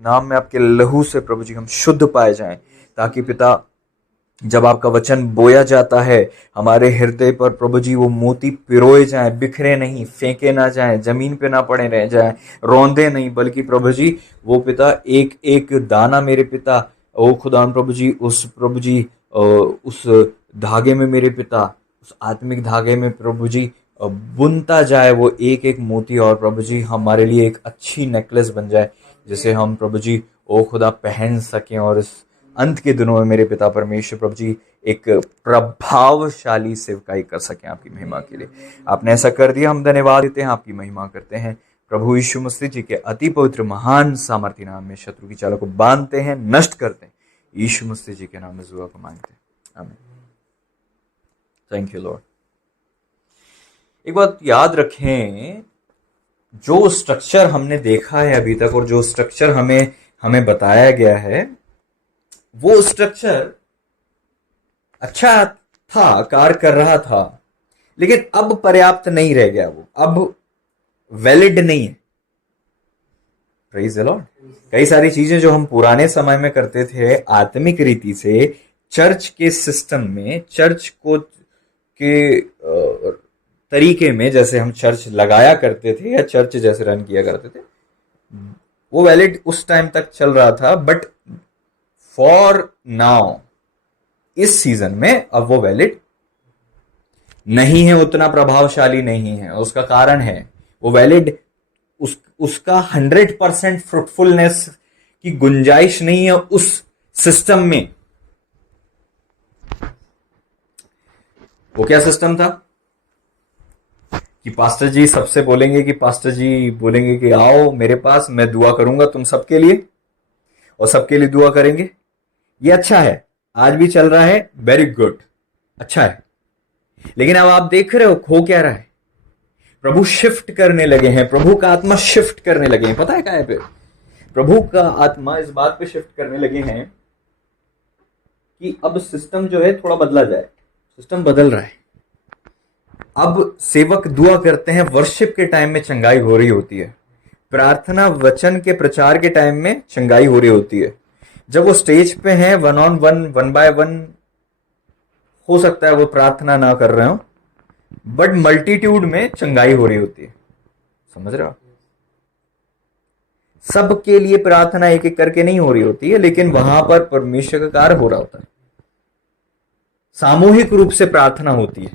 नाम में, आपके लहू से प्रभु जी हम शुद्ध पाए जाएं, ताकि पिता जब आपका वचन बोया जाता है हमारे हृदय पर प्रभु जी, वो मोती पिरोए जाएं, बिखरे नहीं, फेंके ना जाएं, जमीन पे ना पड़े रह जाएं, रौंदे नहीं, बल्कि प्रभु जी वो पिता एक एक दाना मेरे पिता, ओ खुदान प्रभु जी, उस प्रभु जी उस धागे में मेरे पिता, उस आत्मिक धागे में प्रभु जी बुनता जाए वो एक एक मोती, और प्रभु जी हमारे लिए एक अच्छी नेकलेस बन जाए, जिसे हम प्रभु जी ओ खुदा पहन सकें, और इस अंत के दिनों में मेरे पिता परमेश्वर प्रभु जी एक प्रभावशाली सेवकाई कर सकें आपकी महिमा के लिए। आपने ऐसा कर दिया, हम धन्यवाद देते हैं, आपकी महिमा करते हैं। प्रभु यीशु मसीह जी के अति पवित्र महान सामर्थ्य नाम में शत्रु की चालों को बांधते हैं, नष्ट करते हैं। यीशु मसीह जी के नाम में दुआ को मांगते हैं, आमीन। Thank you Lord. एक बात याद रखें, जो स्ट्रक्चर हमने देखा है अभी तक और जो स्ट्रक्चर हमें बताया गया है, वो स्ट्रक्चर अच्छा था, कार्य कर रहा था, लेकिन अब पर्याप्त नहीं रह गया, वो अब वैलिड नहीं है। Praise the Lord. कई सारी चीजें जो हम पुराने समय में करते थे आत्मिक रीति से, चर्च के सिस्टम में, चर्च को के तरीके में, जैसे हम चर्च लगाया करते थे या चर्च जैसे रन किया करते थे, वो वैलिड उस टाइम तक चल रहा था, बट फॉर नाउ, इस सीजन में अब वो वैलिड नहीं है, उतना प्रभावशाली नहीं है। उसका कारण है वो वैलिड, उसका 100% फ्रूटफुलनेस की गुंजाइश नहीं है उस सिस्टम में। वो क्या सिस्टम था कि पास्टर जी सबसे बोलेंगे, कि पास्टर जी बोलेंगे कि आओ मेरे पास, मैं दुआ करूंगा तुम सबके लिए, और सबके लिए दुआ करेंगे। ये अच्छा है, आज भी चल रहा है, वेरी गुड, अच्छा है। लेकिन अब आप देख रहे हो खो क्या रहा है। प्रभु शिफ्ट करने लगे हैं, प्रभु का आत्मा शिफ्ट करने लगे हैं। पता है क्या है पे? प्रभु का आत्मा इस बात पे शिफ्ट करने लगे हैं कि अब सिस्टम जो है थोड़ा बदला जाए। सिस्टम बदल रहा है। अब सेवक दुआ करते हैं, वर्शिप के टाइम में चंगाई हो रही होती है, प्रार्थना वचन के प्रचार के टाइम में चंगाई हो रही होती है। जब वो स्टेज पे हैं, 1-on-1, 1-by-1, हो सकता है वो प्रार्थना ना कर रहे हो, बट मल्टीट्यूड में चंगाई हो रही होती है। समझ रहे हो? सबके लिए प्रार्थना एक एक करके नहीं हो रही होती है, लेकिन वहां पर परमेश्वर का कार्य हो रहा होता है। सामूहिक रूप से प्रार्थना होती है,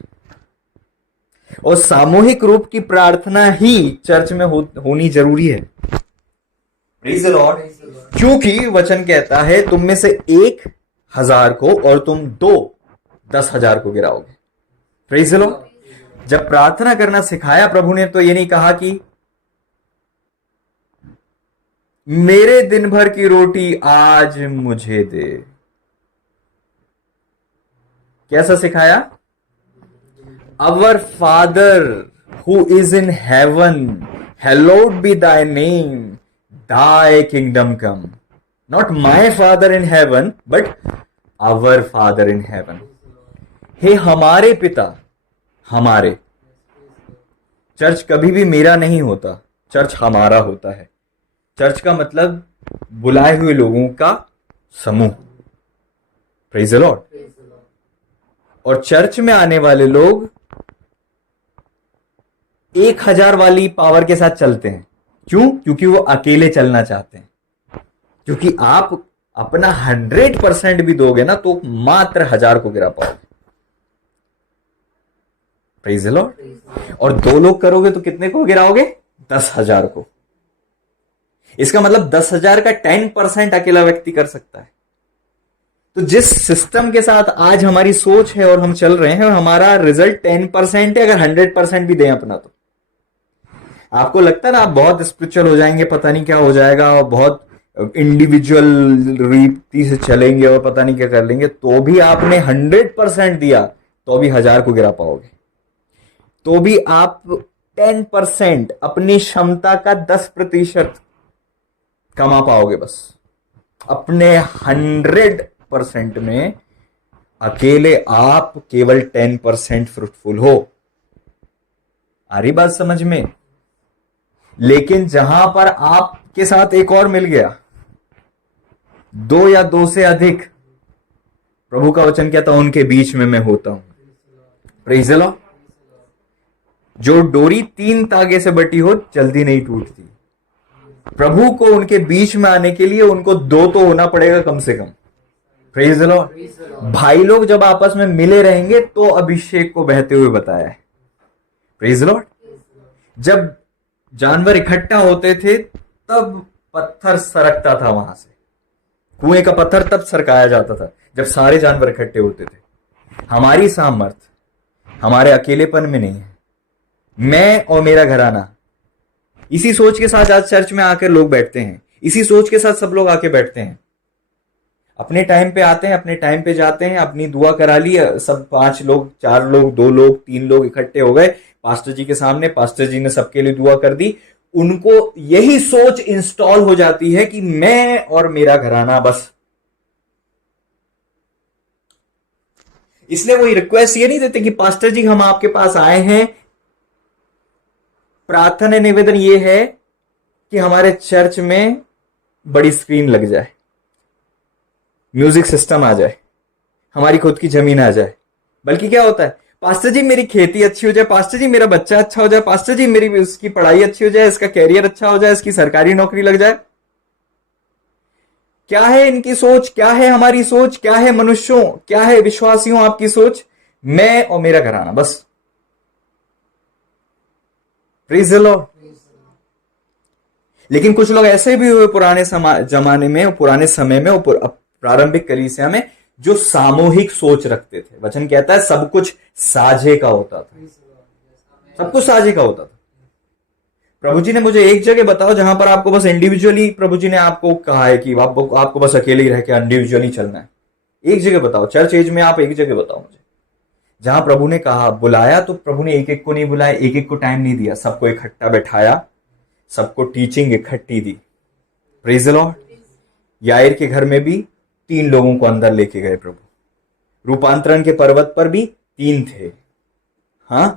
और सामूहिक रूप की प्रार्थना ही चर्च में होनी जरूरी है। Praise the Lord. क्योंकि वचन कहता है तुम में से 1,000 को और तुम 2 10,000 को गिराओगे। Praise the Lord. जब प्रार्थना करना सिखाया प्रभु ने, तो ये नहीं कहा कि मेरे दिन भर की रोटी आज मुझे दे। कैसा सिखाया? Our Father who is in heaven, hallowed be thy name, thy kingdom come. Not my Father in heaven, but our Father in heaven. हे हमारे पिता, हमारे। चर्च कभी भी मेरा नहीं होता, चर्च हमारा होता है। चर्च का मतलब बुलाए हुए लोगों का समूह। Praise the Lord. और चर्च में आने वाले लोग 1,000 वाली पावर के साथ चलते हैं। क्यों? क्योंकि वो अकेले चलना चाहते हैं। क्योंकि आप अपना 100% भी दोगे ना, तो मात्र 1,000 को गिरा पाओगे। Praise the Lord. और 2 लोग करोगे तो कितने को गिराओगे? 10,000 को। इसका मतलब 10,000 का 10% अकेला व्यक्ति कर सकता है। तो जिस सिस्टम के साथ आज हमारी सोच है और हम चल रहे हैं, और हमारा रिजल्ट 10% है, अगर 100% भी दें अपना, तो आपको लगता है ना आप बहुत स्पिरिचुअल हो जाएंगे, पता नहीं क्या हो जाएगा, और बहुत इंडिविजुअल रीति से चलेंगे और पता नहीं क्या कर लेंगे, तो भी आपने 100% दिया तो भी 1,000 को गिरा पाओगे। तो भी आप 10%, अपनी क्षमता का 10% कमा पाओगे। बस अपने 100% में अकेले आप केवल 10% फ्रूटफुल हो। आ रही बात समझ में? लेकिन जहां पर आपके साथ एक और मिल गया, दो या दो से अधिक, प्रभु का वचन कहता है उनके बीच में मैं होता हूं। Praise the Lord. जो डोरी 3 तागे से बटी हो जल्दी नहीं टूटती। प्रभु को उनके बीच में आने के लिए उनको 2 तो होना पड़ेगा कम से कम। Praise the Lord. भाई लोग जब आपस में मिले रहेंगे तो अभिषेक को बहते हुए बताया है। Praise the Lord. जब जानवर इकट्ठा होते थे तब पत्थर सरकता था वहां से, कुएं का पत्थर तब सरकाया जाता था जब सारे जानवर इकट्ठे होते थे। हमारी सामर्थ हमारे अकेलेपन में नहीं है। मैं और मेरा घराना, इसी सोच के साथ आज चर्च में आकर लोग बैठते हैं, इसी सोच के साथ सब लोग आके बैठते हैं। अपने टाइम पे आते हैं, अपने टाइम पे जाते हैं, अपनी दुआ करा ली, सब 5 लोग 4 लोग 2 लोग 3 लोग इकट्ठे हो गए पास्टर जी के सामने, पास्टर जी ने सबके लिए दुआ कर दी। उनको यही सोच इंस्टॉल हो जाती है कि मैं और मेरा घराना बस। इसलिए वो रिक्वेस्ट ये नहीं देते कि पास्टर जी हम आपके पास आए हैं, प्रार्थना निवेदन ये है कि हमारे चर्च में बड़ी स्क्रीन लग जाए, म्यूजिक सिस्टम आ जाए, हमारी खुद की जमीन आ जाए। बल्कि क्या होता है, पास्टर जी मेरी खेती अच्छी हो जाए, पास्टर जी मेरा बच्चा अच्छा हो जाए, पास्टर जी मेरी उसकी पढ़ाई अच्छी हो जाए, इसका कैरियर अच्छा हो जाए, इसकी सरकारी नौकरी लग जाए। क्या है इनकी सोच, क्या है हमारी सोच, क्या है मनुष्यों, क्या है विश्वासियों आपकी सोच? मैं और मेरा घराना बस। Praise the Lord. लेकिन कुछ लोग ऐसे भी हुए पुराने जमाने में, पुराने समय में, प्रारंभिक कलीसिया में, जो सामूहिक सोच रखते थे। वचन कहता है सब कुछ साझे का होता था, सब कुछ साझे का होता था। प्रभु जी ने मुझे एक जगह बताओ जहां पर आपको बस इंडिविजुअली, प्रभु जी ने आपको कहा है कि आपको बस अकेले ही रह के इंडिविजुअली चलना है। एक जगह बताओ, चर्च एज में आप एक जगह बताओ मुझे जहां प्रभु ने कहा, बुलाया तो प्रभु ने एक एक को नहीं बुलाया, एक एक को टाइम नहीं दिया, सबको इकट्ठा बैठाया, सबको टीचिंग इकट्ठी दी। Praise the Lord. याईर के घर में भी 3 लोगों को अंदर लेके गए प्रभु। रूपांतरण के पर्वत पर भी 3 थे। हाँ,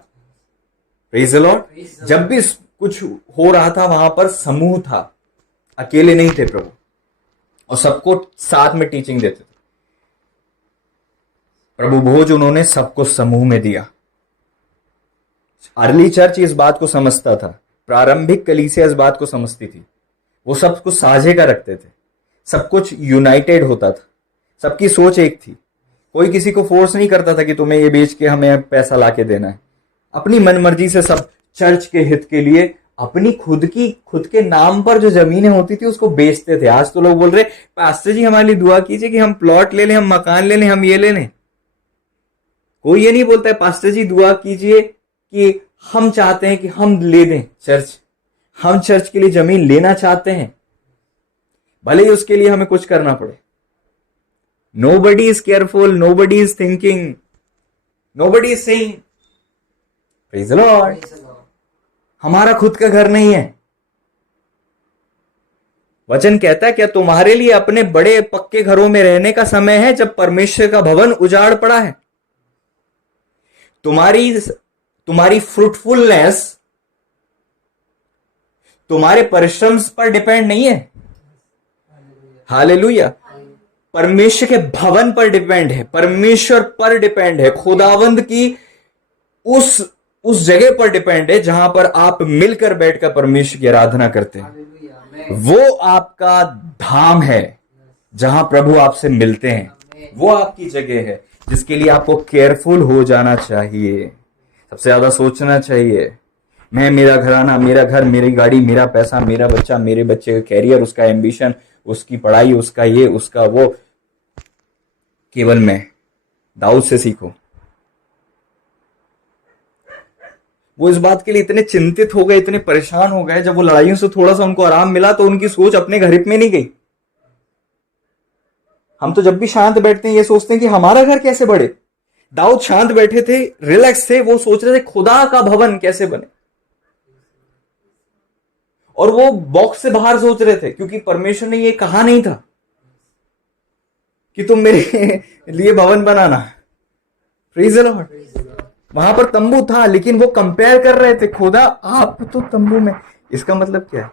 प्रेज़ द लॉर्ड। जब भी कुछ हो रहा था वहां पर समूह था, अकेले नहीं थे प्रभु, और सबको साथ में टीचिंग देते थे। प्रभु भोज उन्होंने सबको समूह में दिया। अर्ली चर्च इस बात को समझता था, प्रारंभिक कलीसिया इस बात को समझती थी। वो सब कुछ साझे का रखते थे, सब कुछ यूनाइटेड होता था, सबकी सोच एक थी। कोई किसी को फोर्स नहीं करता था कि तुम्हें ये बेच के हमें पैसा लाके देना है। अपनी मनमर्जी से सब चर्च के हित के लिए अपनी खुद के नाम पर जो जमीनें होती थी उसको बेचते थे। आज तो लोग बोल रहे पास्टर जी हमारे लिए दुआ कीजिए कि हम प्लॉट ले लें, हम मकान ले लें, हम ये ले लें। कोई ये नहीं बोलता है पास्टर जी दुआ कीजिए कि हम चाहते हैं कि हम ले दें चर्च, हम चर्च के लिए जमीन लेना चाहते हैं, भले ही उसके लिए हमें कुछ करना पड़े। Nobody is careful, nobody is thinking, nobody is saying, praise the Lord. हमारा खुद का घर नहीं है। वचन कहता है क्या तुम्हारे लिए अपने बड़े पक्के घरों में रहने का समय है जब परमेश्वर का भवन उजाड़ पड़ा है? तुम्हारी फ्रूटफुलनेस तुम्हारे परिश्रम पर डिपेंड नहीं है। हालेलुया। परमेश्वर के भवन पर डिपेंड है, परमेश्वर पर डिपेंड है, खुदावंद की उस जगह पर डिपेंड है जहां पर आप मिलकर बैठकर परमेश्वर की आराधना करते हैं। वो आपका धाम है जहां प्रभु आपसे मिलते हैं। वो आपकी जगह है जिसके लिए आपको केयरफुल हो जाना चाहिए, सबसे ज्यादा सोचना चाहिए। मैं, मेरा घराना, मेरा घर, मेरी गाड़ी, मेरा पैसा, मेरा बच्चा, मेरे बच्चे का कैरियर, उसका एम्बिशन, उसकी पढ़ाई, उसका ये, उसका वो, केवल मैं। दाऊद से सीखो। वो इस बात के लिए इतने चिंतित हो गए, इतने परेशान हो गए, जब वो लड़ाइयों से थोड़ा सा उनको आराम मिला तो उनकी सोच अपने घर में नहीं गई। हम तो जब भी शांत बैठते हैं ये सोचते हैं कि हमारा घर कैसे बढ़े। दाऊद शांत बैठे थे, रिलैक्स थे, वो सोच रहे थे खुदा का भवन कैसे बने, और वो बॉक्स से बाहर सोच रहे थे, क्योंकि परमेश्वर ने ये कहा नहीं था कि तुम मेरे लिए भवन बनाना। Praise the Lord. वहां पर तंबू था, लेकिन वो कंपेयर कर रहे थे, खुदा आप तो तंबू में। इसका मतलब क्या है?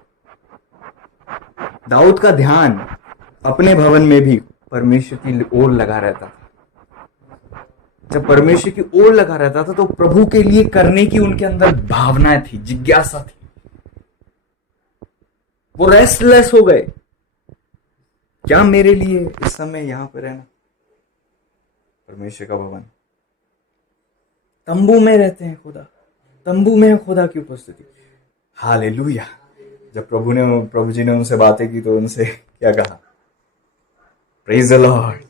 दाऊद का ध्यान अपने भवन में भी परमेश्वर की ओर लगा रहता था। जब परमेश्वर की ओर लगा रहता था तो प्रभु के लिए करने की उनके अंदर भावनाएं थी, जिज्ञासा थी। वो रेस्टलेस हो गए, क्या मेरे लिए इस समय यहां पर रहना। परमेश्वर का भवन, तंबू में रहते हैं खुदा, तंबू में है खुदा की उपस्थिति। हालेलुया। जब प्रभु जी ने उनसे बातें की तो उनसे क्या कहा? Praise the Lord.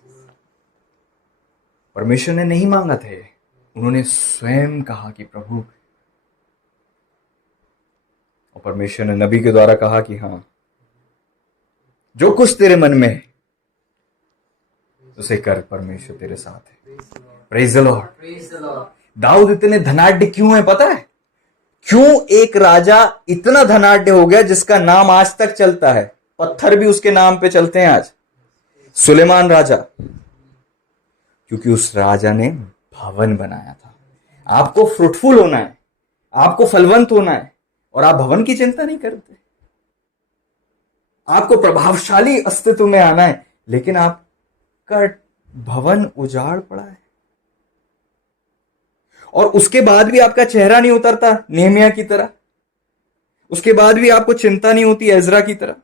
परमेश्वर ने नहीं मांगा थे, उन्होंने स्वयं कहा कि प्रभु, और परमेश्वर ने नबी के द्वारा कहा कि हाँ, जो कुछ तेरे मन में है उसे कर, परमेश्वर तेरे साथ है। Praise the Lord. दाऊद इतने धनाढ्य क्यों है पता है? क्यों एक राजा इतना धनाढ्य हो गया जिसका नाम आज तक चलता है, पत्थर भी उसके नाम पे चलते हैं आज, सुलेमान राजा। क्योंकि उस राजा ने भवन बनाया था। आपको फ्रूटफुल होना है, आपको फलवंत होना है, और आप भवन की चिंता नहीं करते। आपको प्रभावशाली अस्तित्व में आना है, लेकिन आपका भवन उजाड़ पड़ा है। और उसके बाद भी आपका चेहरा नहीं उतरता नेहमिया की तरह, उसके बाद भी आपको चिंता नहीं होती एजरा की तरह।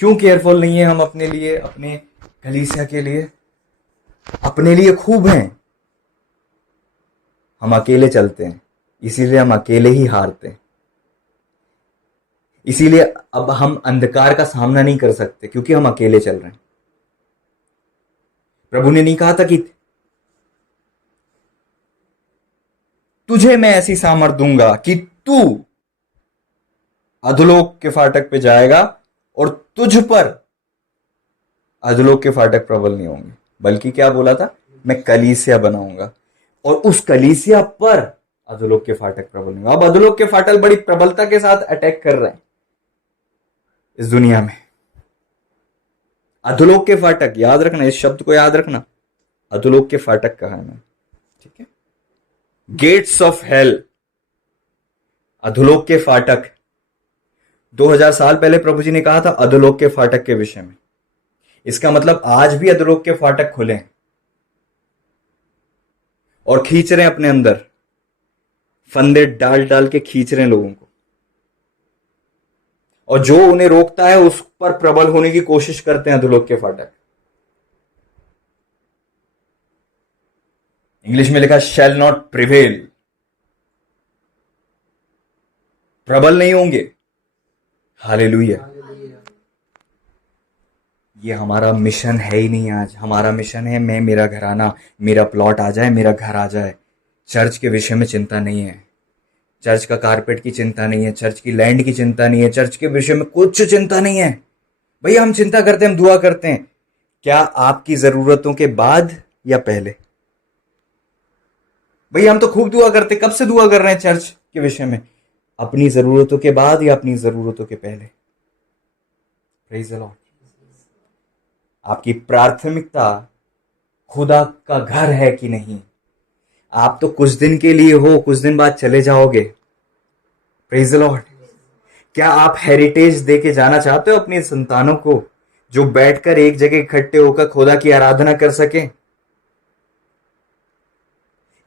क्यों केयरफुल नहीं है हम अपने लिए, अपने कलीसिया के लिए? अपने लिए खूब हैं, हम अकेले चलते हैं, इसीलिए हम अकेले ही हारते हैं। इसीलिए अब हम अंधकार का सामना नहीं कर सकते, क्योंकि हम अकेले चल रहे हैं। प्रभु ने नहीं कहा था कि तुझे मैं ऐसी सामर्थ दूंगा कि तू अधोलोक के फाटक पे जाएगा और तुझ पर अधोलोक के फाटक प्रबल नहीं होंगे, बल्कि क्या बोला था? मैं कलीसिया बनाऊंगा और उस कलीसिया पर अधोलोक के फाटक प्रबल नहीं होंगे। अब अधोलोक के फाटक बड़ी प्रबलता के साथ अटैक कर रहे हैं इस दुनिया में। अधोलोक के फाटक, याद रखना, इस शब्द को याद रखना, अधोलोक के फाटक कहा है मैंने, ठीक है? गेट्स ऑफ हेल, अधोलोक के फाटक। 2000 साल पहले प्रभु जी ने कहा था अधोलोक के फाटक के विषय में। इसका मतलब आज भी अधोलोक के फाटक खुले हैं और खींच रहे हैं अपने अंदर, फंदे डाल डाल के खींच रहे हैं लोगों को, और जो उन्हें रोकता है उस पर प्रबल होने की कोशिश करते हैं अधोलोक के फाटक। इंग्लिश में लिखा शैल नॉट प्रिवेल, प्रबल नहीं होंगे। हालेलुया। ये हमारा मिशन है ही नहीं आज। हमारा मिशन है मैं, मेरा घराना, मेरा प्लॉट आ जाए, मेरा घर आ जाए। चर्च के विषय में चिंता नहीं है, चर्च का कारपेट की चिंता नहीं है, चर्च की लैंड की चिंता नहीं है, चर्च के विषय में कुछ चिंता नहीं है। भैया हम चिंता करते हैं, हम दुआ करते हैं, क्या आपकी जरूरतों के बाद या पहले? भैया हम तो खूब दुआ करते, कब से दुआ कर रहे हैं चर्च के विषय में? अपनी जरूरतों के बाद या अपनी जरूरतों के पहले? Praise the Lord. आपकी प्राथमिकता खुदा का घर है कि नहीं? आप तो कुछ दिन के लिए हो, कुछ दिन बाद चले जाओगे। Praise the Lord. क्या आप हेरिटेज दे के जाना चाहते हो अपनी संतानों को, जो बैठकर एक जगह इकट्ठे होकर खुदा की आराधना कर सके?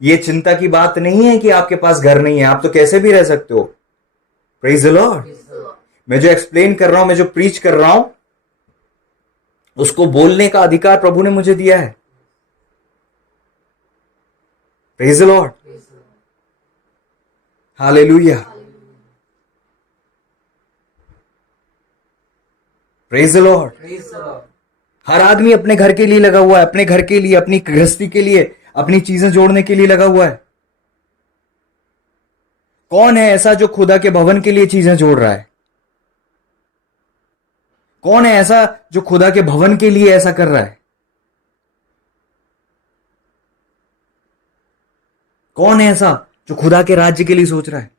ये चिंता की बात नहीं है कि आपके पास घर नहीं है, आप तो कैसे भी रह सकते हो। Praise the Lord. मैं जो एक्सप्लेन कर रहा हूं, मैं जो प्रीच कर रहा हूं, उसको बोलने का अधिकार प्रभु ने मुझे दिया है। Praise the Lord. Hallelujah. Praise the Lord. हर आदमी अपने घर के लिए लगा हुआ है, अपने घर के लिए, अपनी गृहस्थी के लिए, अपनी चीजें जोड़ने के लिए लगा हुआ है। कौन है ऐसा जो खुदा के भवन के लिए चीजें जोड़ रहा है? कौन है ऐसा जो खुदा के भवन के लिए ऐसा कर रहा है? कौन है ऐसा जो खुदा के राज्य के लिए सोच रहा है?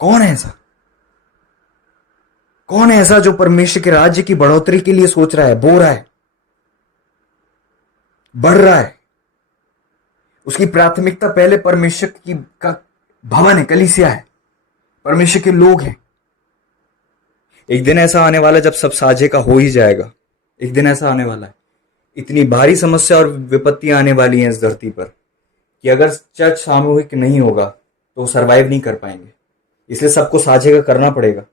कौन है ऐसा? कौन है ऐसा जो परमेश्वर के राज्य की बढ़ोतरी के लिए सोच रहा है, बो रहा है, बढ़ रहा है? उसकी प्राथमिकता पहले परमेश्वर की का भवन है, कलीसिया है, परमेश्वर के लोग हैं। एक दिन ऐसा आने वाला है जब सब साझे का हो ही जाएगा। एक दिन ऐसा आने वाला है, इतनी भारी समस्या और विपत्तियां आने वाली हैं इस धरती पर कि अगर चर्च सामूहिक नहीं होगा तो सरवाइव नहीं कर पाएंगे। इसलिए सबको साझे का करना पड़ेगा।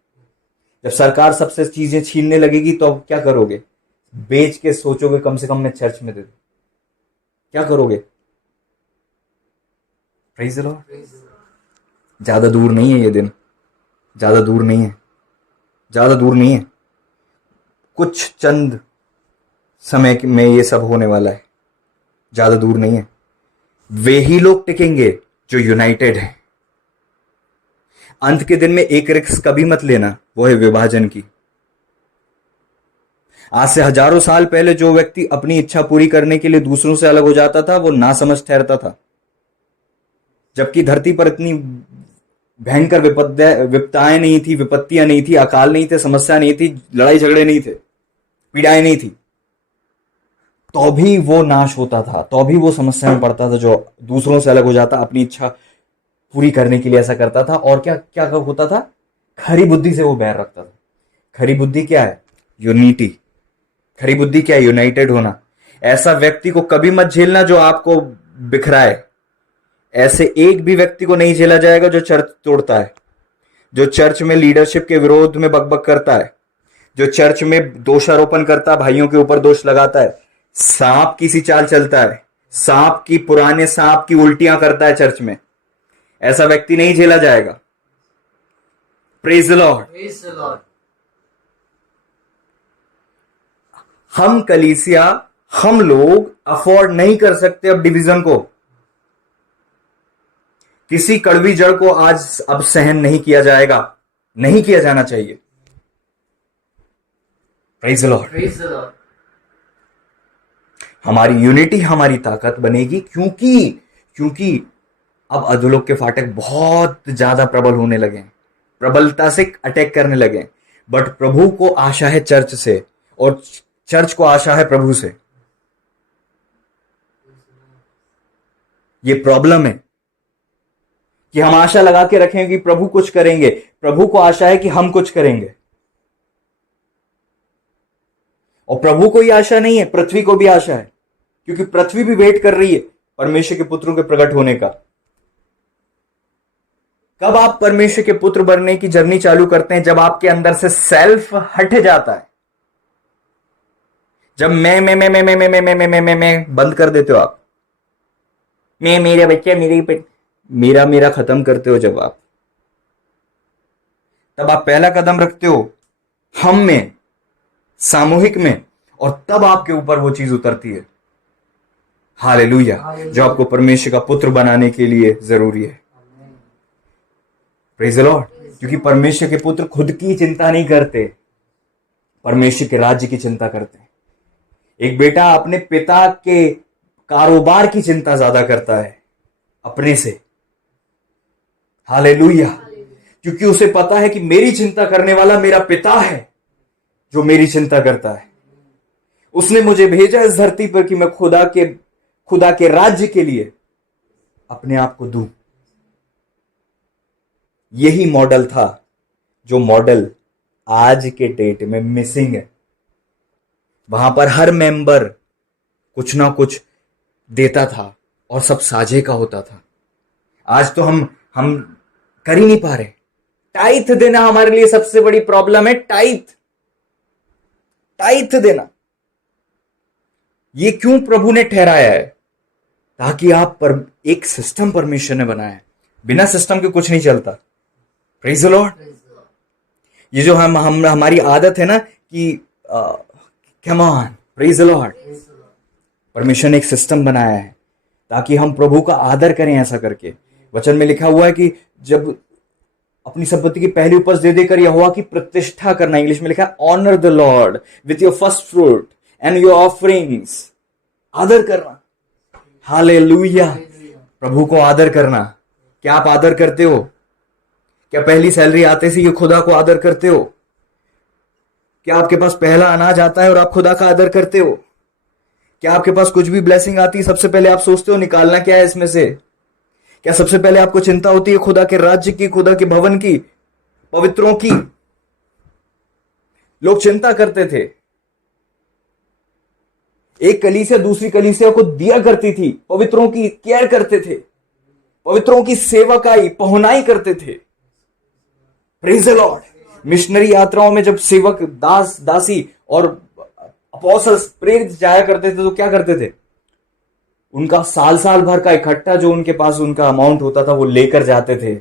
जब सरकार सबसे चीजें छीनने लगेगी तो अब क्या करोगे? बेच के सोचोगे कम से कम मैं चर्च में दे दूं, क्या करोगे? Praise the Lord. ज्यादा दूर नहीं है ये दिन, ज्यादा दूर नहीं है, ज्यादा दूर नहीं है। कुछ चंद समय में ये सब होने वाला है, ज्यादा दूर नहीं है। वे ही लोग टिकेंगे जो यूनाइटेड हैं। अंत के दिन में एक रिस्क कभी मत लेना, वो है विभाजन की। आज से हजारों साल पहले जो व्यक्ति अपनी इच्छा पूरी करने के लिए दूसरों से अलग हो जाता था वो नासमझ ठहरता था। जबकि धरती पर इतनी भयंकर विपत्ताएं नहीं थी, विपत्तियां नहीं थी, अकाल नहीं थे, समस्या नहीं थी, लड़ाई झगड़े नहीं थे, पीड़ाएं नहीं थी, तो भी वो नाश होता था, तो भी वो समस्या में पड़ता था। जो दूसरों से अलग हो जाता, अपनी इच्छा पूरी करने के लिए ऐसा करता था, और क्या क्या होता था? खरी बुद्धि से वो बैर रखता था। खरी बुद्धि क्या है? यूनिटी। खरी बुद्धि क्या है? यूनाइटेड होना। ऐसा व्यक्ति को कभी मत झेलना जो आपको बिखराए। ऐसे एक भी व्यक्ति को नहीं झेला जाएगा जो चर्च तोड़ता है, जो चर्च में लीडरशिप के विरोध में बकबक करता है, जो चर्च में दोषारोपण करता है, भाइयों के ऊपर दोष लगाता है, सांप की सी चाल चलता है, पुराने सांप की उल्टियां करता है चर्च में। ऐसा व्यक्ति नहीं झेला जाएगा। Praise the Lord. हम कलीसिया, हम लोग अफोर्ड नहीं कर सकते अब डिवीजन को। किसी कड़वी जड़ को आज अब सहन नहीं किया जाएगा, नहीं किया जाना चाहिए। Praise the Lord. हमारी यूनिटी हमारी ताकत बनेगी, क्योंकि अब अधोलोक के फाटक बहुत ज्यादा प्रबल होने लगे हैं, प्रबलता से अटैक करने लगे हैं। बट प्रभु को आशा है चर्च से, और चर्च को आशा है प्रभु से। ये प्रॉब्लम है कि हम आशा लगा के रखें कि प्रभु कुछ करेंगे, प्रभु को आशा है कि हम कुछ करेंगे। और प्रभु को ही आशा नहीं है, पृथ्वी को भी आशा है, क्योंकि पृथ्वी भी वेट कर रही है परमेश्वर के पुत्रों के प्रकट होने का। कब आप परमेश्वर के पुत्र बनने की जर्नी चालू करते हैं? जब आपके अंदर से सेल्फ हट जाता है, जब मैं बंद कर देते हो आप। मैं, मेरे बच्चे, मेरा खत्म करते हो जब आप, तब आप पहला कदम रखते हो हम में, सामूहिक में, और तब आपके ऊपर वो चीज उतरती है, हालेलुया, जो आपको परमेश्वर का पुत्र बनाने के लिए जरूरी है। Praise the Lord. क्योंकि परमेश्वर के पुत्र खुद की चिंता नहीं करते, परमेश्वर के राज्य की चिंता करते हैं। एक बेटा अपने पिता के कारोबार की चिंता ज्यादा करता है अपने से, हालेलुया, क्योंकि उसे पता है कि मेरी चिंता करने वाला मेरा पिता है जो मेरी चिंता करता है। उसने मुझे भेजा इस धरती पर कि मैं खुदा के राज्य के लिए अपने आप को दूं। यही मॉडल था जो मॉडल आज के डेट में मिसिंग है। वहां पर हर मेंबर कुछ ना कुछ देता था और सब साझे का होता था। आज तो हम कर ही नहीं पा रहे। टाइथ देना हमारे लिए सबसे बड़ी प्रॉब्लम है। टाइथ देना, ये क्यों प्रभु ने ठहराया है? ताकि आप पर एक सिस्टम परमेश्वर ने बनाया है, बिना सिस्टम के कुछ नहीं चलता। Praise the Lord. ये जो हमारी आदत है ना कि come on, praise the Lord. परमेश्वर ने एक सिस्टम बनाया है ताकि हम प्रभु का आदर करें। ऐसा करके वचन में लिखा हुआ है कि जब अपनी संपत्ति की पहली उपज दे देकर यहोवा की प्रतिष्ठा करना, इंग्लिश में लिखा है honour the Lord with your first fruit and your offerings. आदर करना, हालेलुया, प्रभु को आदर करना। क्या आप आदर करते हो? क्या पहली सैलरी आते से ये खुदा को आदर करते हो? क्या आपके पास पहला अनाज आता है और आप खुदा का आदर करते हो? क्या आपके पास कुछ भी ब्लेसिंग आती है, सबसे पहले आप सोचते हो निकालना क्या है इसमें से? क्या सबसे पहले आपको चिंता होती है खुदा के राज्य की, खुदा के भवन की, पवित्रों की? लोग चिंता करते थे। एक कलीसिया दूसरी कलीसिया को दिया करती थी, पवित्रों की केयर करते थे, पवित्रों की सेवकाई पहुनाई करते थे। Praise the Lord. मिशनरी यात्राओं में जब सेवक दास दासी और अपोस्टल्स प्रेरित जाया करते थे तो क्या करते थे? उनका साल साल भर का इकट्ठा जो उनके पास उनका अमाउंट होता था वो लेकर जाते थे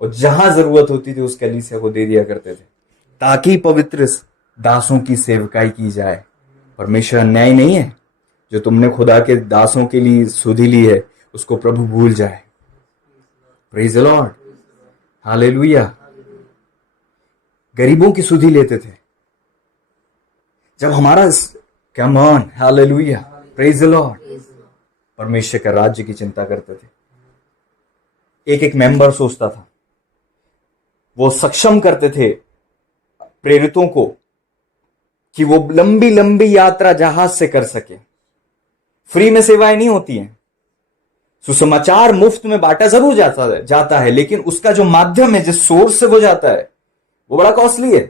और जहां जरूरत होती थी उस कलीसिया को दे दिया करते थे, ताकि पवित्र दासों की सेवकाई की जाए। परमेश्वर अन्याय नहीं है। जो तुमने खुदा के दासों के लिए सुधि ली है उसको प्रभु भूल जाए। Praise the Lord, hallelujah. गरीबों की सुधि लेते थे। जब हमारा come on, hallelujah, praise the Lord, परमेश्वर का राज्य की चिंता करते थे। एक एक मेंबर सोचता था, वो सक्षम करते थे प्रेरितों को कि वो लंबी लंबी यात्रा जहाज से कर सके। फ्री में सेवाएं नहीं होती हैं। सुसमाचार मुफ्त में बांटा जरूर जाता है, लेकिन उसका जो माध्यम है, जिस सोर्स से वो जाता है, वो बड़ा कॉस्टली है।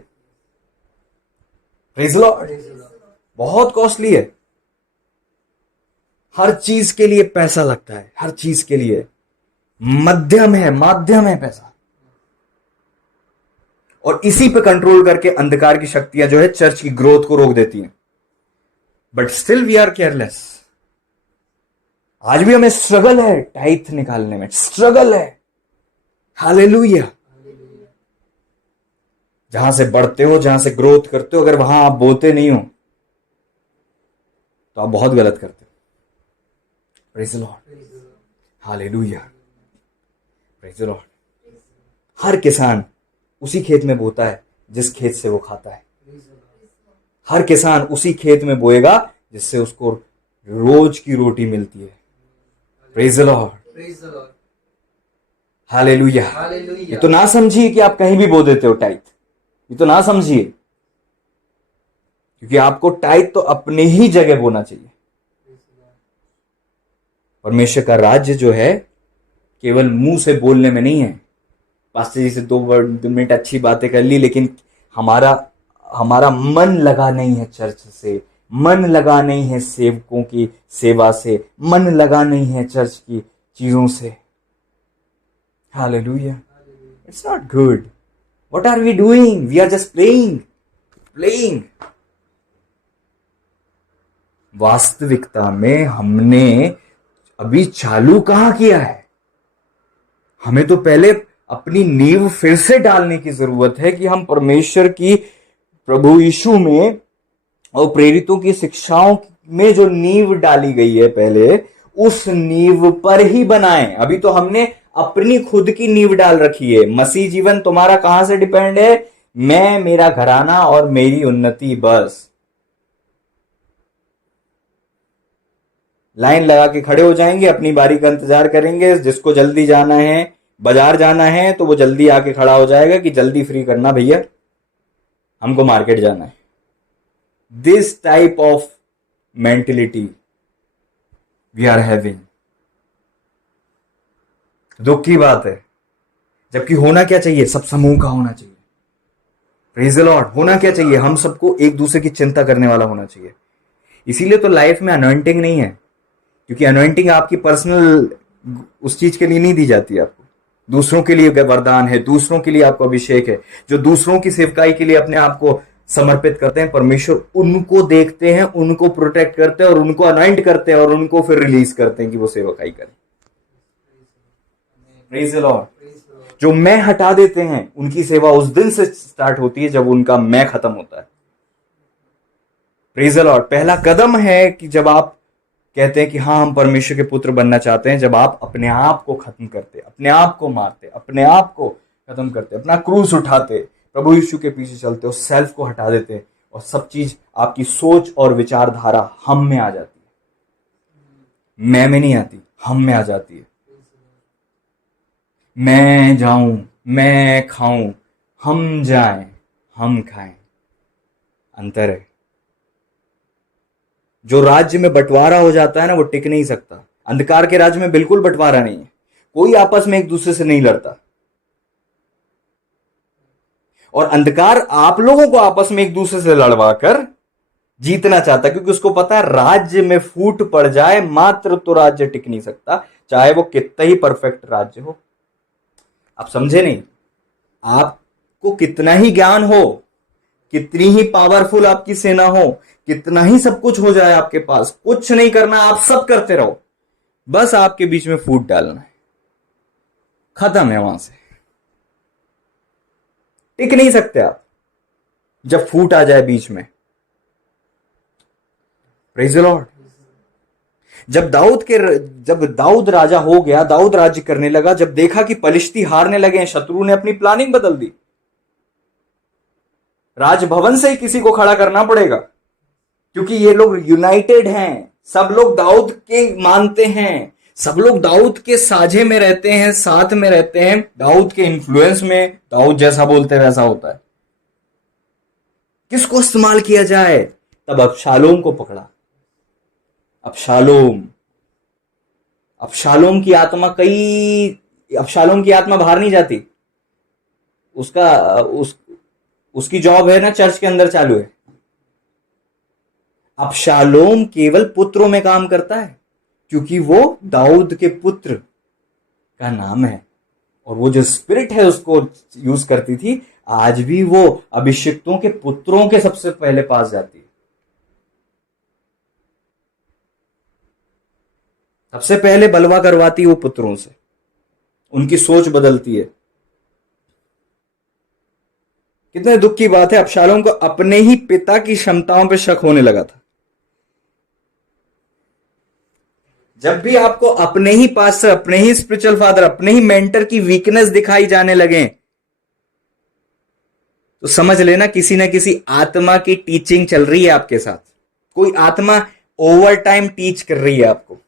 प्रेज लॉर्ड, बहुत कॉस्टली है। हर चीज के लिए पैसा लगता है, हर चीज के लिए माध्यम है पैसा। और इसी पे कंट्रोल करके अंधकार की शक्तियां जो है चर्च की ग्रोथ को रोक देती हैं। But still we are careless. आज भी हमें स्ट्रगल है टाइथ निकालने में, स्ट्रगल है। हालेलुया। जहां से बढ़ते हो, जहां से ग्रोथ करते हो, अगर वहां आप बोते नहीं हो तो आप बहुत गलत करते हो। Praise the Lord, hallelujah, praise the Lord. हर किसान उसी खेत में बोता है जिस खेत से वो खाता है। हर किसान उसी खेत में बोएगा जिससे उसको रोज की रोटी मिलती है। Praise the Lord, hallelujah. ये तो ना समझिए कि आप कहीं भी बो देते हो टाइथ, ये तो ना समझिए, क्योंकि आपको टाइथ तो अपने ही जगह बोना चाहिए। परमेश्वर का राज्य जो है केवल मुंह से बोलने में नहीं है। पास्टर जी से 2 मिनट अच्छी बातें कर ली, लेकिन हमारा मन लगा नहीं है चर्च से, मन लगा नहीं है सेवकों की सेवा से, मन लगा नहीं है चर्च की चीजों से। Hallelujah, it's not good. What are we doing? We are just playing. वास्तविकता में हमने अभी चालू कहां किया है? हमें तो पहले अपनी नींव फिर से डालने की जरूरत है कि हम परमेश्वर की, प्रभु यीशु में और प्रेरितों की शिक्षाओं में जो नींव डाली गई है पहले, उस नींव पर ही बनाएं। अभी तो हमने अपनी खुद की नींव डाल रखी है। मसीह जीवन तुम्हारा कहां से डिपेंड है? मैं, मेरा घराना और मेरी उन्नति, बस। लाइन लगा के खड़े हो जाएंगे, अपनी बारी का इंतजार करेंगे। जिसको जल्दी जाना है, बाजार जाना है, तो वो जल्दी आके खड़ा हो जाएगा कि जल्दी फ्री करना भैया, हमको मार्केट जाना है। This type of mentality we are having. दुख की बात है, जबकि होना क्या चाहिए? सब समूह का होना चाहिए। Praise the Lord. होना क्या चाहिए? हम सबको एक दूसरे की चिंता करने वाला होना चाहिए। इसीलिए तो लाइफ में अनॉइंटिंग नहीं है, क्योंकि अनॉइंटिंग आपकी पर्सनल उस चीज के लिए नहीं दी जाती आपको। दूसरों के लिए वरदान है, दूसरों के लिए आपको अभिषेक है। जो दूसरों की सेवकाई के लिए अपने आप को समर्पित करते हैं, परमेश्वर उनको देखते हैं, उनको प्रोटेक्ट करते हैं और उनको अनॉइंट करते हैं और उनको फिर रिलीज करते हैं कि वो सेवकाई करें। Praise the Lord. जो मैं हटा देते हैं, उनकी सेवा उस दिन से स्टार्ट होती है जब उनका मैं खत्म होता है। Praise the Lord. पहला कदम है कि जब आप कहते हैं कि हाँ हम परमेश्वर के पुत्र बनना चाहते हैं, जब आप अपने आप को खत्म करते, अपने आप को मारते, अपने आप को खत्म करते, अपना क्रूस उठाते, प्रभु यीशु के पीछे चलते हो, सेल्फ को हटा देते, और सब चीज आपकी सोच और विचारधारा हम में आ जाती है। मैं में नहीं आती, हम में आ जाती है। मैं जाऊं, मैं खाऊं, हम जाएं, हम खाएं। अंतर है। जो राज्य में बंटवारा हो जाता है ना, वो टिक नहीं सकता। अंधकार के राज्य में बिल्कुल बंटवारा नहीं है, कोई आपस में एक दूसरे से नहीं लड़ता। और अंधकार आप लोगों को आपस में एक दूसरे से लड़वा कर जीतना चाहता है, क्योंकि उसको पता है राज्य में फूट पड़ जाए मात्र तो राज्य टिक नहीं सकता, चाहे वो कितना ही परफेक्ट राज्य हो। आप समझे नहीं? आपको कितना ही ज्ञान हो, कितनी ही पावरफुल आपकी सेना हो, कितना ही सब कुछ हो जाए आपके पास, कुछ नहीं करना, आप सब करते रहो, बस आपके बीच में फूट डालना है, खत्म है। वहां से टिक नहीं सकते आप जब फूट आ जाए बीच में। Praise the Lord. जब दाऊद राजा हो गया, दाऊद राज्य करने लगा, जब देखा कि पलिश्ती हारने लगे, शत्रु ने अपनी प्लानिंग बदल दी। राजभवन से ही किसी को खड़ा करना पड़ेगा, क्योंकि ये लोग यूनाइटेड हैं, सब लोग दाऊद के मानते हैं, सब लोग दाऊद के साझे में रहते हैं, साथ में रहते हैं, दाऊद के इन्फ्लुएंस में, दाऊद जैसा बोलते हैं वैसा होता है। किसको इस्तेमाल किया जाए? तब अबशालोम को पकड़ा। अबशालोम की आत्मा बाहर नहीं जाती। उसकी जॉब है ना चर्च के अंदर चालू है। अबशालोम केवल पुत्रों में काम करता है, क्योंकि वो दाऊद के पुत्र का नाम है, और वो जो स्पिरिट है उसको यूज करती थी, आज भी वो अभिषिक्तों के पुत्रों के सबसे पहले पास जाती है। सबसे पहले बलवा करवाती वो पुत्रों से, उनकी सोच बदलती है। कितने दुख की बात है, अबशालोम को अपने ही पिता की क्षमताओं पर शक होने लगा था। जब भी आपको अपने ही पास्टर, अपने ही स्पिरिचुअल फादर, अपने ही मेंटर की वीकनेस दिखाई जाने लगे, तो समझ लेना किसी ना किसी आत्मा की टीचिंग चल रही है आपके साथ। कोई आत्मा ओवर टाइम टीच कर रही है आपको,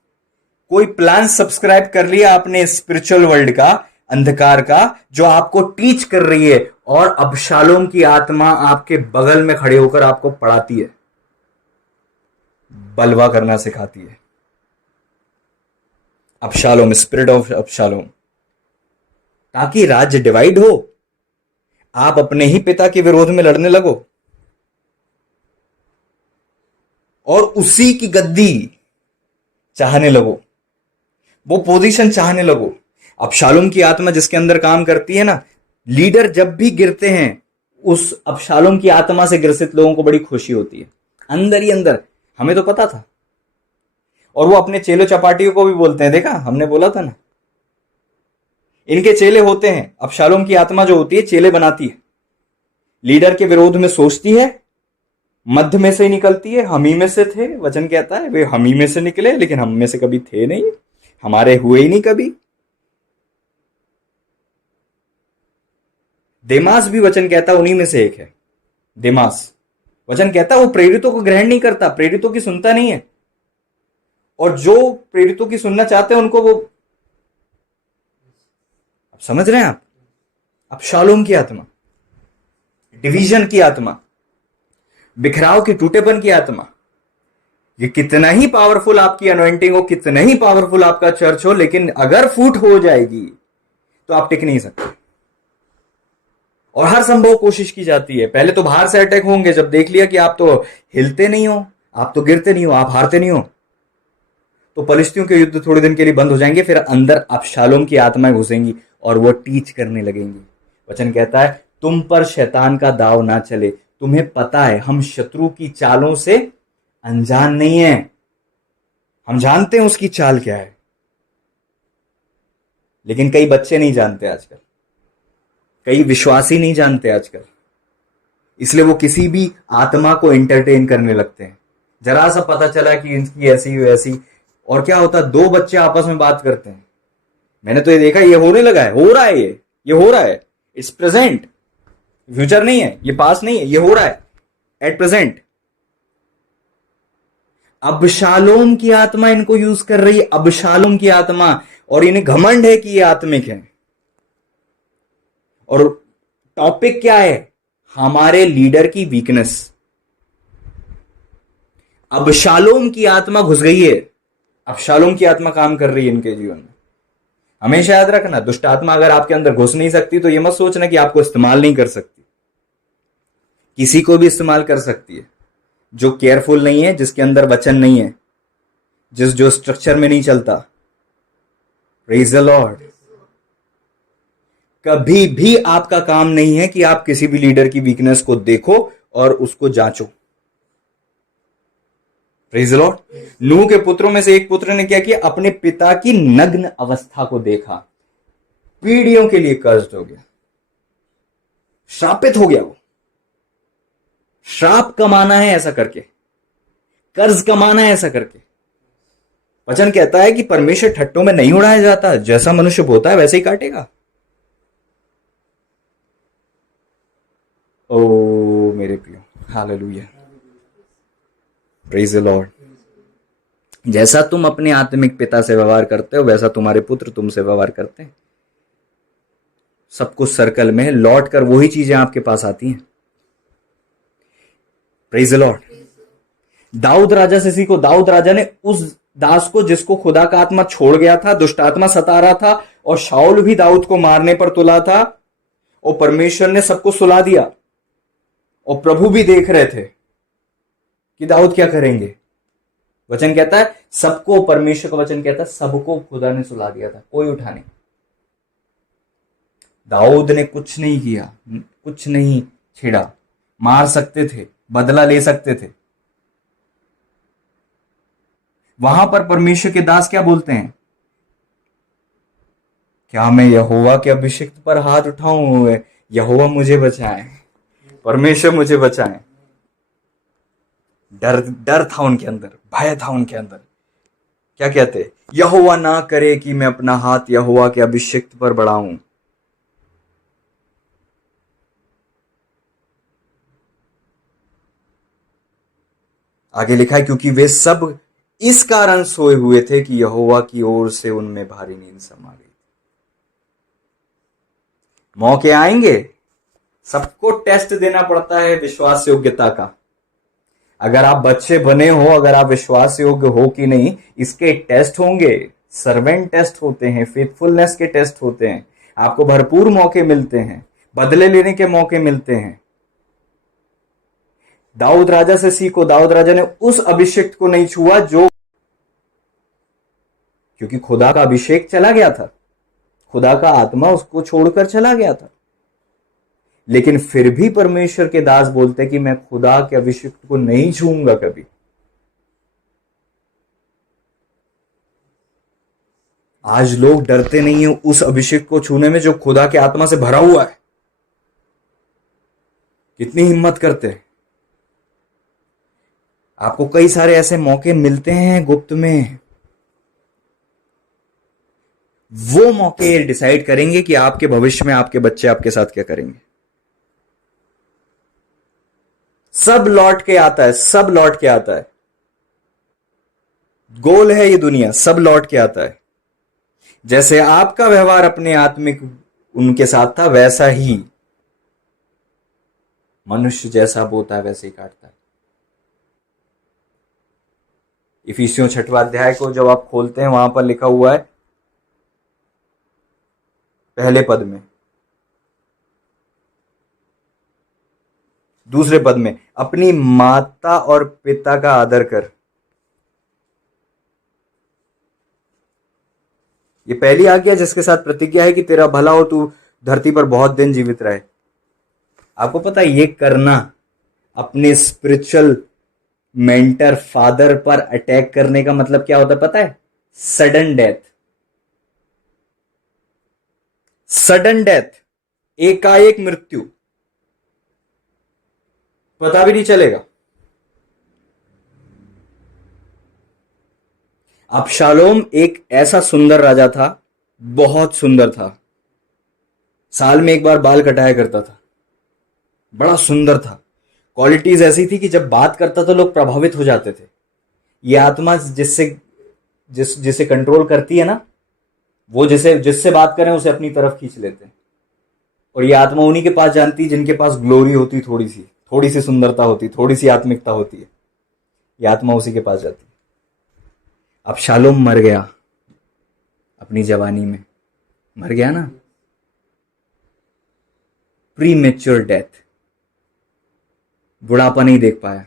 कोई प्लान सब्सक्राइब कर लिया आपने स्पिरिचुअल वर्ल्ड का, अंधकार का, जो आपको टीच कर रही है, और अबशालोम की आत्मा आपके बगल में खड़े होकर आपको पढ़ाती है, बलवा करना सिखाती है। अबशालोम, स्पिरिट ऑफ अबशालोम, ताकि राज्य डिवाइड हो, आप अपने ही पिता के विरोध में लड़ने लगो और उसी की गद्दी चाहने लगो, वो पोजीशन चाहने लगो। अबशालोम की आत्मा जिसके अंदर काम करती है ना, लीडर जब भी गिरते हैं, उस अबशालोम की आत्मा से ग्रसित लोगों को बड़ी खुशी होती है अंदर ही अंदर। हमें तो पता था, और वो अपने चेलो चपाटियों को भी बोलते हैं, देखा हमने बोला था ना, इनके चेले होते हैं। अबशालोम की आत्मा जो होती है चेले बनाती है, लीडर के विरोध में सोचती है, मध्य में से ही निकलती है। हम ही में से थे, वचन कहता है वे हम ही में से निकले, लेकिन हम में से कभी थे नहीं, हमारे हुए ही नहीं कभी। देमास भी वचन कहता है उन्हीं में से एक है। देमास वचन कहता है वो प्रेरितों को ग्रहण नहीं करता, प्रेरितों की सुनता नहीं है, और जो प्रेरितों की सुनना चाहते हैं उनको वो, अब समझ रहे हैं आप? अबशालोम की आत्मा, डिवीजन की आत्मा, बिखराव की, टूटेपन की आत्मा, ये कितना ही पावरफुल आपकी अनॉइंटिंग हो, कितना ही पावरफुल आपका चर्च हो, लेकिन अगर फूट हो जाएगी तो आप टिक नहीं सकते। और हर संभव कोशिश की जाती है। पहले तो बाहर से अटैक होंगे, जब देख लिया कि आप तो हिलते नहीं हो, आप तो गिरते नहीं हो, आप हारते नहीं हो, तो पलिश्तियों के युद्ध थोड़े दिन के लिए बंद हो जाएंगे। फिर अंदर अबशालोम की आत्माएं घुसेंगी और वो टीच करने लगेंगी। वचन कहता है तुम पर शैतान का दाव ना चले, तुम्हें पता है हम शत्रु की चालों से अनजान नहीं है, हम जानते हैं उसकी चाल क्या है। लेकिन कई बच्चे नहीं जानते आजकल, कई विश्वासी नहीं जानते आजकल, इसलिए वो किसी भी आत्मा को एंटरटेन करने लगते हैं। जरा सा पता चला कि इनकी ऐसी वैसी, और क्या होता है, दो बच्चे आपस में बात करते हैं। मैंने तो ये देखा, ये होने लगा है, हो रहा है, ये हो रहा है। इट्स प्रेजेंट, फ्यूचर नहीं है, ये पास नहीं है, ये हो रहा है एट प्रेजेंट। अबशालोम की आत्मा इनको यूज कर रही है, अबशालोम की आत्मा, और इन्हें घमंड है कि ये आत्मिक है। और टॉपिक क्या है? हमारे लीडर की वीकनेस। अबशालोम की आत्मा घुस गई है, अबशालोम की आत्मा काम कर रही है इनके जीवन में। हमेशा याद रखना, दुष्ट आत्मा अगर आपके अंदर घुस नहीं सकती तो ये मत सोचना कि आपको इस्तेमाल नहीं कर सकती। किसी को भी इस्तेमाल कर सकती है जो केयरफुल नहीं है, जिसके अंदर वचन नहीं है, जो स्ट्रक्चर में नहीं चलता। Praise the Lord. कभी भी आपका काम नहीं है कि आप किसी भी लीडर की वीकनेस को देखो और उसको जांचो। Praise the Lord. नूह के पुत्रों में से एक पुत्र ने क्या किया? अपने पिता की नग्न अवस्था को देखा, पीढ़ियों के लिए कर्ज हो गया, श्रापित हो गया। वो श्राप कमाना है ऐसा करके, कर्ज कमाना है ऐसा करके। वचन कहता है कि परमेश्वर ठट्टों में नहीं उड़ाया जाता, जैसा मनुष्य बोता है वैसे ही काटेगा। ओ मेरे प्रियो, हालेलुया, प्रेज द लॉर्ड। जैसा तुम अपने आत्मिक पिता से व्यवहार करते हो वैसा तुम्हारे पुत्र तुमसे व्यवहार करते हैं। सब कुछ सर्कल में है, लौट कर वही चीजें आपके पास आती हैं। Praise the Lord. दाऊद राजा से सीखो। दाऊद राजा ने उस दास को जिसको खुदा का आत्मा छोड़ गया था, दुष्ट आत्मा सता रहा था, और शाऊल भी दाऊद को मारने पर तुला था, और परमेश्वर ने सबको सुला दिया, और प्रभु भी देख रहे थे कि दाऊद क्या करेंगे। वचन कहता है सबको, परमेश्वर का वचन कहता है सबको खुदा ने सुला दिया था, कोई उठा नहीं। दाऊद ने कुछ नहीं किया, कुछ नहीं छेड़ा। मार सकते थे, बदला ले सकते थे। वहां पर परमेश्वर के दास क्या बोलते हैं? क्या मैं यहोवा के अभिषिक्त पर हाथ उठाऊं? यहोवा मुझे बचाए, परमेश्वर मुझे बचाए। डर था उनके अंदर, भय था उनके अंदर। क्या कहते? यहोवा ना करे कि मैं अपना हाथ यहोवा के अभिषिक्त पर बढ़ाऊं। आगे लिखा है क्योंकि वे सब इस कारण सोए हुए थे कि यहोवा की ओर से उनमें भारी नींद समा गई। मौके आएंगे, सबको टेस्ट देना पड़ता है विश्वास योग्यता का। अगर आप बच्चे बने हो, अगर आप विश्वास योग्य हो कि नहीं, इसके टेस्ट होंगे। सर्वेंट टेस्ट होते हैं, फेथफुलनेस के टेस्ट होते हैं। आपको भरपूर मौके मिलते हैं, बदले लेने के मौके मिलते हैं। दाऊद राजा से सीखो। दाऊद राजा ने उस अभिषेक को नहीं छुआ जो, क्योंकि खुदा का अभिषेक चला गया था, खुदा का आत्मा उसको छोड़कर चला गया था। लेकिन फिर भी परमेश्वर के दास बोलते कि मैं खुदा के अभिषेक को नहीं छूऊंगा कभी। आज लोग डरते नहीं है उस अभिषेक को छूने में जो खुदा के आत्मा से भरा हुआ है। कितनी हिम्मत करते हैं। आपको कई सारे ऐसे मौके मिलते हैं गुप्त में। वो मौके डिसाइड करेंगे कि आपके भविष्य में आपके बच्चे आपके साथ क्या करेंगे। सब लौट के आता है, सब लौट के आता है। गोल है ये दुनिया, सब लौट के आता है। जैसे आपका व्यवहार अपने आत्मिक उनके साथ था, वैसा ही मनुष्य जैसा बोता है वैसे ही काटता है। इफिसियों 6वां अध्याय को जब आप खोलते हैं, वहां पर लिखा हुआ है पहले पद में, दूसरे पद में, अपनी माता और पिता का आदर कर। ये पहली आज्ञा जिसके साथ प्रतिज्ञा है कि तेरा भला हो, तू धरती पर बहुत दिन जीवित रहे। आपको पता है ये करना अपने स्पिरिचुअल मेंटर फादर पर अटैक करने का मतलब क्या होता है पता है? Sudden death. सडन डेथ, एकाएक मृत्यु, पता भी नहीं चलेगा। अबशालोम एक ऐसा सुंदर राजा था, बहुत सुंदर था। साल में एक बार बाल कटाया करता था, बड़ा सुंदर था। क्वालिटीज ऐसी थी कि जब बात करता तो लोग प्रभावित हो जाते थे। ये आत्मा जिसे कंट्रोल करती है ना, वो जिससे बात करें उसे अपनी तरफ खींच लेते हैं। और ये आत्मा उन्हीं के पास जानती जिनके पास ग्लोरी होती, थोड़ी सी सुंदरता होती, थोड़ी सी आत्मिकता होती है। ये आत्मा उसी के पास जाती है। अबशालोम मर गया अपनी जवानी में, मर गया ना, प्री मेच्योर डेथ। बुढ़ापा नहीं देख पाया।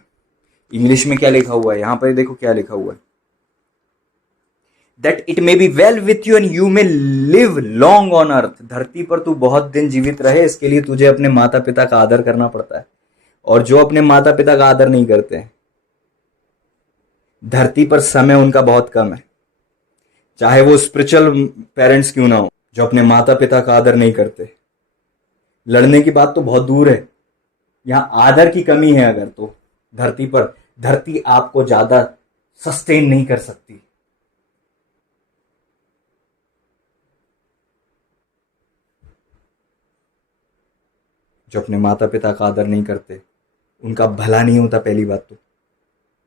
इंग्लिश में क्या लिखा हुआ है, यहां पर देखो क्या लिखा हुआ है, that it may be well with you and you may live long on earth. धरती पर तू बहुत दिन जीवित रहे, इसके लिए तुझे अपने माता पिता का आदर करना पड़ता है। और जो अपने माता पिता का आदर नहीं करते हैं, धरती पर समय उनका बहुत कम है, चाहे वो स्पिरिचुअल पेरेंट्स क्यों ना हो, जो अपने माता पिता का आदर नहीं करते। लड़ने की बात तो बहुत दूर है, यहां आदर की कमी है अगर, तो धरती पर, धरती आपको ज्यादा सस्टेन नहीं कर सकती। जो अपने माता पिता का आदर नहीं करते उनका भला नहीं होता, पहली बात तो।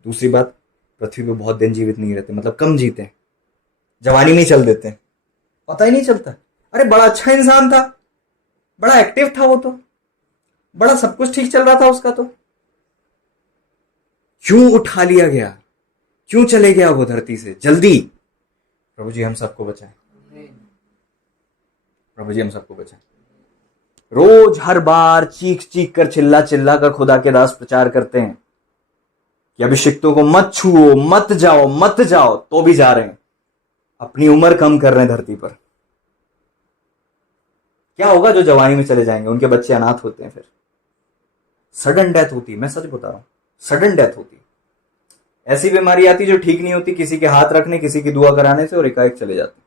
दूसरी बात, पृथ्वी पे बहुत दिन जीवित नहीं रहते, मतलब कम जीते हैं, जवानी में ही चल देते हैं, पता ही नहीं चलता। अरे बड़ा अच्छा इंसान था, बड़ा एक्टिव था वो तो, बड़ा सब कुछ ठीक चल रहा था उसका, तो क्यों उठा लिया गया, क्यों चले गया वो धरती से जल्दी। प्रभु जी हम सबको बचाएं, प्रभु जी हम सबको बचाएं। रोज हर बार चीख चीख कर, चिल्ला चिल्ला कर खुदा के दास प्रचार करते हैं कि अभिषिक्तों को मत छुओ, मत जाओ, मत जाओ, तो भी जा रहे हैं, अपनी उम्र कम कर रहे हैं धरती पर। क्या होगा जो जवानी में चले जाएंगे, उनके बच्चे अनाथ होते हैं, फिर सडन डेथ होती है, मैं सच बता रहा हूं, सडन डेथ होती है। ऐसी बीमारी आती जो ठीक नहीं होती, किसी के हाथ रखने, किसी की दुआ कराने से, और एकाएक चले जाते।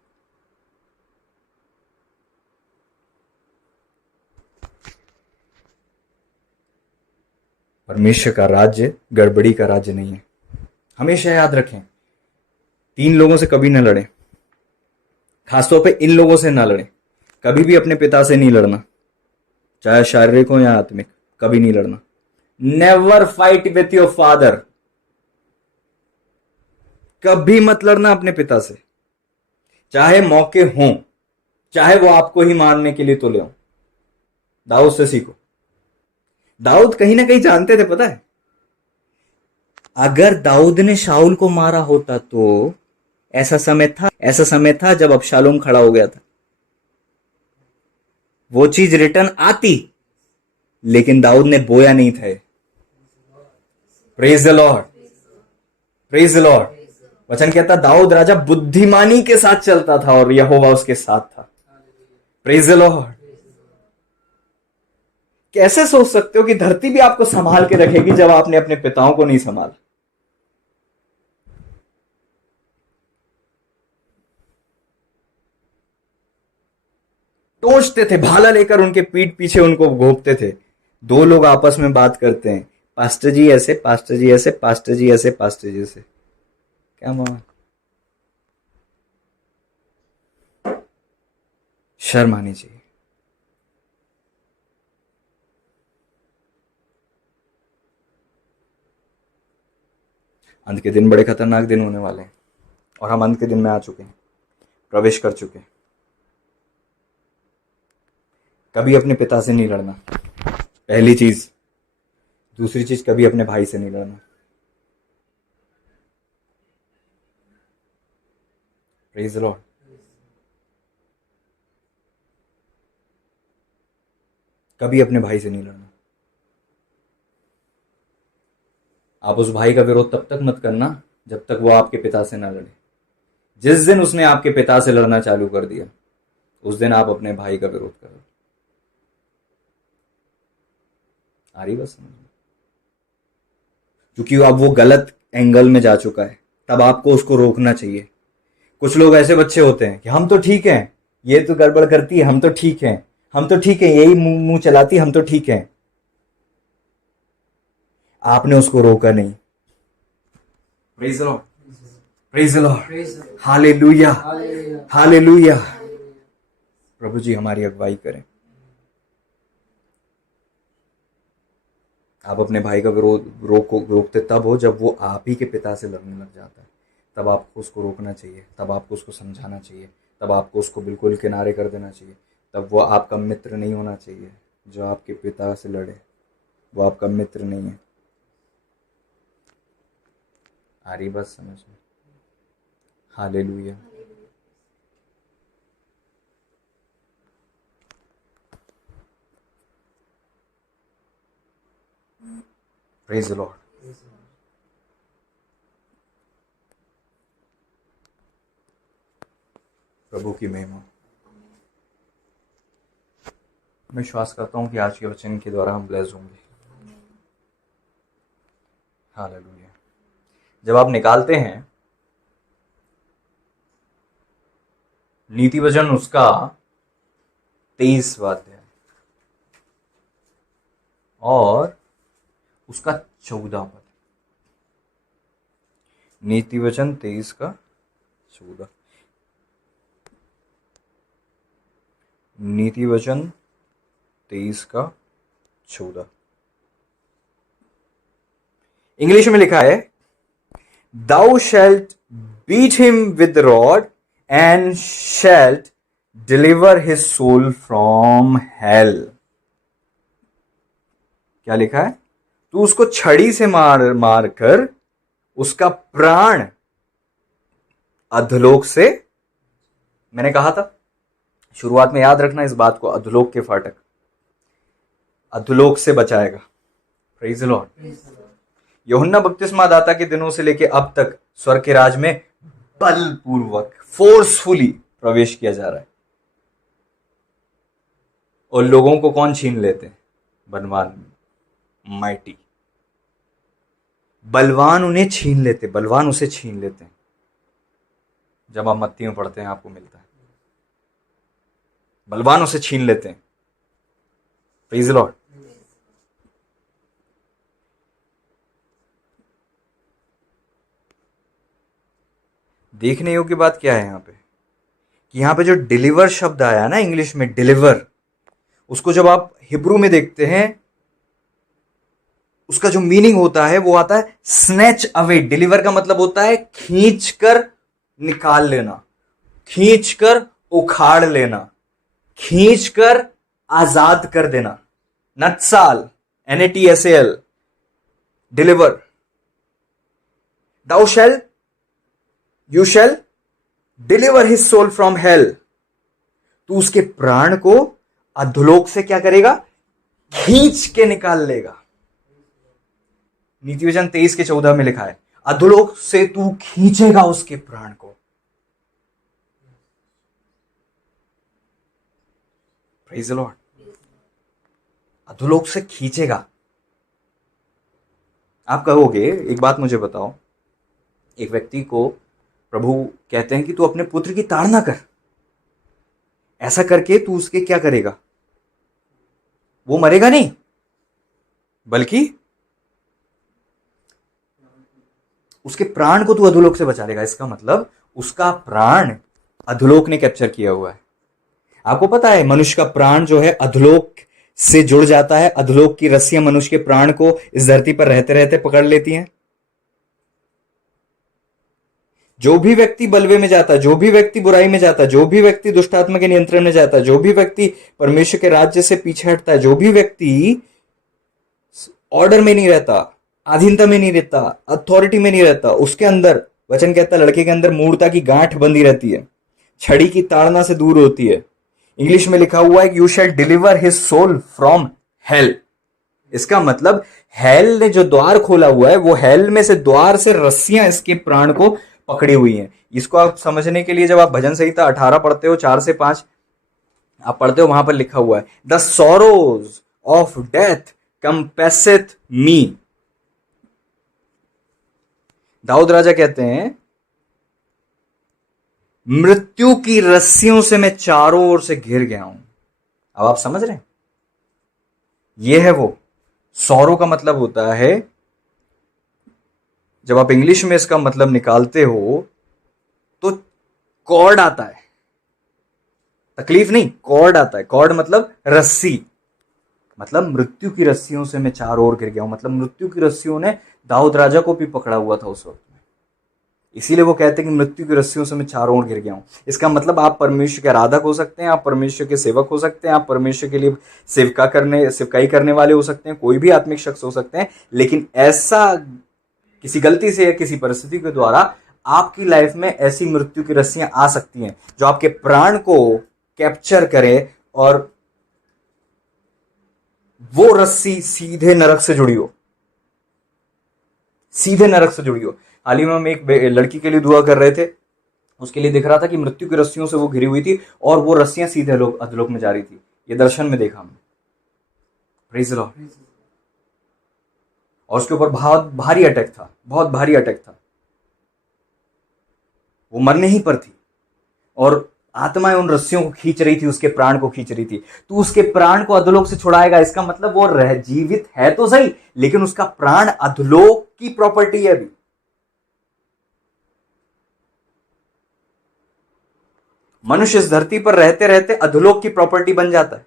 परमेश्वर का राज्य गड़बड़ी का राज्य नहीं है, हमेशा याद रखें। 3 लोगों से कभी ना लड़े, खासतौर पे इन लोगों से ना लड़े। कभी भी अपने पिता से नहीं लड़ना, चाहे शारीरिक हो या आत्मिक, कभी नहीं लड़ना। Never fight with your father, कभी मत लड़ना अपने पिता से, चाहे मौके हों, चाहे वो आपको ही मारने के लिए तुले हों। दाऊद से सीखो। दाऊद कहीं ना कहीं जानते थे, पता है, अगर दाऊद ने शाऊल को मारा होता तो ऐसा समय था जब अबशालोम खड़ा हो गया था, वो चीज रिटर्न आती, लेकिन दाऊद ने बोया नहीं था। Praise the Lord, praise the Lord. वचन कहता दाऊद राजा बुद्धिमानी के साथ चलता था और यहोवा उसके साथ था। Praise the Lord. कैसे सोच सकते हो कि धरती भी आपको संभाल के रखेगी जब आपने अपने पिताओं को नहीं संभाला। टोचते थे, भाला लेकर उनके पीठ पीछे उनको घोंपते थे। 2 लोग आपस में बात करते हैं, पास्टर जी ऐसे, पास्टर जी ऐसे, पास्टर जी ऐसे, पास्टर जी ऐसे, क्या मां, शर्म आनी चाहिए। अंत के दिन बड़े खतरनाक दिन होने वाले हैं, और हम अंत के दिन में आ चुके हैं, प्रवेश कर चुके हैं। कभी अपने पिता से नहीं लड़ना, पहली चीज। दूसरी चीज, कभी अपने भाई से नहीं लड़ना। Praise the Lord. कभी अपने भाई से नहीं लड़ना। आप उस भाई का विरोध तब तक मत करना जब तक वो आपके पिता से ना लड़े। जिस दिन उसने आपके पिता से लड़ना चालू कर दिया, उस दिन आप अपने भाई का विरोध करो। आ रही बस समझ में? क्योंकि अब वो गलत एंगल में जा चुका है, तब आपको उसको रोकना चाहिए। कुछ लोग ऐसे बच्चे होते हैं कि हम तो ठीक हैं, ये तो गड़बड़ करती है, हम तो ठीक हैं, हम तो ठीक है, यही मुंह मुंह चलाती, हम तो ठीक हैं। आपने उसको रोका नहीं। Praise the Lord, praise the Lord, hallelujah, hallelujah. प्रभु जी हमारी अगुवाई करें। आप अपने भाई का विरोध रोकते तब हो जब वो आप ही के पिता से लड़ने लग जाता है। तब आपको उसको रोकना चाहिए, तब आपको उसको समझाना चाहिए, तब आपको उसको बिल्कुल किनारे कर देना चाहिए। तब वो आपका मित्र नहीं होना चाहिए। जो आपके पिता से लड़े वो आपका मित्र नहीं है। आ रही बात समझ में? हालेलुया। Praise the Lord. प्रभु की महिमा। मैं विश्वास करता हूं कि आज के वचन के द्वारा हम ब्लेस होंगे। हालेलुया। जब आप निकालते हैं नीति वचन उसका 23वां अध्याय और उसका 14 पद। नीति वचन 23 का 14। नीति वचन 23 का 14 इंग्लिश में लिखा है, Thou shalt beat him with the rod and shalt deliver his soul from hell। क्या लिखा है? तू उसको छड़ी से मार कर उसका प्राण अधोलोक से, मैंने कहा था शुरुआत में, याद रखना इस बात को, अधोलोक के फाटक, अधोलोक से बचाएगा। Praise the Lord. यूहन्ना बपतिस्मा दाता के दिनों से लेकर अब तक स्वर्ग के राज में बलपूर्वक, फोर्सफुली प्रवेश किया जा रहा है। और लोगों को कौन छीन लेते हैं? बलवान, माइटी, बलवान उन्हें छीन लेते, बलवान उसे छीन लेते हैं। जब आप मत्ती में पढ़ते हैं आपको मिलता है, बलवान उसे छीन लेते हैं। Praise the Lord. देखने योग्य बात क्या है यहां पे, कि यहां पे जो डिलीवर शब्द आया ना इंग्लिश में, डिलीवर, उसको जब आप हिब्रू में देखते हैं उसका जो मीनिंग होता है वो आता है स्नैच अवे। डिलीवर का मतलब होता है खींच कर निकाल लेना, खींच कर उखाड़ लेना, खींच कर आजाद कर देना। नत्साल, NATSAL, deliver. Thou shall, you shall deliver his soul from hell। तू उसके प्राण को अधोलोक से क्या करेगा? खींच के निकाल लेगा। नीति वचन 23 के 14 में लिखा है, अधोलोक से तू खींचेगा उसके प्राण को। Praise the Lord. अधोलोक से खींचेगा। आप कहोगे, एक बात मुझे बताओ, एक व्यक्ति को प्रभु कहते हैं कि तू अपने पुत्र की ताड़ना कर, ऐसा करके तू उसके क्या करेगा? वो मरेगा नहीं, बल्कि उसके प्राण को तू अधोलोक से बचा लेगा। इसका मतलब उसका प्राण अधोलोक ने कैप्चर किया हुआ है। आपको पता है मनुष्य का प्राण जो है अधोलोक से जुड़ जाता है। अधोलोक की रस्सियां मनुष्य के प्राण को इस धरती पर रहते रहते पकड़ लेती हैं। जो भी व्यक्ति बलवे में जाता है, जो भी व्यक्ति बुराई में जाता है, जो भी व्यक्ति दुष्टात्मा के नियंत्रण में जाता है, जो भी व्यक्ति परमेश्वर के राज्य से पीछे हटता है, जो भी व्यक्ति ऑर्डर में नहीं रहता, अधीनता में नहीं रहता, अथॉरिटी में नहीं रहता, उसके अंदर वचन कहता है लड़के के अंदर मूर्ता की गांठ बंधी रहती है, छड़ी की ताड़ना से दूर होती है। इंग्लिश में लिखा हुआ है, you shall deliver his soul from hell. इसका मतलब हेल ने जो द्वार खोला हुआ है, वो हेल में से द्वार से रस्सियां इसके प्राण को पकड़ी हुई हैं। इसको आप समझने के लिए जब आप भजन संहिता 18 पढ़ते हो, 4 से 5 आप पढ़ते हो, वहां पर लिखा हुआ है, द सॉरोज ऑफ डेथ कंपेसेथ मी। दाऊद राजा कहते हैं, मृत्यु की रस्सियों से मैं चारों ओर से घिर गया हूं। अब आप समझ रहे हैं, यह है वो। सॉरो का मतलब होता है, जब आप इंग्लिश में इसका मतलब निकालते हो तो कॉर्ड आता है, तकलीफ नहीं, कॉर्ड आता है। कॉर्ड मतलब रस्सी, मतलब मृत्यु की रस्सियों से मैं चारों ओर गिर गया हूं। मतलब मृत्यु की रस्सियों ने दाऊद राजा को भी पकड़ा हुआ था उस वक्त में। इसीलिए वो कहते हैं कि मृत्यु की रस्सियों से मैं चारों ओर गिर गया हूं। इसका मतलब आप परमेश्वर के आराधक हो सकते हैं, आप परमेश्वर के सेवक हो सकते हैं, आप परमेश्वर के लिए सेवकाई करने वाले हो सकते हैं, कोई भी आत्मिक शख्स हो सकते हैं, लेकिन ऐसा किसी गलती से या किसी परिस्थिति के द्वारा आपकी लाइफ में ऐसी मृत्यु की रस्सियां आ सकती हैं जो आपके प्राण को कैप्चर करे और वो रस्सी सीधे नरक से जुड़ी हो। सीधे नरक से जुड़ी हो। हाल ही में हम एक लड़की के लिए दुआ कर रहे थे, उसके लिए दिख रहा था कि मृत्यु की रस्सियों से वो घिरी हुई थी और वो रस्सियां सीधे लोग अधोलोक में जा रही थी। ये दर्शन में देखा हमने। Praise the Lord. और उसके ऊपर बहुत भारी अटैक था, बहुत भारी अटैक था, वो मरने ही पर थी और आत्माएं उन रस्सियों को खींच रही थी, उसके प्राण को खींच रही थी। तो उसके प्राण को अधोलोक से छुड़ाएगा, इसका मतलब वो रह जीवित है तो सही, लेकिन उसका प्राण अधोलोक की प्रॉपर्टी है अभी। मनुष्य इस धरती पर रहते रहते अधोलोक की प्रॉपर्टी बन जाता है।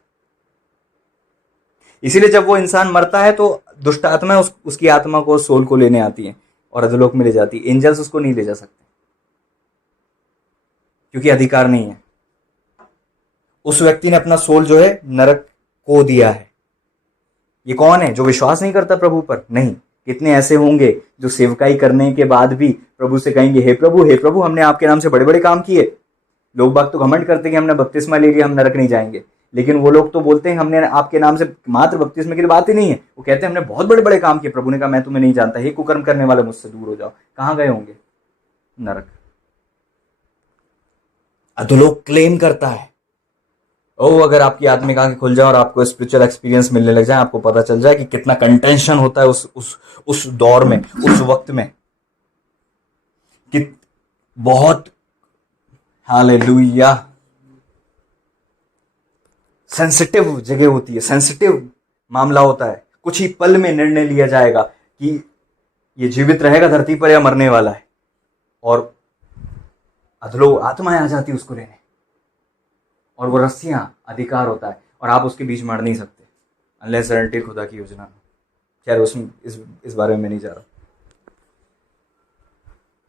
इसीलिए जब वो इंसान मरता है तो दुष्ट आत्मा उसकी आत्मा को, सोल को लेने आती है और अधोलोक में ले जाती है। एंजल्स उसको नहीं ले जा सकते क्योंकि अधिकार नहीं है। उस व्यक्ति ने अपना सोल जो है नरक को दिया है। ये कौन है? जो विश्वास नहीं करता प्रभु पर? नहीं। कितने ऐसे होंगे जो सेवकाई करने के बाद भी प्रभु से कहेंगे, हे प्रभु, हमने आपके नाम से बड़े बड़े काम किए। लोग बाग तो घमंड करते कि हमने बपतिस्मा ले लिया, हम नरक नहीं जाएंगे। लेकिन वो लोग तो बोलते हैं हमने आपके नाम से, मात्र बपतिस्मा की बात ही नहीं है, वो कहते हैं हमने बहुत बड़े बड़े काम किए। प्रभु ने कहा मैं तुम्हें नहीं जानता, हे कुकर्म करने वाले, मुझसे दूर हो जाओ। कहां गए होंगे? नरक। अधोलोक क्लेम करता है। अगर आपकी आत्मिक आंखें खुल जाए और आपको स्पिरिचुअल एक्सपीरियंस मिलने लग जाए, आपको पता चल जाए कि कितना कंटेंशन होता है उस दौर में, उस वक्त में, कि बहुत हालेलुया सेंसिटिव जगह होती है, सेंसिटिव मामला होता है। कुछ ही पल में निर्णय लिया जाएगा कि ये जीवित रहेगा धरती पर या मरने वाला है, और अधोलोक आत्माएं आ जाती उसको लेने, और वो रस्सियां अधिकार होता है और आप उसके बीच मार नहीं सकते अनलेस एंड खुदा की योजना। खैर उसमें इस बारे में नहीं जा रहा।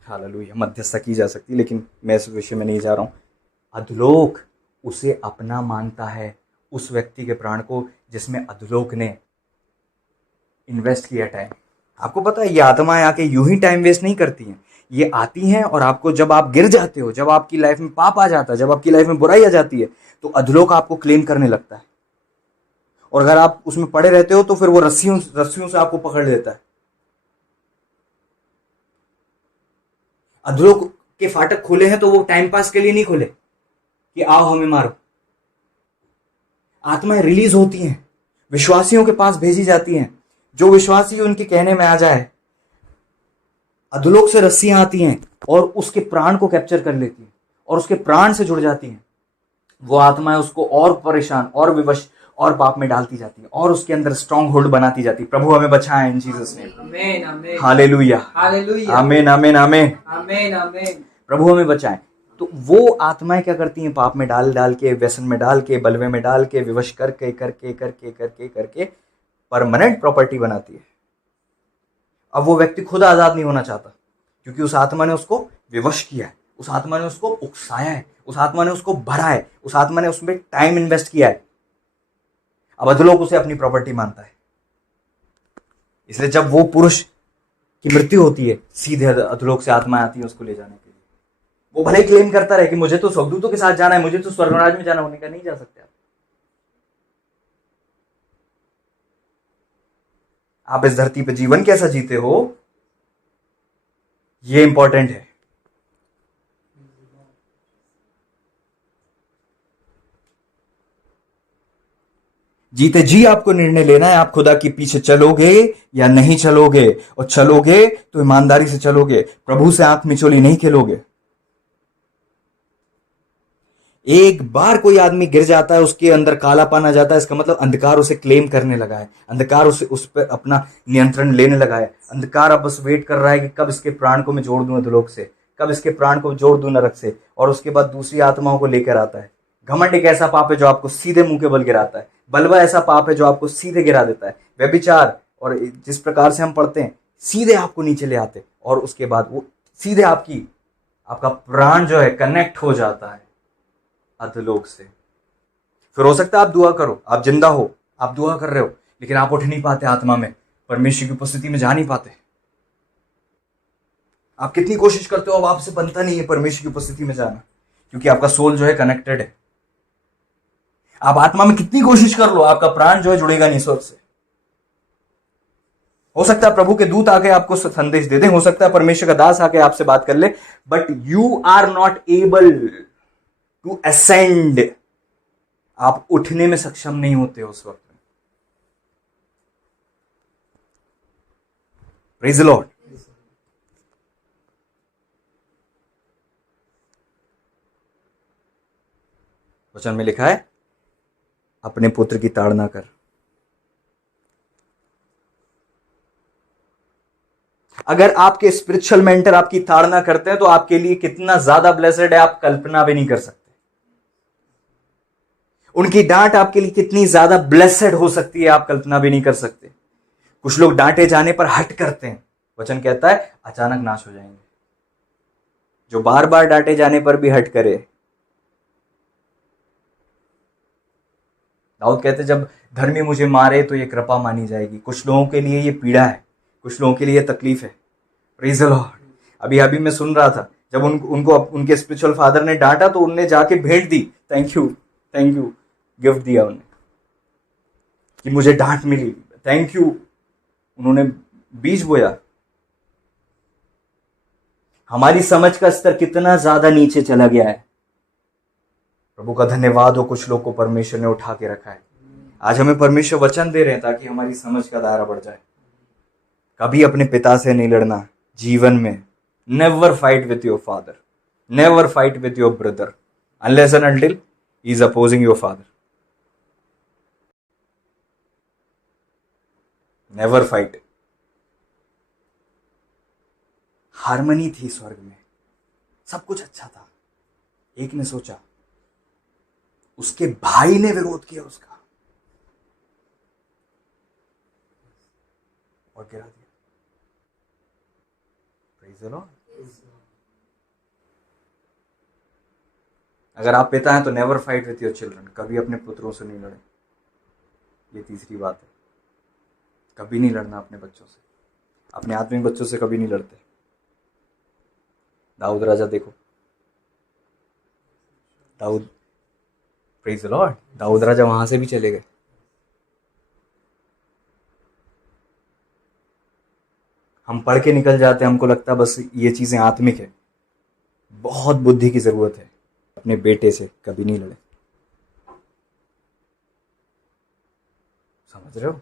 हालेलुया। मध्यस्थता की जा सकती, लेकिन मैं इस विषय में नहीं जा रहा हूं। अधोलोक उसे अपना मानता है, उस व्यक्ति के प्राण को जिसमें अधोलोक ने इन्वेस्ट किया टाइम। आपको पता है ये आत्माएं आके यूं ही टाइम वेस्ट नहीं करती हैं। ये आती हैं और आपको, जब आप गिर जाते हो, जब आपकी लाइफ में पाप आ जाता है, जब आपकी लाइफ में बुराई आ जाती है, तो अधोलोक आपको क्लेम करने लगता है। और अगर आप उसमें पड़े रहते हो तो फिर वो रस्सियों से आपको पकड़ लेता है। अधोलोक के फाटक खुले हैं तो वो टाइम पास के लिए नहीं खुले कि आओ हमें मारो। आत्माएं रिलीज होती हैं, विश्वासियों के पास भेजी जाती हैं। जो विश्वासी उनके कहने में आ जाए, अधोलोक से रस्सियां आती हैं और उसके प्राण को कैप्चर कर लेती हैं और उसके प्राण से जुड़ जाती हैं। वो आत्माएं उसको और परेशान और विवश और पाप में डालती जाती है और उसके अंदर स्ट्रॉन्ग होल्ड बनाती जाती है। प्रभु हमें बचाए इन जीसस नेम। हालेलुया, आमीन, आमीन, आमीन, आमीन। प्रभु हमें बचाए। तो वो आत्माएं क्या करती हैं? पाप में डाल के, व्यसन में डाल के, बलवे में डाल के, विवश करके करके करके करके करके परमानेंट प्रॉपर्टी बनाती है। अब वो व्यक्ति खुद आजाद नहीं होना चाहता क्योंकि उस आत्मा ने उसको विवश किया है, उस आत्मा ने उसको उकसाया है, उस आत्मा ने उसको भरा है, उस आत्मा ने उसमें टाइम इन्वेस्ट किया है। अब अधोलोक उसे अपनी प्रॉपर्टी मानता है। इसलिए जब वो पुरुष की मृत्यु होती है, सीधे अधोलोक से आत्मा आती है उसको ले जाने के लिए। वो भले ही क्लेम करता रहे कि मुझे तो स्वर्गदूतों के साथ जाना है, मुझे तो स्वर्गराज में जाना, होने का नहीं जा सकते आप इस धरती पे जीवन कैसा जीते हो, ये इंपॉर्टेंट है। जीते जी आपको निर्णय लेना है, आप खुदा के पीछे चलोगे या नहीं चलोगे, और चलोगे तो ईमानदारी से चलोगे, प्रभु से आंख मिचोली नहीं खेलोगे। एक बार कोई आदमी गिर जाता है, उसके अंदर कालापन आ जाता है, इसका मतलब अंधकार उसे क्लेम करने लगा है, अंधकार उस पर अपना नियंत्रण लेने लगा है। अंधकार अब बस वेट कर रहा है कि कब इसके प्राण को मैं जोड़ दूं अधोलोक से, कब इसके प्राण को जोड़ दूं नरक से, और उसके बाद दूसरी आत्माओं को लेकर आता है। घमंड एक ऐसा पाप है जो आपको सीधे मुंह के बल गिराता है। बलवा ऐसा पाप है जो आपको सीधे गिरा देता है। व्यभिचार और जिस प्रकार से हम पढ़ते हैं, सीधे आपको नीचे ले आते, और उसके बाद वो सीधे आपका प्राण जो है कनेक्ट हो जाता है अधोलोक से। फिर हो सकता है आप दुआ करो, आप जिंदा हो, आप दुआ कर रहे हो, लेकिन आप उठ नहीं पाते आत्मा में, परमेश्वर की उपस्थिति में जा नहीं पाते। आप कितनी कोशिश करते हो, अब आपसे बनता नहीं है परमेश्वर की उपस्थिति में जाना, क्योंकि आपका सोल जो है कनेक्टेड है। आप आत्मा में कितनी कोशिश कर लो, आपका प्राण जो है जुड़ेगा नहीं स्वर्ग से। हो सकता है प्रभु के दूत आके आपको संदेश दे दें, हो सकता है परमेश्वर का दास आके आपसे बात कर ले, but you are not able to ascend. आप उठने में सक्षम नहीं होते उस वक्त में। Praise the Lord. वचन में लिखा है, अपने पुत्र की ताड़ना कर। अगर आपके स्पिरिचुअल मेंटर आपकी ताड़ना करते हैं तो आपके लिए कितना ज्यादा ब्लेसेड है, आप कल्पना भी नहीं कर सकते। उनकी डांट आपके लिए कितनी ज्यादा ब्लेसेड हो सकती है, आप कल्पना भी नहीं कर सकते। कुछ लोग डांटे जाने पर हट करते हैं, वचन कहता है अचानक नाश हो जाएंगे। जो बार बार डांटे जाने पर भी हट करे, दाऊद कहते जब धर्मी मुझे मारे तो ये कृपा मानी जाएगी। कुछ लोगों के लिए ये पीड़ा है, कुछ लोगों के लिए तकलीफ है। Praise the Lord. अभी मैं सुन रहा था, जब उनको उनके स्पिरिचुअल फादर ने डांटा तो उनने जाके भेंट दी, थैंक यू गिफ्ट दिया उन्हें कि मुझे डांट मिली, थैंक यू। उन्होंने बीज बोया। हमारी समझ का स्तर कितना ज्यादा नीचे चला गया है। प्रभु का धन्यवाद हो, कुछ लोग को परमेश्वर ने उठा के रखा है। आज हमें परमेश्वर वचन दे रहे हैं ताकि हमारी समझ का दायरा बढ़ जाए। कभी अपने पिता से नहीं लड़ना जीवन में। Never fight with your father, never fight with your brother unless and until he is opposing your father. Never fight. Harmony थी स्वर्ग में, सब कुछ अच्छा था। एक ने सोचा, उसके भाई ने विरोध किया उसका और गिरा दिया। Praise the Lord. अगर आप पिता हैं तो never fight with your children. कभी अपने पुत्रों से नहीं लड़े। ये तीसरी बात है, कभी नहीं लड़ना अपने बच्चों से। अपने आत्मिक बच्चों से कभी नहीं लड़ते। दाऊद राजा देखो, दाऊद, प्रेज़ द लॉर्ड, दाऊद राजा वहां से भी चले गए। हम पढ़ के निकल जाते हैं, हमको लगता है बस ये चीजें आत्मिक है। बहुत बुद्धि की जरूरत है। अपने बेटे से कभी नहीं लड़े। समझ रहे हो?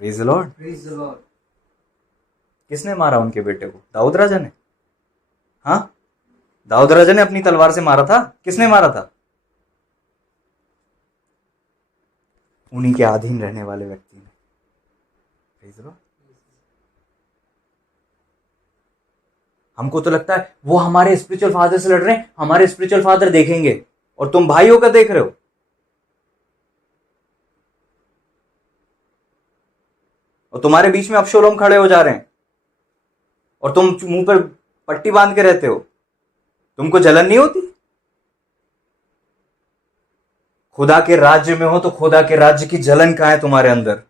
Praise the Lord. किसने मारा उनके बेटे को? दाऊद राजा ने। हाँ, दाऊद राजा ने अपनी तलवार से मारा था। किसने मारा था? उन्हीं के अधीन रहने वाले व्यक्ति ने। Praise the Lord. हमको तो लगता है वो हमारे स्पिरिचुअल फादर से लड़ रहे हैं, हमारे स्पिरिचुअल फादर देखेंगे, और तुम भाई होकर देख रहे हो। और तुम्हारे बीच में अबशलोम खड़े हो जा रहे हैं और तुम मुंह पर पट्टी बांध के रहते हो। तुमको जलन नहीं होती? खुदा के राज्य में हो तो खुदा के राज्य की जलन कहां है तुम्हारे अंदर?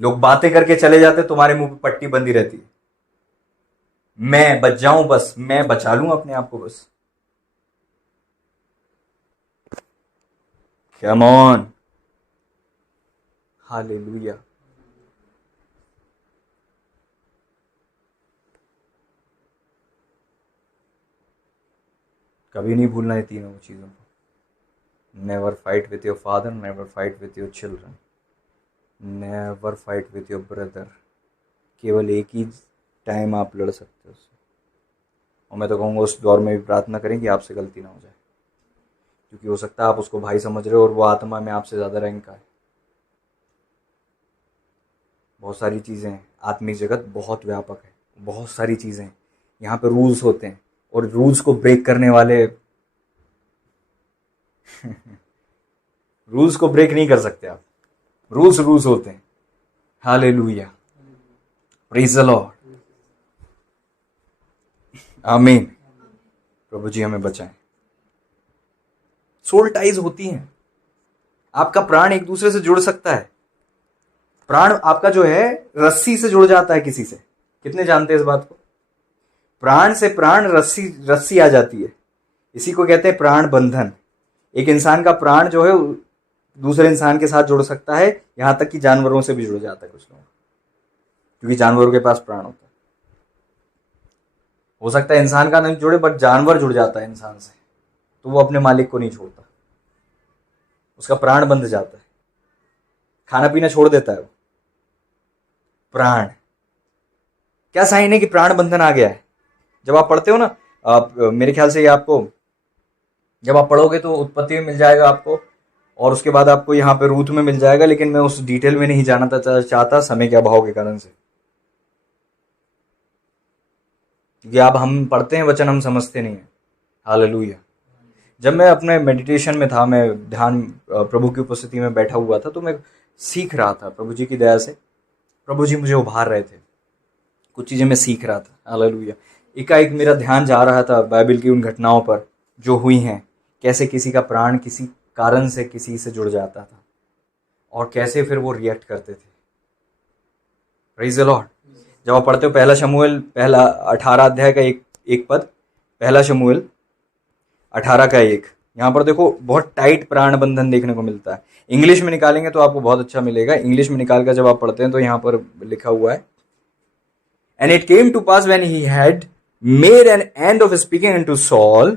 लोग बातें करके चले जाते, तुम्हारे मुंह पे पट्टी बंधी रहती है। मैं बच जाऊं, बस मैं बचा लूं अपने आप को, बस। Come on, hallelujah. कभी नहीं भूलना ये तीनों चीजों को। Never fight with your father, never fight with your children, never fight with your brother. केवल एक ही टाइम आप लड़ सकते हो उससे। और मैं तो कहूँगा उस दौर में भी प्रार्थना करें कि आपसे गलती ना हो जाए, क्योंकि हो सकता है आप उसको भाई समझ रहे हो और वो आत्मा में आपसे ज़्यादा रैंक का है। बहुत सारी चीज़ें हैं, आत्मिक जगत बहुत व्यापक है, बहुत सारी चीज़ें हैं। यहाँ पे रूल्स होते हैं और रूल्स को ब्रेक करने वाले रूल्स को ब्रेक नहीं कर सकते आप। रूल्स होते हैं। हालेलुया, प्रेज़ द लॉर्ड, आमीन। प्रभु जी हमें बचाएं। सोल टाइज होती हैं। आपका प्राण एक दूसरे से जुड़ सकता है। प्राण आपका जो है रस्सी से जुड़ जाता है किसी से। कितने जानते हैं इस बात को? प्राण से प्राण रस्सी आ जाती है। इसी को कहते हैं प्राण बंधन। एक इंसान का प्राण जो है दूसरे इंसान के साथ जुड़ सकता है, यहां तक कि जानवरों से भी जुड़ जाता है कुछ लोगों, क्योंकि जानवरों के पास प्राण होता है। हो सकता है इंसान का नहीं जुड़े, बट जानवर जुड़ जाता है इंसान से, तो वो अपने मालिक को नहीं छोड़ता, उसका प्राण बंध जाता है, खाना पीना छोड़ देता है वो। प्राण क्या साइन है कि प्राण बंधन आ गया है? जब आप पढ़ते हो ना, आप मेरे ख्याल से ये आपको, जब आप पढ़ोगे तो उत्पत्ति में मिल जाएगा आपको, और उसके बाद आपको यहाँ पे रूथ में मिल जाएगा, लेकिन मैं उस डिटेल में नहीं जाना चाहता समय के अभाव के कारण से, क्योंकि आप हम पढ़ते हैं वचन, हम समझते नहीं है। हालेलुया। जब मैं अपने मेडिटेशन में था, मैं ध्यान प्रभु की उपस्थिति में बैठा हुआ था, तो मैं सीख रहा था प्रभु जी की दया से। प्रभु जी मुझे उभार रहे थे, कुछ चीज़ें मैं सीख रहा था। हालेलुया। एकाएक मेरा ध्यान जा रहा था बाइबल की उन घटनाओं पर जो हुई हैं, कैसे किसी का प्राण किसी कारण से किसी से जुड़ जाता था और कैसे फिर वो रिएक्ट करते थे। Praise the Lord. जब आप पढ़ते हो पहला शमूएल, पहला 18 अध्याय का एक पद, पहला शमूएल 18 का 1, यहाँ पर देखो बहुत टाइट प्राण बंधन देखने को मिलता है। इंग्लिश में निकालेंगे तो आपको बहुत अच्छा मिलेगा। इंग्लिश में निकाल कर जब आप पढ़ते हैं तो यहाँ पर लिखा हुआ है, And it came to pass when he had made an end of speaking unto Saul,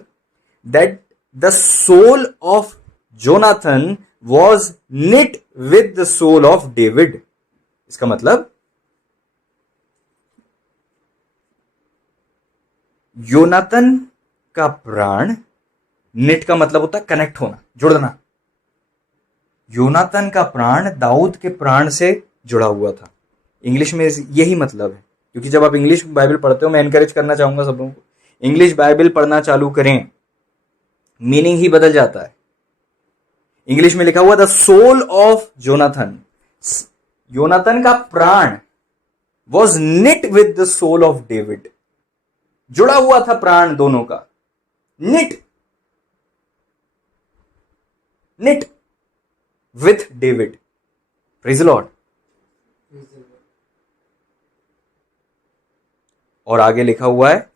that the soul of Jonathan was knit with the soul of David. इसका मतलब योनातन का प्राण, निट का मतलब होता है कनेक्ट होना, जुड़ना। योनातन का प्राण दाऊद के प्राण से जुड़ा हुआ था। इंग्लिश में यही मतलब है, क्योंकि जब आप इंग्लिश बाइबल पढ़ते हो, मैं एनकरेज करना चाहूंगा सब लोगों को, इंग्लिश बाइबल पढ़ना चालू करें, मीनिंग ही बदल जाता है। इंग्लिश में लिखा हुआ द सोल ऑफ जोनाथन, योनातन का प्राण was knit with the soul of David, जुड़ा हुआ था प्राण दोनों का, knit with David. Praise the Lord. और आगे लिखा हुआ है,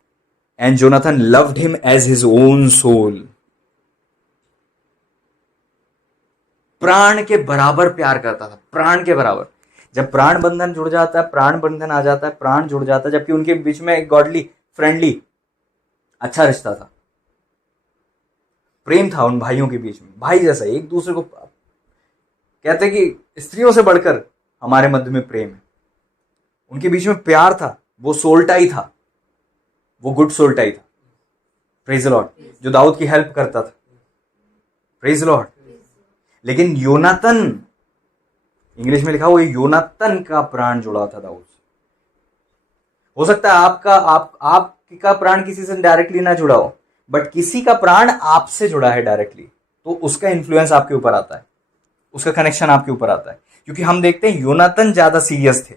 and Jonathan loved him as his own soul. प्राण के बराबर प्यार करता था, प्राण के बराबर। जब प्राण बंधन जुड़ जाता है, प्राण बंधन आ जाता है, प्राण जुड़ जाता है, जबकि उनके बीच में एक गॉडली, फ्रेंडली, अच्छा रिश्ता था, प्रेम था उन भाइयों के बीच में, भाई जैसा, एक दूसरे को कहते हैं कि स्त्रियों से बढ़कर हमारे मध्य में प्रेम है। उनके बीच में प्यार था, वो सोल्टाई था, वो गुड सोल्टाई था। Praise the Lord. जो दाऊद की हेल्प करता था। Praise the Lord. लेकिन योनातन, इंग्लिश में लिखा हुआ योनातन का प्राण जुड़ा था दाऊद से। हो सकता है आपका प्राण किसी से डायरेक्टली ना जुड़ा हो, बट किसी का प्राण आपसे जुड़ा है डायरेक्टली, तो उसका इन्फ्लुएंस आपके ऊपर आता है, उसका कनेक्शन आपके ऊपर आता है। क्योंकि हम देखते हैं योनातन ज्यादा सीरियस थे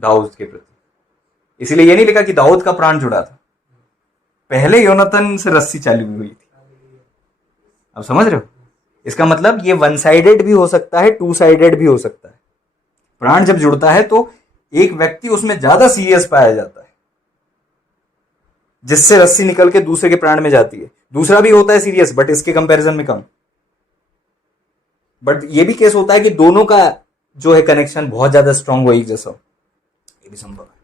दाऊद के प्रति, इसलिए ये नहीं लिखा कि दाऊद का प्राण जुड़ा था, पहले योनातन से रस्सी चालू हुई थी। अब समझ रहे हो? इसका मतलब ये वन साइडेड भी हो सकता है, टू साइडेड भी हो सकता है। प्राण जब जुड़ता है तो एक व्यक्ति उसमें ज्यादा सीरियस पाया जाता है, जिससे रस्सी निकल के दूसरे के प्राण में जाती है। दूसरा भी होता है सीरियस, बट इसके कंपैरिजन में कम। बट ये भी केस होता है कि दोनों का जो है कनेक्शन बहुत ज्यादा स्ट्रांग हो एक जैसा, ये भी संभव है।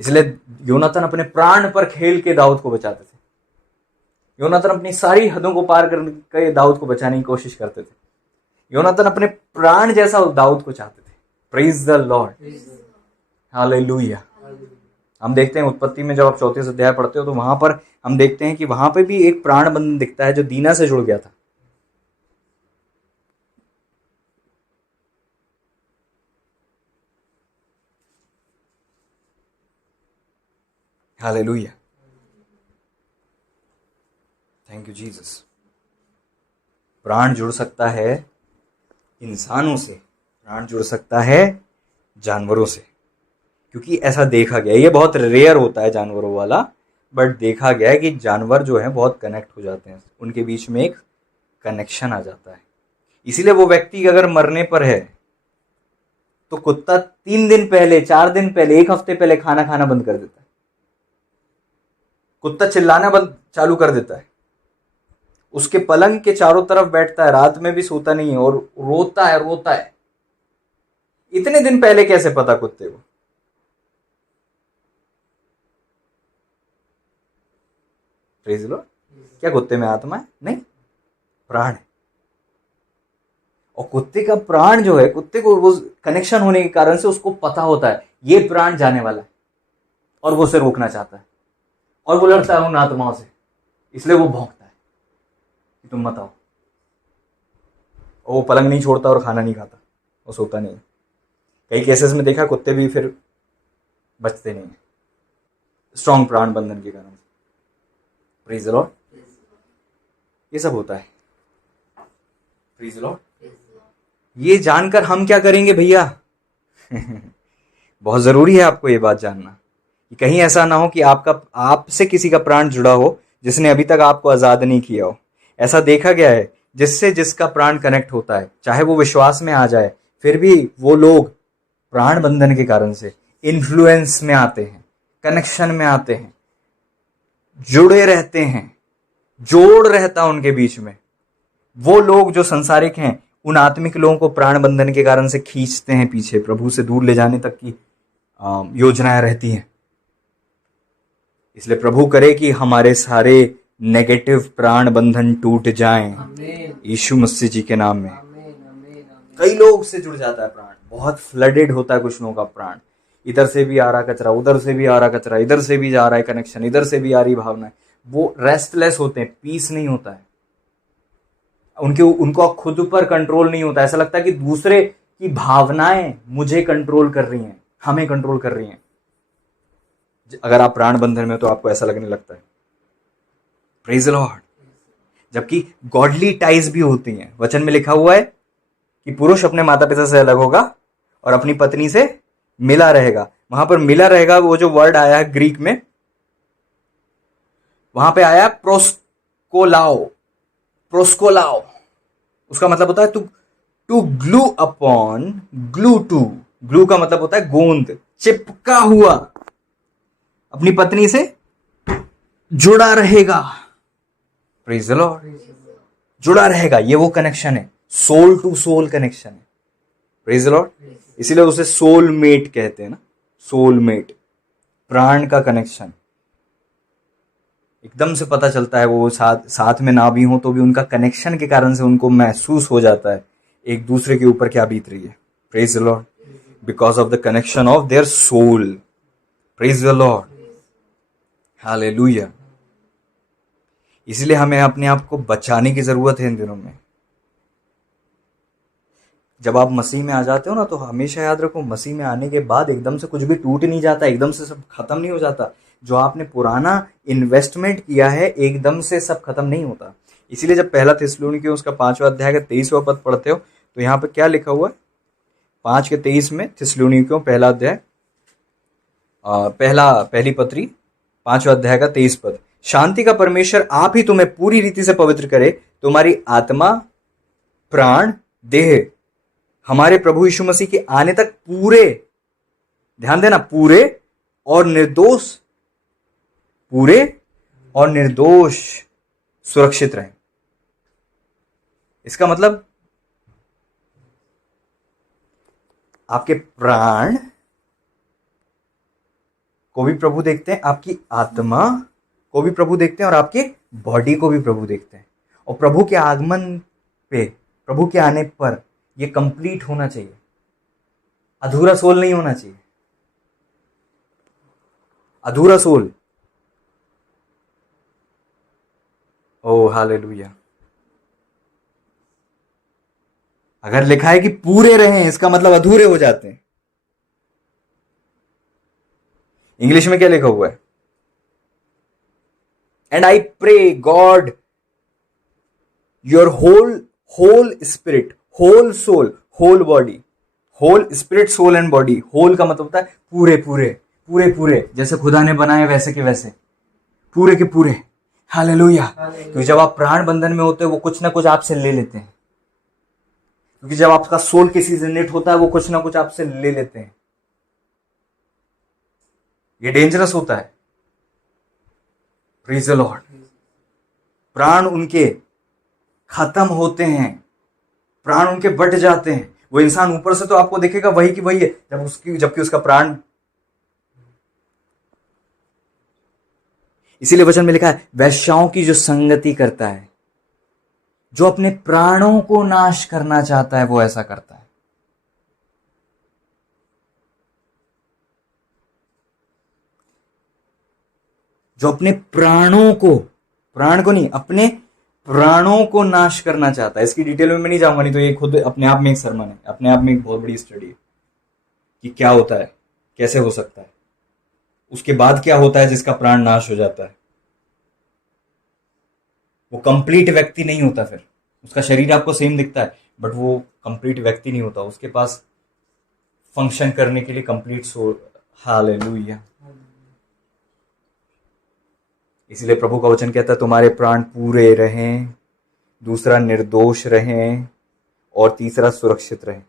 इसलिए योनातन अपने प्राण पर खेल के दाऊद को बचाते थे। योनातन अपनी सारी हदों को पार करके दाऊद को बचाने की कोशिश करते थे। योनातन अपने प्राण जैसा दाऊद को चाहते थे। Praise the Lord, hallelujah. हम देखते हैं उत्पत्ति में, जब आप 34 अध्याय पढ़ते हो तो वहां पर हम देखते हैं कि वहां पर भी एक प्राण बंधन दिखता है जो दीना से जुड़ गया था। Hallelujah, thank you Jesus. प्राण जुड़ सकता है इंसानों से, प्राण जुड़ सकता है जानवरों से, क्योंकि ऐसा देखा गया। ये बहुत रेयर होता है जानवरों वाला, बट देखा गया है कि जानवर जो है बहुत कनेक्ट हो जाते हैं, उनके बीच में एक कनेक्शन आ जाता है। इसीलिए वो व्यक्ति अगर मरने पर है तो कुत्ता 3 दिन पहले, 4 दिन पहले, 1 हफ्ते पहले खाना खाना बंद कर देता है। कुत्ता चिल्लाना बंद चालू कर देता है। उसके पलंग के चारों तरफ बैठता है, रात में भी सोता नहीं है और रोता है रोता है। इतने दिन पहले कैसे पता कुत्ते को? प्रेज लो। क्या कुत्ते में आत्मा है? नहीं, प्राण है। और कुत्ते का प्राण जो है, कुत्ते को वो कनेक्शन होने के कारण से उसको पता होता है ये प्राण जाने वाला है, और वो उसे रोकना चाहता है, और वो लड़ता है उन आत्माओं से, इसलिए वो भौंकता है कि तुम मत आओ। और वो पलंग नहीं छोड़ता और खाना नहीं खाता, वो सोता नहीं। कई केसेस में देखा कुत्ते भी फिर बचते नहीं, स्ट्रॉन्ग प्राण बंधन के कारण। Praise the Lord. ये सब होता है। Praise the Lord. ये जानकर हम क्या करेंगे भैया? बहुत जरूरी है आपको ये बात जानना कि कहीं ऐसा ना हो कि आपसे किसी का प्राण जुड़ा हो जिसने अभी तक आपको आजाद नहीं किया हो। ऐसा देखा गया है, जिसका प्राण कनेक्ट होता है, चाहे वो विश्वास में आ जाए, फिर भी वो लोग प्राण बंधन के कारण से इन्फ्लुएंस में आते हैं, कनेक्शन में आते हैं, जुड़े रहते हैं, जोड़ रहता उनके बीच में। वो लोग जो संसारिक हैं, उन आत्मिक लोगों को प्राण बंधन के कारण से खींचते हैं पीछे, प्रभु से दूर ले जाने तक की योजनाएं रहती हैं। इसलिए प्रभु करे कि हमारे सारे नेगेटिव प्राण बंधन टूट जाएं यीशु मसीह जी के नाम में। कई लोग से जुड़ जाता है प्राण, बहुत फ्लडेड होता है कुछ लोगों का प्राण। इधर से भी आ रहा कचरा, उधर से भी आ रहा कचरा, इधर से भी जा रहा है कनेक्शन, इधर से भी आ रही भावना। वो रेस्टलेस होते हैं, पीस नहीं होता है उनको खुद पर कंट्रोल नहीं होता। ऐसा लगता है कि दूसरे की भावनाएं मुझे कंट्रोल कर रही हैं, हमें कंट्रोल कर रही हैं। अगर आप प्राण बंधन में हो तो आपको ऐसा लगने लगता है। Praise the Lord. जबकि गॉडली टाइज भी होती हैं। वचन में लिखा हुआ है कि पुरुष अपने माता पिता से अलग होगा और अपनी पत्नी से मिला रहेगा। वहां पर मिला रहेगा, वो जो वर्ड आया है ग्रीक में, वहां पे आया प्रोस्कोलाओ। प्रोस्कोलाओ उसका मतलब होता है to glue upon, glue to. Glue का मतलब होता है गोंद, चिपका हुआ, अपनी पत्नी से जुड़ा रहेगा। Praise the Lord. जुड़ा रहेगा, ये वो कनेक्शन है, सोल टू सोल कनेक्शन है। Praise the Lord. इसीलिए उसे सोलमेट कहते हैं ना, सोलमेट, प्राण का कनेक्शन। एकदम से पता चलता है, वो साथ में ना भी हो तो भी उनका कनेक्शन के कारण से उनको महसूस हो जाता है एक दूसरे के ऊपर क्या बीत रही है। Praise the Lord. Because of the connection of their soul. Praise the Lord. Hallelujah. इसलिए हमें अपने आप को बचाने की जरूरत है इन दिनों में। जब आप मसीह में आ जाते हो ना, तो हमेशा याद रखो, मसीह में आने के बाद एकदम से कुछ भी टूट नहीं जाता, एकदम से सब खत्म नहीं हो जाता। जो आपने पुराना इन्वेस्टमेंट किया है, एकदम से सब खत्म नहीं होता। इसीलिए जब पहला थिस्सलुनीकियों उसका 5वां अध्याय का 23वां पद पढ़ते हो, तो यहाँ पे क्या लिखा हुआ है? 5:23 में थिस्सलुनीकियों पहला अध्याय, पहली पत्री 5वां अध्याय का 23 पद। शांति का परमेश्वर आप ही तुम्हें पूरी रीति से पवित्र करे, तुम्हारी आत्मा, प्राण, देह हमारे प्रभु यीशु मसीह के आने तक पूरे, ध्यान देना, पूरे और निर्दोष सुरक्षित रहें। इसका मतलब आपके प्राण को भी प्रभु देखते हैं, आपकी आत्मा को भी प्रभु देखते हैं, और आपके बॉडी को भी प्रभु देखते हैं। और प्रभु के आगमन पे, प्रभु के आने पर ये कंप्लीट होना चाहिए, अधूरा सोल नहीं होना चाहिए। अधूरा सोल, ओ हालेलुया। अगर लिखा है कि पूरे रहें, इसका मतलब अधूरे हो जाते हैं। इंग्लिश में क्या लिखा हुआ है? And I pray God your whole spirit, whole soul, whole body, whole spirit, soul and body. Whole का मतलब होता है पूरे पूरे पूरे पूरे, जैसे खुदा ने बनाए वैसे के वैसे, पूरे के पूरे। हालेलुया। क्योंकि जब आप प्राण बंधन में होते हो, वो कुछ ना कुछ आपसे ले लेते हैं। क्योंकि जब आपका सोल किसी से नेट होता है, वो कुछ ना कुछ आपसे ले लेते हैं। ये डेंजरस होता है। Praise the Lord. प्राण उनके खत्म होते हैं, प्राण उनके बट जाते हैं। वो इंसान ऊपर से तो आपको देखेगा वही की वही है, जबकि उसका प्राण, इसीलिए वचन में लिखा है वैश्याओं की जो संगति करता है, जो अपने प्राणों को नाश करना चाहता है, वो ऐसा करता है। जो अपने प्राण को नहीं, अपने प्राणों को नाश करना चाहता है। इसकी डिटेल में मैं नहीं जाऊंगा, नहीं तो ये खुद अपने आप में एक सरमन है, अपने आप में एक बहुत बड़ी स्टडी है कि क्या होता है, कैसे हो सकता है, उसके बाद क्या होता है जिसका प्राण नाश हो जाता है। वो कंप्लीट व्यक्ति नहीं होता, फिर उसका शरीर आपको सेम दिखता है बट वो कंप्लीट व्यक्ति नहीं होता, उसके पास फंक्शन करने के लिए कंप्लीट सोल। हालेलुया। इसलिए प्रभु का वचन कहता है तुम्हारे प्राण पूरे रहें, दूसरा निर्दोष रहें, और तीसरा सुरक्षित रहें।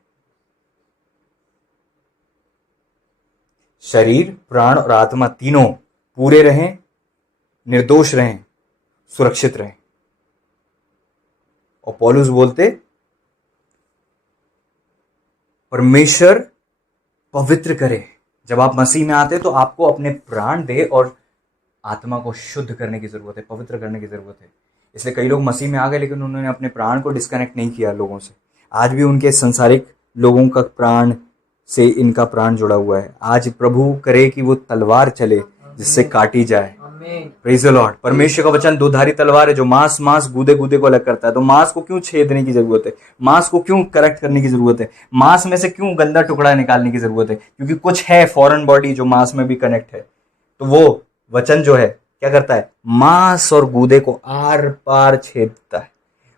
शरीर, प्राण और आत्मा तीनों पूरे रहें, निर्दोष रहें, सुरक्षित रहें। और पौलुस बोलते परमेश्वर पवित्र करे। जब आप मसीह में आते तो आपको अपने प्राण, देह और आत्मा को शुद्ध करने की जरूरत है, पवित्र करने की जरूरत है। इसलिए कई लोग मसीह में आ गए लेकिन उन्होंने अपने प्राण को डिस्कनेक्ट नहीं किया लोगों से। आज भी उनके सांसारिक लोगों का प्राण से इनका प्राण जुड़ा हुआ है। आज प्रभु करे कि वो तलवार चले जिससे काटी जाए। Praise the Lord. परमेश्वर का वचन दोधारी तलवार है जो मांस गूदे को अलग करता है। तो मांस को क्यों छेदने की जरूरत है? मांस को क्यों करेक्ट करने की जरूरत है? मांस में से क्यों गंदा टुकड़ा निकालने की जरूरत है? क्योंकि कुछ है फॉरेन बॉडी जो मांस में भी कनेक्ट है। तो वो वचन जो है क्या करता है? मांस और गूदे को आर पार छेदता है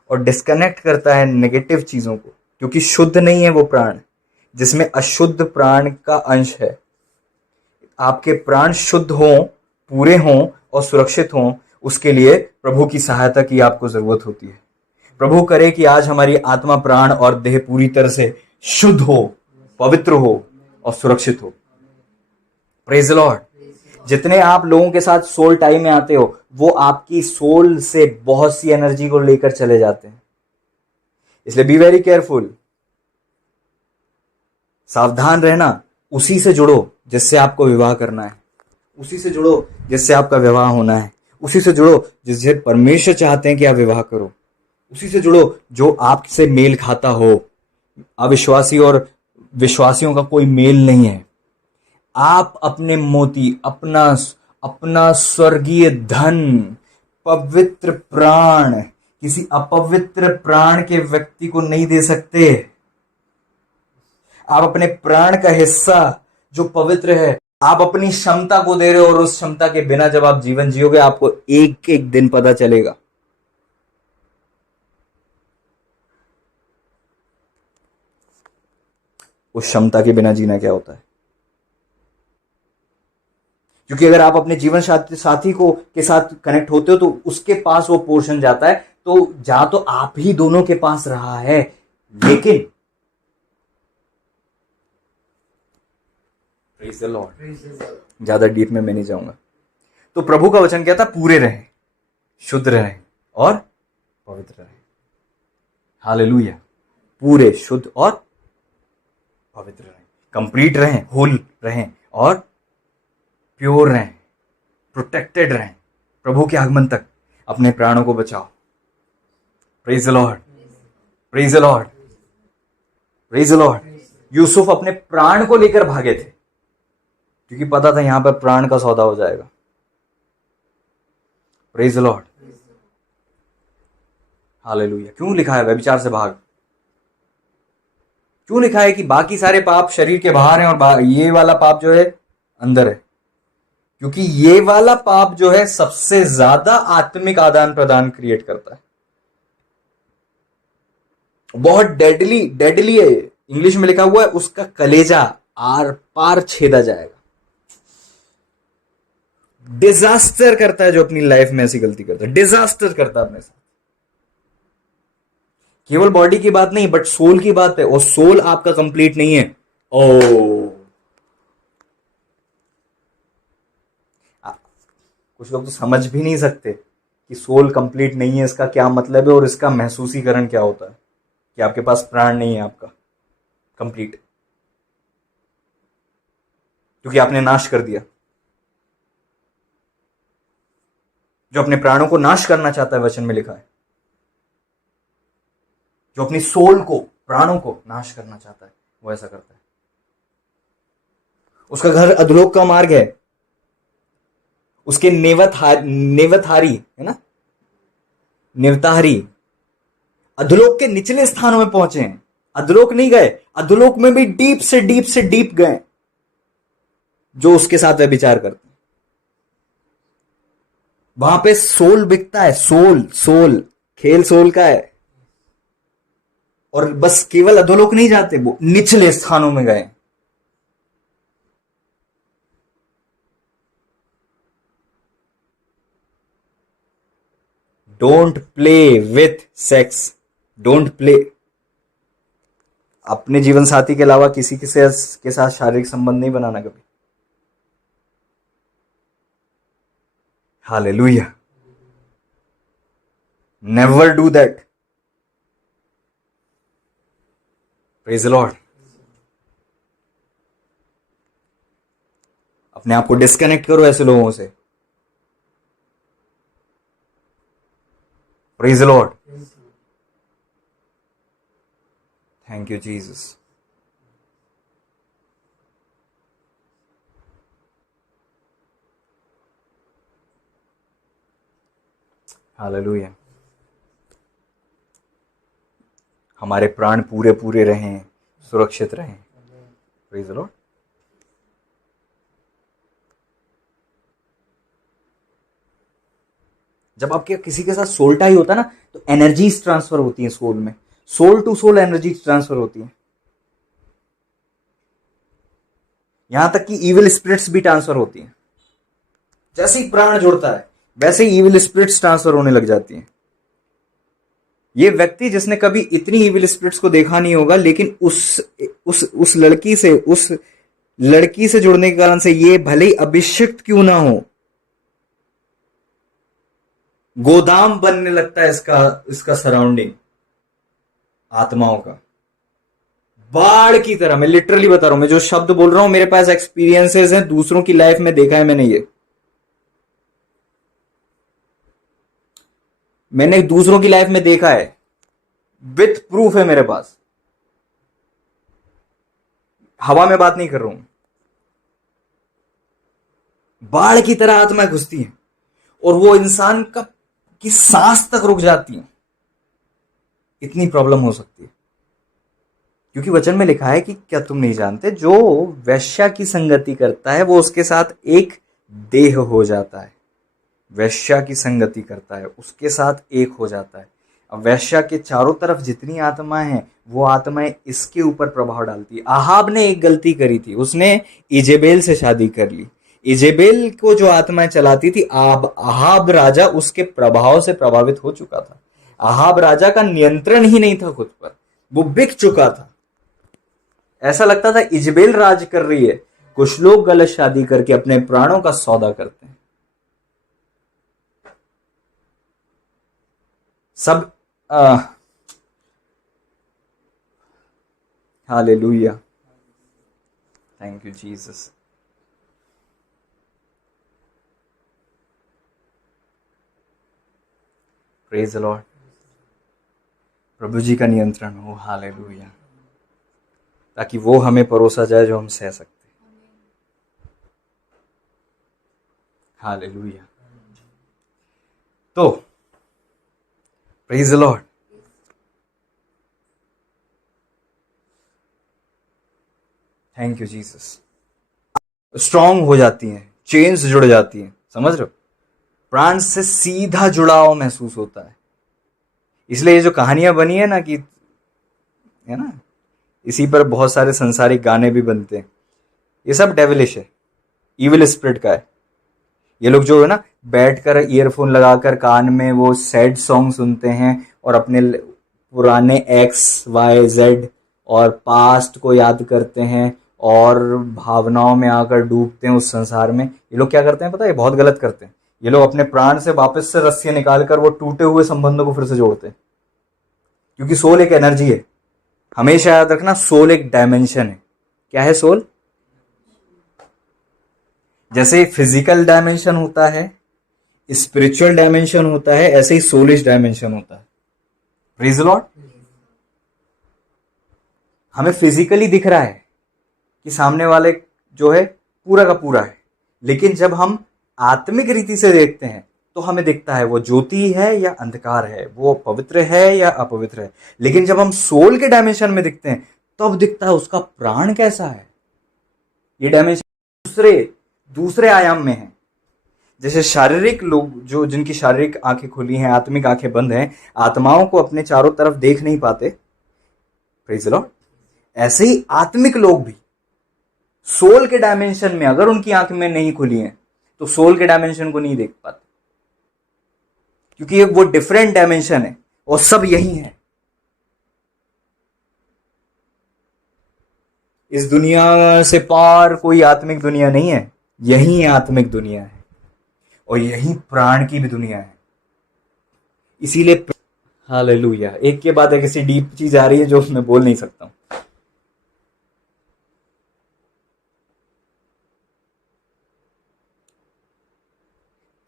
और डिस्कनेक्ट करता है नेगेटिव चीजों को, क्योंकि शुद्ध नहीं है वो प्राण जिसमें अशुद्ध प्राण का अंश है। आपके प्राण शुद्ध हों, पूरे हों और सुरक्षित हों, उसके लिए प्रभु की सहायता की आपको जरूरत होती है। प्रभु करे कि आज हमारी आत्मा, प्राण और देह पूरी तरह से शुद्ध हो, पवित्र हो और सुरक्षित हो। Praise the Lord. जितने आप लोगों के साथ सोल टाइम में आते हो वो आपकी सोल से बहुत सी एनर्जी को लेकर चले जाते हैं। इसलिए बी वेरी केयरफुल, सावधान रहना। उसी से जुड़ो जिससे आपको विवाह करना है, उसी से जुड़ो जिससे आपका विवाह होना है, उसी से जुड़ो जिससे परमेश्वर चाहते हैं कि आप विवाह करो, उसी से जुड़ो जो आपसे मेल खाता हो। अविश्वासी और विश्वासियों का कोई मेल नहीं है। आप अपने मोती, अपना स्वर्गीय धन, पवित्र प्राण किसी अपवित्र प्राण के व्यक्ति को नहीं दे सकते। आप अपने प्राण का हिस्सा जो पवित्र है, आप अपनी क्षमता को दे रहे हो, और उस क्षमता के बिना जब आप जीवन जियोगे आपको एक एक दिन पता चलेगा। उस क्षमता के बिना जीना क्या होता है। क्योंकि अगर आप अपने जीवन साथी को के साथ कनेक्ट होते हो तो उसके पास वो पोर्शन जाता है, तो जा तो आप ही दोनों के पास रहा है, लेकिन प्रेज द लॉर्ड, ज्यादा डीप में मैं नहीं जाऊंगा। तो प्रभु का वचन कहता पूरे रहें, शुद्ध रहें और पवित्र रहें। हालेलुया। पूरे, शुद्ध और पवित्र रहें, कंप्लीट रहें, होल रहें और प्योर रहें, प्रोटेक्टेड रहें। प्रभु के आगमन तक अपने प्राणों को बचाओ। Praise the Lord, praise the Lord, praise the Lord. Yusuf अपने प्राण को लेकर भागे थे क्योंकि पता था यहां पर प्राण का सौदा हो जाएगा। Praise the Lord, hallelujah. क्यों लिखा है व्यभिचार से भाग? क्यों लिखा है कि बाकी सारे पाप शरीर के बाहर हैं और ये वाला पाप जो है अंदर है? क्योंकि ये वाला पाप जो है सबसे ज्यादा आत्मिक आदान प्रदान क्रिएट करता है। बहुत डेडली है। इंग्लिश में लिखा हुआ है उसका कलेजा आर पार छेदा जाएगा। डिजास्टर करता है जो अपनी लाइफ में ऐसी गलती करता है, डिजास्टर करता है अपने साथ। केवल बॉडी की बात नहीं बट सोल की बात है, और सोल आपका कंप्लीट नहीं है। कुछ लोग तो समझ भी नहीं सकते कि कि सोल कंप्लीट नहीं है इसका क्या मतलब है और इसका महसूसीकरण क्या होता है कि आपके पास प्राण नहीं है आपका कंप्लीट, क्योंकि आपने नाश कर दिया। जो अपने प्राणों को नाश करना चाहता है, वचन में लिखा है, जो अपनी सोल को, प्राणों को नाश करना चाहता है, वो ऐसा करता है। उसका घर अधोलोक का मार्ग है, उसके नेवतहारी है ना, निवताहारी अधोलोक के निचले स्थानों में पहुंचे हैं। अधोलोक नहीं गए, अधोलोक में भी डीप से डीप गए जो उसके साथ व्यभिचार करते हैं। वहां पे सोल बिकता है, सोल खेल सोल का है। और बस केवल अधोलोक नहीं जाते, वो निचले स्थानों में गए। Don't play with sex, don't play. अपने जीवन साथी के अलावा किसी के साथ शारीरिक संबंध नहीं बनाना कभी। Hallelujah, never do that. Praise the Lord. अपने आप को डिस्कनेक्ट करो ऐसे लोगों से। Praise the Lord. Thank you Jesus. Hallelujah. हमारे प्राण पूरे रहें, सुरक्षित रहें। Praise the Lord. जब आपके किसी के साथ सोल टाई होता है ना, तो एनर्जीज ट्रांसफर होती है सोल में, soul to soul energy transfer होती है। यहां तक कि इविल स्पिरिट्स भी ट्रांसफर होती हैं। जैसे ही प्राण जुड़ता है वैसे ही इविल स्पिरिट्स ट्रांसफर होने लग जाती हैं। ये व्यक्ति जिसने कभी इतनी इविल स्पिरिट्स को देखा नहीं होगा, लेकिन उस लड़की से जुड़ने के कारण से ये भले ही अभिषिक्त क्यों ना हो, गोदाम बनने लगता है इसका सराउंडिंग आत्माओं का, बाढ़ की तरह। मैं लिटरली बता रहा हूं, मैं जो शब्द बोल रहा हूं मेरे पास एक्सपीरियंसेस हैं, दूसरों की लाइफ में देखा है मैंने दूसरों की लाइफ में देखा है, विथ प्रूफ है मेरे पास। हवा में बात नहीं कर रहा हूं। बाढ़ की तरह आत्मा घुसती है और वो इंसान की सांस तक रुक जाती है। इतनी प्रॉब्लम हो सकती है, क्योंकि वचन में लिखा है कि क्या तुम नहीं जानते, जो वैश्या की संगति करता है वो उसके साथ एक देह हो जाता है। वैश्या की संगति करता है उसके साथ एक हो जाता है। अब वैश्या के चारों तरफ जितनी आत्माएं हैं, वो आत्माएं इसके ऊपर प्रभाव डालती है। आहाब ने एक गलती करी थी, उसने इजेबेल से शादी कर ली। इजेबेल को जो आत्माएं चलाती थी, आहाब राजा उसके प्रभाव से प्रभावित हो चुका था। आहाब राजा का नियंत्रण ही नहीं था खुद पर, वो बिक चुका था। ऐसा लगता था इजेबेल राज कर रही है। कुछ लोग गलत शादी करके अपने प्राणों का सौदा करते हैं। सब hallelujah, thank you Jesus. Praise the Lord. प्रभु जी का नियंत्रण हो, हालेलुया, ताकि वो हमें परोसा जाए जो हम सह सकते। हालेलुया। तो praise the Lord. Thank you Jesus. Strong हो जाती हैं, चेन्स जुड़ जाती हैं, समझ रहे हो? प्राण से सीधा जुड़ाव महसूस होता है। इसलिए ये जो कहानियां बनी है ना, कि है ना, इसी पर बहुत सारे संसारिक गाने भी बनते हैं। ये सब डेविलिश है, इविल स्पिरिट का है। ये लोग जो है ना, बैठकर ईयरफोन लगाकर कान में वो सैड सॉन्ग सुनते हैं और अपने पुराने XYZ और पास्ट को याद करते हैं और भावनाओं में आकर डूबते हैं उस संसार में। ये लोग क्या करते हैं पता है? ये बहुत गलत करते हैं। ये लोग अपने प्राण से वापस से रस्सियां निकालकर वो टूटे हुए संबंधों को फिर से जोड़ते हैं, क्योंकि सोल एक एनर्जी है। हमेशा याद रखना, सोल एक डायमेंशन है। क्या है सोल? जैसे फिजिकल डायमेंशन होता है, स्पिरिचुअल डायमेंशन होता है, ऐसे ही सोलिश डायमेंशन होता है। Praise the Lord. हमें फिजिकली दिख रहा है कि सामने वाले जो है पूरा का पूरा है, लेकिन जब हम आत्मिक रीति से देखते हैं तो हमें दिखता है वो ज्योति है या अंधकार है, वो पवित्र है या अपवित्र है। लेकिन जब हम सोल के डायमेंशन में दिखते हैं तब दिखता है उसका प्राण कैसा है। ये डायमेंशन दूसरे दूसरे आयाम में है। जैसे शारीरिक लोग जो जिनकी शारीरिक आंखें खुली हैं, आत्मिक आंखें बंद हैं, आत्माओं को अपने चारों तरफ देख नहीं पाते, प्रेज द लॉर्ड, ऐसे ही आत्मिक लोग भी सोल के डायमेंशन में अगर उनकी आंखें में नहीं खुली हैं तो सोल के डायमेंशन को नहीं देख पाते, क्योंकि वो डिफरेंट डायमेंशन है और सब यही है। इस दुनिया से पार कोई आत्मिक दुनिया नहीं है, यही आत्मिक दुनिया है और यही प्राण की भी दुनिया है। इसीलिए हालेलुया, एक के बाद एक ऐसी डीप चीज आ रही है जो मैं बोल नहीं सकता हूं।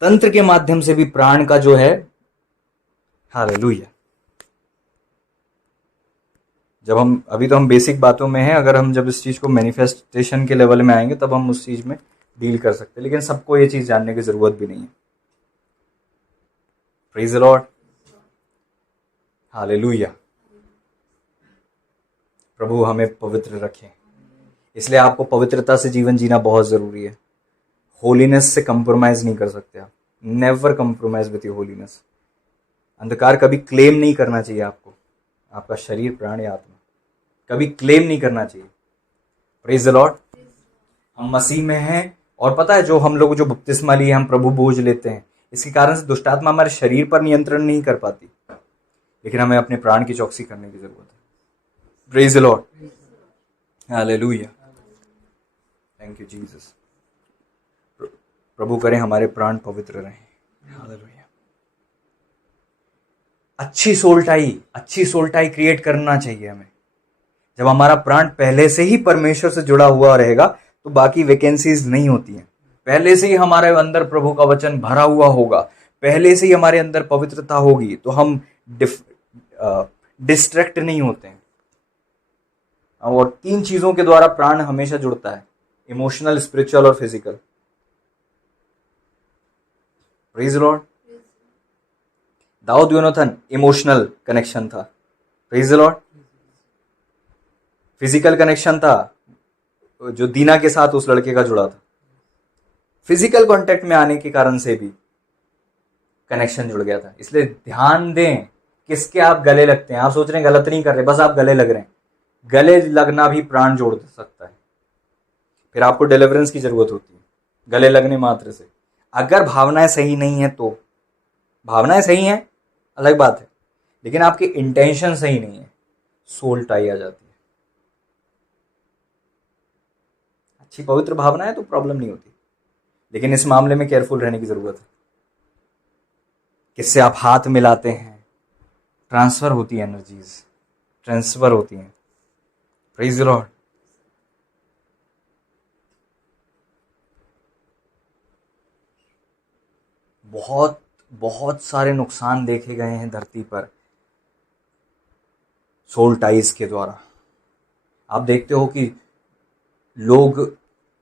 तंत्र के माध्यम से भी प्राण का जो है, हालेलुया, जब हम अभी तो हम बेसिक बातों में हैं, अगर हम जब इस चीज को मैनिफेस्टेशन के लेवल में आएंगे तब हम उस चीज में डील कर सकते हैं, लेकिन सबको ये चीज जानने की जरूरत भी नहीं है। Praise the Lord, hallelujah. प्रभु हमें पवित्र रखें, इसलिए आपको पवित्रता से जीवन जीना बहुत जरूरी है। होलीनेस से कंप्रोमाइज नहीं कर सकते आप। Never compromise with your holiness. अंधकार कभी क्लेम नहीं करना चाहिए आपको, आपका शरीर, प्राण या आत्मा कभी क्लेम नहीं करना चाहिए। Praise the Lord. हम मसीह में हैं और पता है जो हम लोग जो बपतिस्मा लिए, हम प्रभु बोझ लेते हैं, इसके कारण से दुष्ट आत्मा हमारे शरीर पर नियंत्रण नहीं कर पाती, लेकिन हमें अपने प्राण की चौकसी करने की जरूरत है। Praise the Lord, hallelujah, thank you Jesus. प्रभु करें हमारे प्राण पवित्र रहें। हालेलुया। अच्छी सोल्टाई क्रिएट करना चाहिए हमें। जब हमारा प्राण पहले से ही परमेश्वर से जुड़ा हुआ रहेगा तो बाकी वैकेंसीज नहीं होती हैं। पहले से ही हमारे अंदर प्रभु का वचन भरा हुआ होगा, पहले से ही हमारे अंदर पवित्रता होगी, तो हम डिस्ट्रैक्ट नहीं होते हैं। और 3 चीजों के द्वारा प्राण हमेशा जुड़ता है, इमोशनल, स्पिरिचुअल और फिजिकल। Praise Lord. दाऊद योनाथन इमोशनल कनेक्शन था, प्रेज लॉर्ड। फिजिकल कनेक्शन था जो दीना के साथ उस लड़के का जुड़ा था, फिजिकल कांटेक्ट में आने के कारण से भी कनेक्शन जुड़ गया था। इसलिए ध्यान दें किसके आप गले लगते हैं। आप सोच रहे हैं गलत नहीं कर रहे, बस आप गले लग रहे हैं। गले लगना भी प्राण जोड़ सकता है, फिर आपको डिलीवरेंस की जरूरत होती है गले लगने मात्र से। अगर भावनाएं सही नहीं है तो, भावनाएं सही हैं अलग बात है, लेकिन आपकी इंटेंशन सही नहीं है, सोल टाई आ जाती है। अच्छी पवित्र भावना है तो प्रॉब्लम नहीं होती, लेकिन इस मामले में केयरफुल रहने की जरूरत है। किससे आप हाथ मिलाते हैं, ट्रांसफर होती है, एनर्जीज ट्रांसफर होती हैं। Praise the Lord. बहुत बहुत सारे नुकसान देखे गए हैं धरती पर सोल टाइज के द्वारा। आप देखते हो कि लोग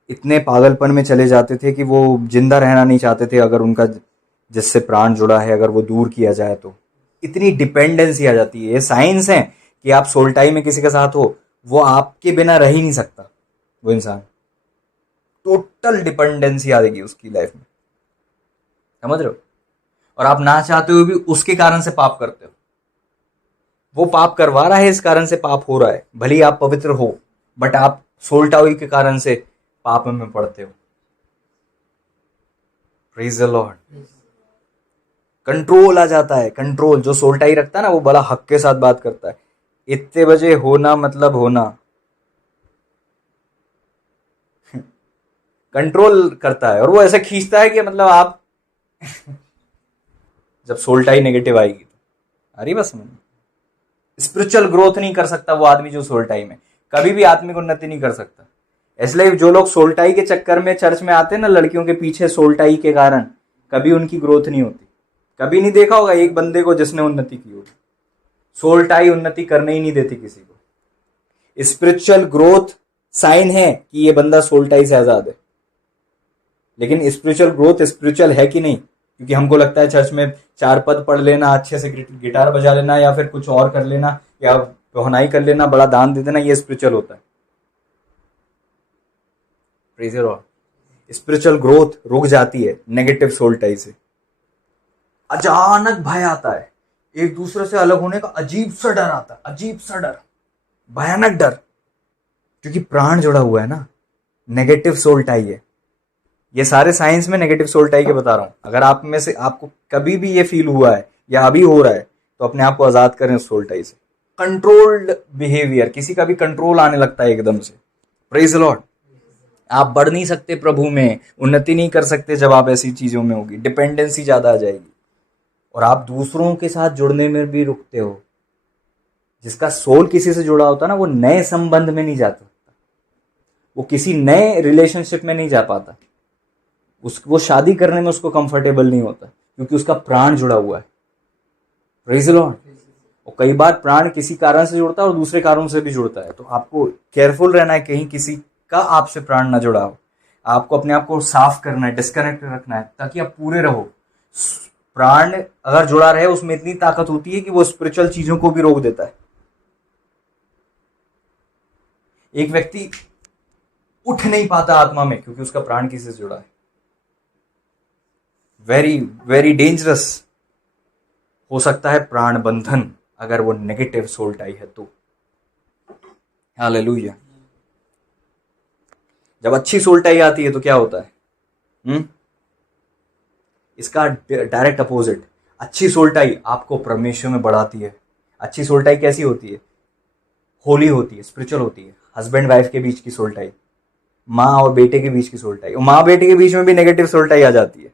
इतने पागलपन में चले जाते थे कि वो जिंदा रहना नहीं चाहते थे अगर उनका जिससे प्राण जुड़ा है अगर वो दूर किया जाए तो। इतनी डिपेंडेंसी आ जाती है। ये साइंस है कि आप सोल टाई में किसी के साथ हो, वो आपके बिना रह ही नहीं सकता। वो इंसान टोटल डिपेंडेंसी आ जाएगी उसकी लाइफ में, समझ रहे हो। और आप ना चाहते हुए भी उसके कारण से पाप करते हो। वो पाप करवा रहा है, इस कारण से पाप हो रहा है। भले ही आप पवित्र हो, बट आप सोल्टाई के कारण से पाप में पड़ते हो। Praise the Lord. कंट्रोल आ जाता है, कंट्रोल। जो सोल्टाई रखता है ना, वो बड़ा हक के साथ बात करता है। इतने बजे होना मतलब होना, कंट्रोल करता है। और वो ऐसे खींचता है कि मतलब आप जब सोल टाई नेगेटिव आएगी तो आ रही बस समझ में। स्पिरिचुअल ग्रोथ नहीं कर सकता वो आदमी जो सोल टाई में, कभी भी आत्मिक उन्नति नहीं कर सकता। इसलिए जो लोग सोल टाई के चक्कर में चर्च में आते हैं ना, लड़कियों के पीछे सोल टाई के कारण, कभी उनकी ग्रोथ नहीं होती। कभी नहीं देखा होगा एक बंदे को जिसने उन्नति की होगी। सोल टाई उन्नति करने ही नहीं देती किसी को। स्पिरिचुअल ग्रोथ साइन है कि ये बंदा सोल टाई से आजाद है। लेकिन स्पिरिचुअल ग्रोथ स्पिरिचुअल है कि नहीं, क्योंकि हमको लगता है चर्च में 4 पद पढ़ लेना, अच्छे से गिटार बजा लेना, या फिर कुछ और कर लेना, या रोहनाई कर लेना, बड़ा दान दे देना, ये स्पिरिचुअल होता है। Praise the Lord. Spiritual growth रुक जाती है नेगेटिव सोल टाई से। अचानक भय आता है, एक दूसरे से अलग होने का अजीब सा डर आता है, अजीब सा डर, भयानक डर, क्योंकि प्राण जुड़ा हुआ है ना, नेगेटिव सोल टाई है। ये सारे साइंस में नेगेटिव सोल टाई के बता रहा हूं। अगर आप में से आपको कभी भी ये फील हुआ है या अभी हो रहा है तो अपने आप को आजाद करें उस सोल टाई से। कंट्रोल्ड बिहेवियर, किसी का भी कंट्रोल आने लगता है एकदम से। Praise the Lord. आप बढ़ नहीं सकते प्रभु में, उन्नति नहीं कर सकते जब आप ऐसी चीजों में होगी, डिपेंडेंसी ज्यादा आ जाएगी और आप दूसरों के साथ जुड़ने में भी रुकते हो। जिसका सोल किसी से जुड़ा होता है ना, वो नए संबंध में नहीं जाता, वो किसी नए रिलेशनशिप में नहीं जा पाता, वो शादी करने में उसको कंफर्टेबल नहीं होता, क्योंकि उसका प्राण जुड़ा हुआ है। Praise the Lord. और कई बार प्राण किसी कारण से जुड़ता है और दूसरे कारणों से भी जुड़ता है, तो आपको केयरफुल रहना है कहीं किसी का आपसे प्राण ना जुड़ा हो। आपको अपने आप को साफ करना है, डिस्कनेक्ट रखना है, ताकि आप पूरे रहो। प्राण अगर जुड़ा रहे उसमें इतनी ताकत होती है कि वो स्पिरिचुअल चीजों को भी रोक देता है। एक व्यक्ति उठ नहीं पाता आत्मा में क्योंकि उसका प्राण किसी से जुड़ा है। वेरी वेरी डेंजरस हो सकता है प्राण बंधन, अगर वो नेगेटिव सोल टाई है तो। हालेलुया। जब अच्छी सोल टाई आती है तो क्या होता है? इसका डायरेक्ट अपोजिट। अच्छी सोल टाई आपको परमेश्वर में बढ़ाती है। अच्छी सोल टाई कैसी होती है? होली होती है, स्पिरिचुअल होती है। हस्बैंड वाइफ के बीच की सोल टाई, माँ और बेटे के बीच की सोल टाई, और माँ बेटे के बीच में भी नेगेटिव सोल टाई आ जाती है।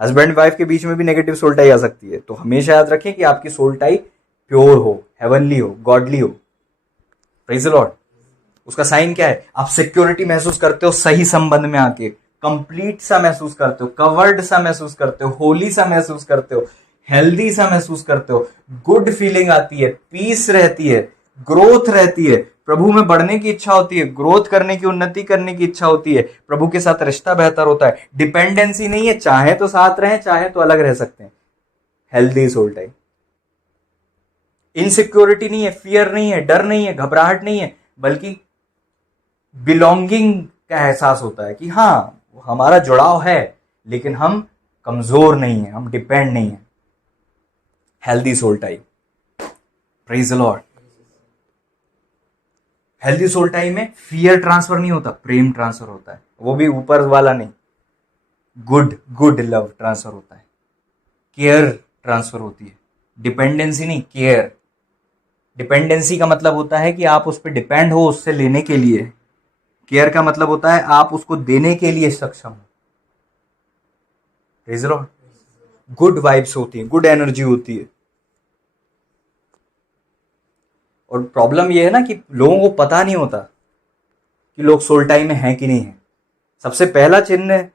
हस्बैंड वाइफ के बीच में भी नेगेटिव सोल टाई आ सकती है। तो हमेशा याद रखें कि आपकी सोल टाई प्योर हो, हेवनली हो, गॉडली हो। Praise the Lord. उसका साइन क्या है? आप सिक्योरिटी महसूस करते हो सही संबंध में आके, कंप्लीट सा महसूस करते हो, कवर्ड सा महसूस करते हो, होली सा महसूस करते हो, हेल्दी सा महसूस करते हो, गुड फीलिंग आती है, पीस रहती है, ग्रोथ रहती है, प्रभु में बढ़ने की इच्छा होती है, ग्रोथ करने की, उन्नति करने की इच्छा होती है, प्रभु के साथ रिश्ता बेहतर होता है। डिपेंडेंसी नहीं है, चाहे तो साथ रहें, चाहे तो अलग रह सकते हैं। Healthy soul type. इनसिक्योरिटी नहीं है, फियर नहीं है, डर नहीं है, घबराहट नहीं है, बल्कि बिलोंगिंग का एहसास होता है कि हाँ हमारा जुड़ाव है, लेकिन हम कमजोर नहीं है, हम डिपेंड नहीं है। Healthy soul type. Praise the Lord. Healthy soul type में फियर ट्रांसफर नहीं होता, प्रेम ट्रांसफर होता है, वो भी ऊपर वाला नहीं, गुड लव ट्रांसफर होता है, केयर ट्रांसफर होती है। डिपेंडेंसी नहीं, केयर। डिपेंडेंसी का मतलब होता है कि आप उस पर डिपेंड हो उससे लेने के लिए। केयर का मतलब होता है आप उसको देने के लिए सक्षम हो। Praise the Lord. Good vibes होती है, गुड एनर्जी होती है। और प्रॉब्लम यह है ना कि लोगों को पता नहीं होता कि लोग सोल टाइम में हैं कि नहीं है। सबसे पहला चिन्ह,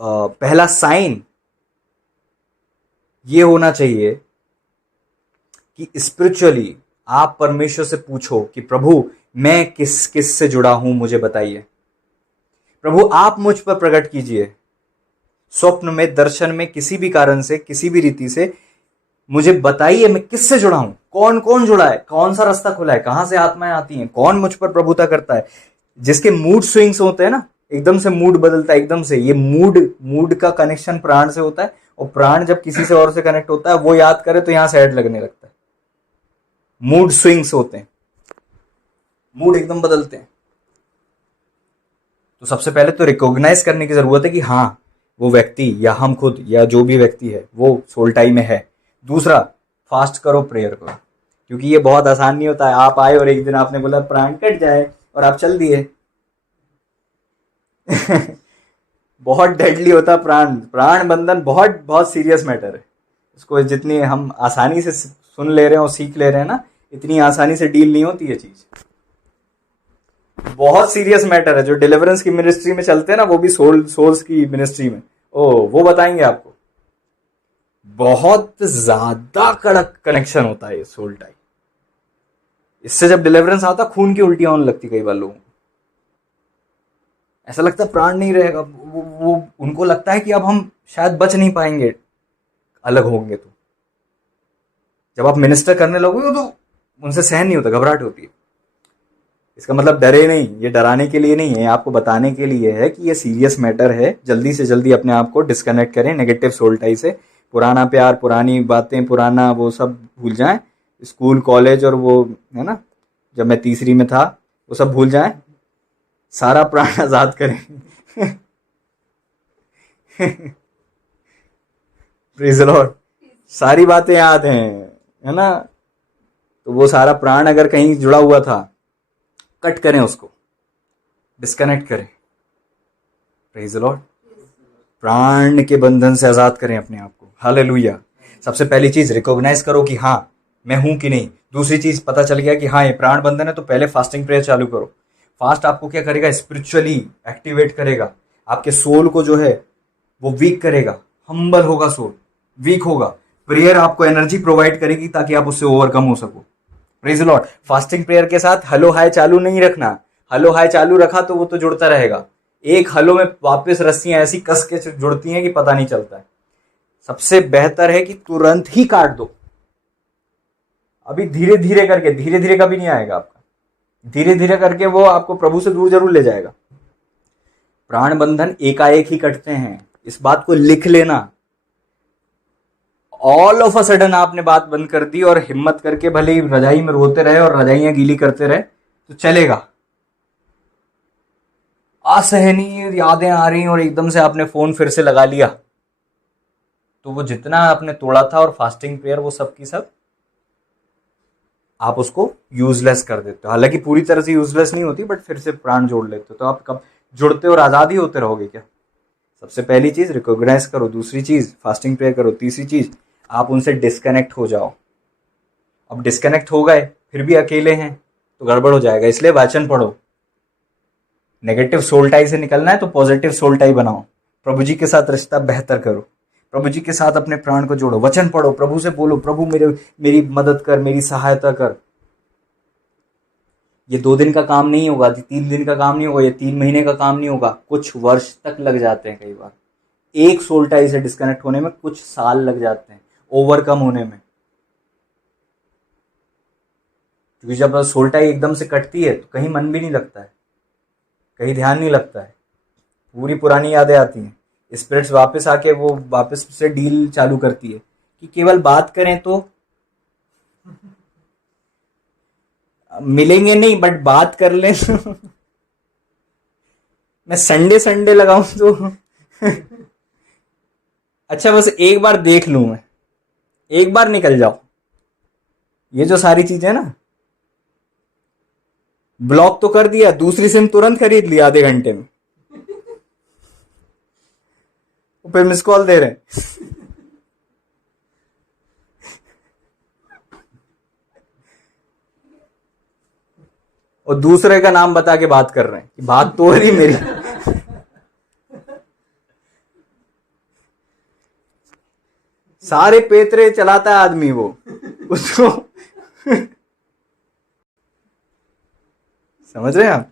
पहला साइन ये होना चाहिए कि स्पिरिचुअली आप परमेश्वर से पूछो कि प्रभु मैं किस किस से जुड़ा हूं, मुझे बताइए। प्रभु आप मुझ पर प्रकट कीजिए, स्वप्न में, दर्शन में, किसी भी कारण से, किसी भी रीति से मुझे बताइए मैं किससे जुड़ा हूं, कौन कौन जुड़ा है, कौन सा रास्ता खुला है, कहां से आत्माएं आती हैं, कौन मुझ पर प्रभुता करता है। जिसके मूड स्विंग्स होते हैं ना, एकदम से मूड बदलता है, एकदम से, ये मूड का कनेक्शन प्राण से होता है, और प्राण जब किसी से और से कनेक्ट होता है, वो याद करे तो यहां सैड लगने लगता है। मूड स्विंग्स होते हैं, मूड एकदम बदलते हैं। तो सबसे पहले तो रिकॉग्नाइज करने की जरूरत है कि हाँ वो व्यक्ति या हम खुद या जो भी व्यक्ति है वो सोल टाइम में है। दूसरा, फास्ट करो, प्रेयर करो, क्योंकि ये बहुत आसान नहीं होता है। आप आए और एक दिन आपने बोला प्राण कट जाए और आप चल दिए। बहुत डेडली होता प्राण प्राण बंधन, बहुत बहुत सीरियस मैटर है। इसको जितनी हम आसानी से सुन ले रहे हैं और सीख ले रहे हैं ना, इतनी आसानी से डील नहीं होती ये चीज। बहुत सीरियस मैटर है। जो डिलीवरेंस की मिनिस्ट्री में चलते हैं ना, वो भी सोल्स की मिनिस्ट्री में, वो बताएंगे आपको। बहुत ज्यादा कड़क कनेक्शन होता है ये सोल टाई। इससे जब डिलीवरेंस आता, खून की उल्टियां होने लगती कई बार लोगों को। ऐसा लगता है प्राण नहीं रहेगा। वो उनको लगता है कि अब हम शायद बच नहीं पाएंगे अलग होंगे। तो जब आप मिनिस्टर करने लगोगे तो उनसे सहन नहीं होता, घबराहट होती है। इसका मतलब डरे नहीं, ये डराने के लिए नहीं है, आपको बताने के लिए है कि ये सीरियस मैटर है। जल्दी से जल्दी अपने आप को डिस्कनेक्ट करें नेगेटिव सोल टाई से। पुराना प्यार, पुरानी बातें, पुराना वो सब भूल जाएं। स्कूल, कॉलेज और वो है ना, जब मैं तीसरी में था, वो सब भूल जाएं। सारा प्राण आजाद करें। Praise the Lord. सारी बातें याद हैं, है ना। तो वो सारा प्राण अगर कहीं जुड़ा हुआ था, कट करें उसको, डिस्कनेक्ट करें। Praise the Lord. प्राण के बंधन से आजाद करें अपने आप को। हालेलुया। सबसे पहली चीज रिकॉग्नाइज करो कि हाँ मैं हूं कि नहीं। दूसरी चीज पता चल गया कि हाँ ये प्राण बंधन है, तो पहले फास्टिंग प्रेयर चालू करो। फास्ट आपको क्या करेगा, स्पिरिचुअली एक्टिवेट करेगा। आपके सोल को जो है वो वीक करेगा। हम्बल होगा सोल, वीक होगा। प्रेयर आपको एनर्जी प्रोवाइड करेगी ताकि आप उससे ओवरकम हो सको। Praise the Lord. Fasting prayer के साथ हलो हाय चालू नहीं रखना। हलो हाय चालू रखा तो वो तो जुड़ता रहेगा। एक हलो में वापस रस्सियां ऐसी कस के जुड़ती हैं कि पता नहीं चलता है। सबसे बेहतर है कि तुरंत ही काट दो। अभी धीरे धीरे करके, धीरे धीरे कभी नहीं आएगा आपका, धीरे धीरे करके वो आपको प्रभु से दूर जरूर ले जाएगा। प्राण बंधन एकाएक ही कटते हैं, इस बात को लिख लेना। ऑल ऑफ अ सडन आपने बात बंद कर दी और हिम्मत करके भले ही रजाई में रोते रहे और रजाइयां गीली करते रहे तो चलेगा। असहनीय यादें आ रही और एकदम से आपने फोन फिर से लगा लिया, तो वो जितना आपने तोड़ा था और फास्टिंग प्रेयर, वो सब की सब आप उसको यूजलेस कर देते हो। हालांकि पूरी तरह से यूजलेस नहीं होती, बट फिर से प्राण जोड़ लेते हो। तो आप कब जुड़ते और आजाद ही होते रहोगे क्या। सबसे पहली चीज रिकॉग्नाइज करो, दूसरी चीज फास्टिंग प्रेयर करो, तीसरी चीज आप उनसे डिस्कनेक्ट हो जाओ। अब डिस्कनेक्ट हो गए फिर भी अकेले हैं तो गड़बड़ हो जाएगा। इसलिए वचन पढ़ो। नेगेटिव सोल टाई से निकलना है तो पॉजिटिव सोल टाई बनाओ। प्रभु जी के साथ रिश्ता बेहतर करो। प्रभु जी के साथ अपने प्राण को जोड़ो। वचन पढ़ो, प्रभु से बोलो, प्रभु मेरी मदद कर, मेरी सहायता कर। ये 2 दिन का काम नहीं होगा, 3 दिन का काम नहीं होगा, ये 3 महीने का काम नहीं होगा। कुछ वर्ष तक लग जाते हैं कई बार। एक सोल टाई से डिस्कनेक्ट होने में कुछ साल लग जाते हैं, ओवरकम होने में। क्योंकि जब सोल टाई एकदम से कटती है तो कहीं मन भी नहीं लगता है, कहीं ध्यान नहीं लगता है, पूरी पुरानी यादें आती हैं। स्पिरिट्स वापस आके वो वापस से डील चालू करती है कि केवल बात करें तो मिलेंगे नहीं, बट बात कर लें तो मैं संडे लगाऊं तो अच्छा बस एक बार देख लूं, मैं एक बार निकल जाओ। ये जो सारी चीजें ना, ब्लॉक तो कर दिया, दूसरी सिम तुरंत खरीद ली आधे घंटे में, फिर मिस कॉल दे रहे हैं। और दूसरे का नाम बता के बात कर रहे हैं कि बात तो रही मेरी। सारे पेतरे चलाता है आदमी वो उसको। समझ रहे हैं आप।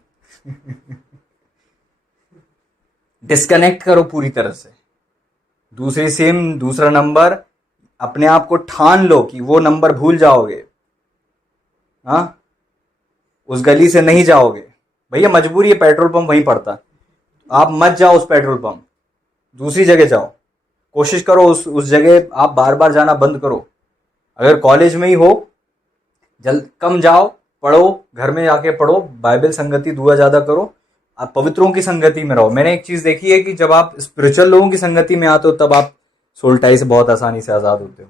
डिस्कनेक्ट करो पूरी तरह से। दूसरी सिम, दूसरा नंबर, अपने आप को ठान लो कि वो नंबर भूल जाओगे। हाँ, उस गली से नहीं जाओगे। भैया मजबूरी है, पेट्रोल पंप वहीं पड़ता, आप मत जाओ उस पेट्रोल पंप, दूसरी जगह जाओ। कोशिश करो उस जगह आप बार बार जाना बंद करो। अगर कॉलेज में ही हो, कम जाओ, पढ़ो, घर में जाके पढ़ो, बाइबल संगति दुआ ज्यादा करो, आप पवित्रों की संगति में रहो। मैंने एक चीज देखी है कि जब आप स्पिरिचुअल लोगों की संगति में आते हो तब आप सोल टाई से बहुत आसानी से आजाद होते हो।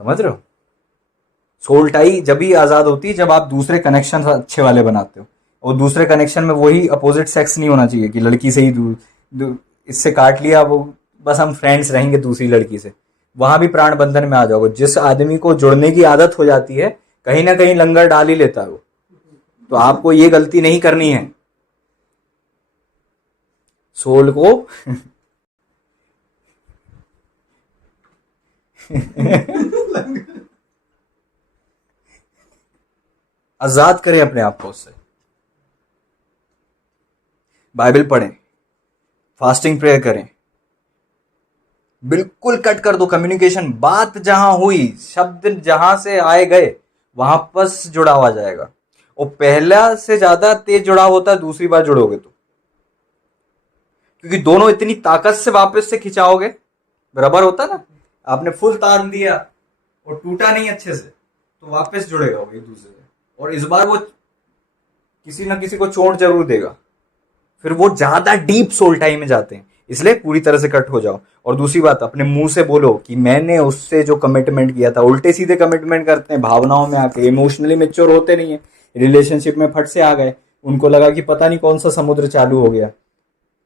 समझ रहे हो। सोल टाई जब भी आजाद होती है जब आप दूसरे कनेक्शन अच्छे वाले बनाते हो। और दूसरे कनेक्शन में वही अपोजिट सेक्स नहीं होना चाहिए कि लड़की से ही इससे काट लिया, वो बस हम फ्रेंड्स रहेंगे दूसरी लड़की से, वहां भी प्राण बंधन में आ जाओगे। जिस आदमी को जुड़ने की आदत हो जाती है कहीं ना कहीं लंगर डाल ही लेता है वो। तो आपको ये गलती नहीं करनी है, सोल को आजाद करें अपने आप को उससे। बाइबल पढ़ें, फास्टिंग प्रेयर करें, बिल्कुल कट कर दो कम्युनिकेशन। बात जहां हुई, शब्द जहां से आए गए, वहां वापस जुड़ाव आ जाएगा। और पहला से ज्यादा तेज जुड़ाव होता है दूसरी बार जुड़ोगे तो, क्योंकि दोनों इतनी ताकत से वापस से खिंचाओगे। बराबर होता ना, आपने फुल तान दिया और टूटा नहीं अच्छे से, तो वापस जुड़ेगा वो एक दूसरे से। और इस बार वो किसी ना किसी को चोट जरूर देगा, फिर वो ज्यादा डीप सोल टाइम में जाते हैं। इसलिए पूरी तरह से कट हो जाओ। और दूसरी बात, अपने मुंह से बोलो कि मैंने उससे जो कमिटमेंट किया था। उल्टे सीधे कमिटमेंट करते हैं, भावनाओं में आके इमोशनली मैच्योर होते नहीं है, रिलेशनशिप में फट से आ गए, उनको लगा कि पता नहीं कौन सा समुद्र चालू हो गया,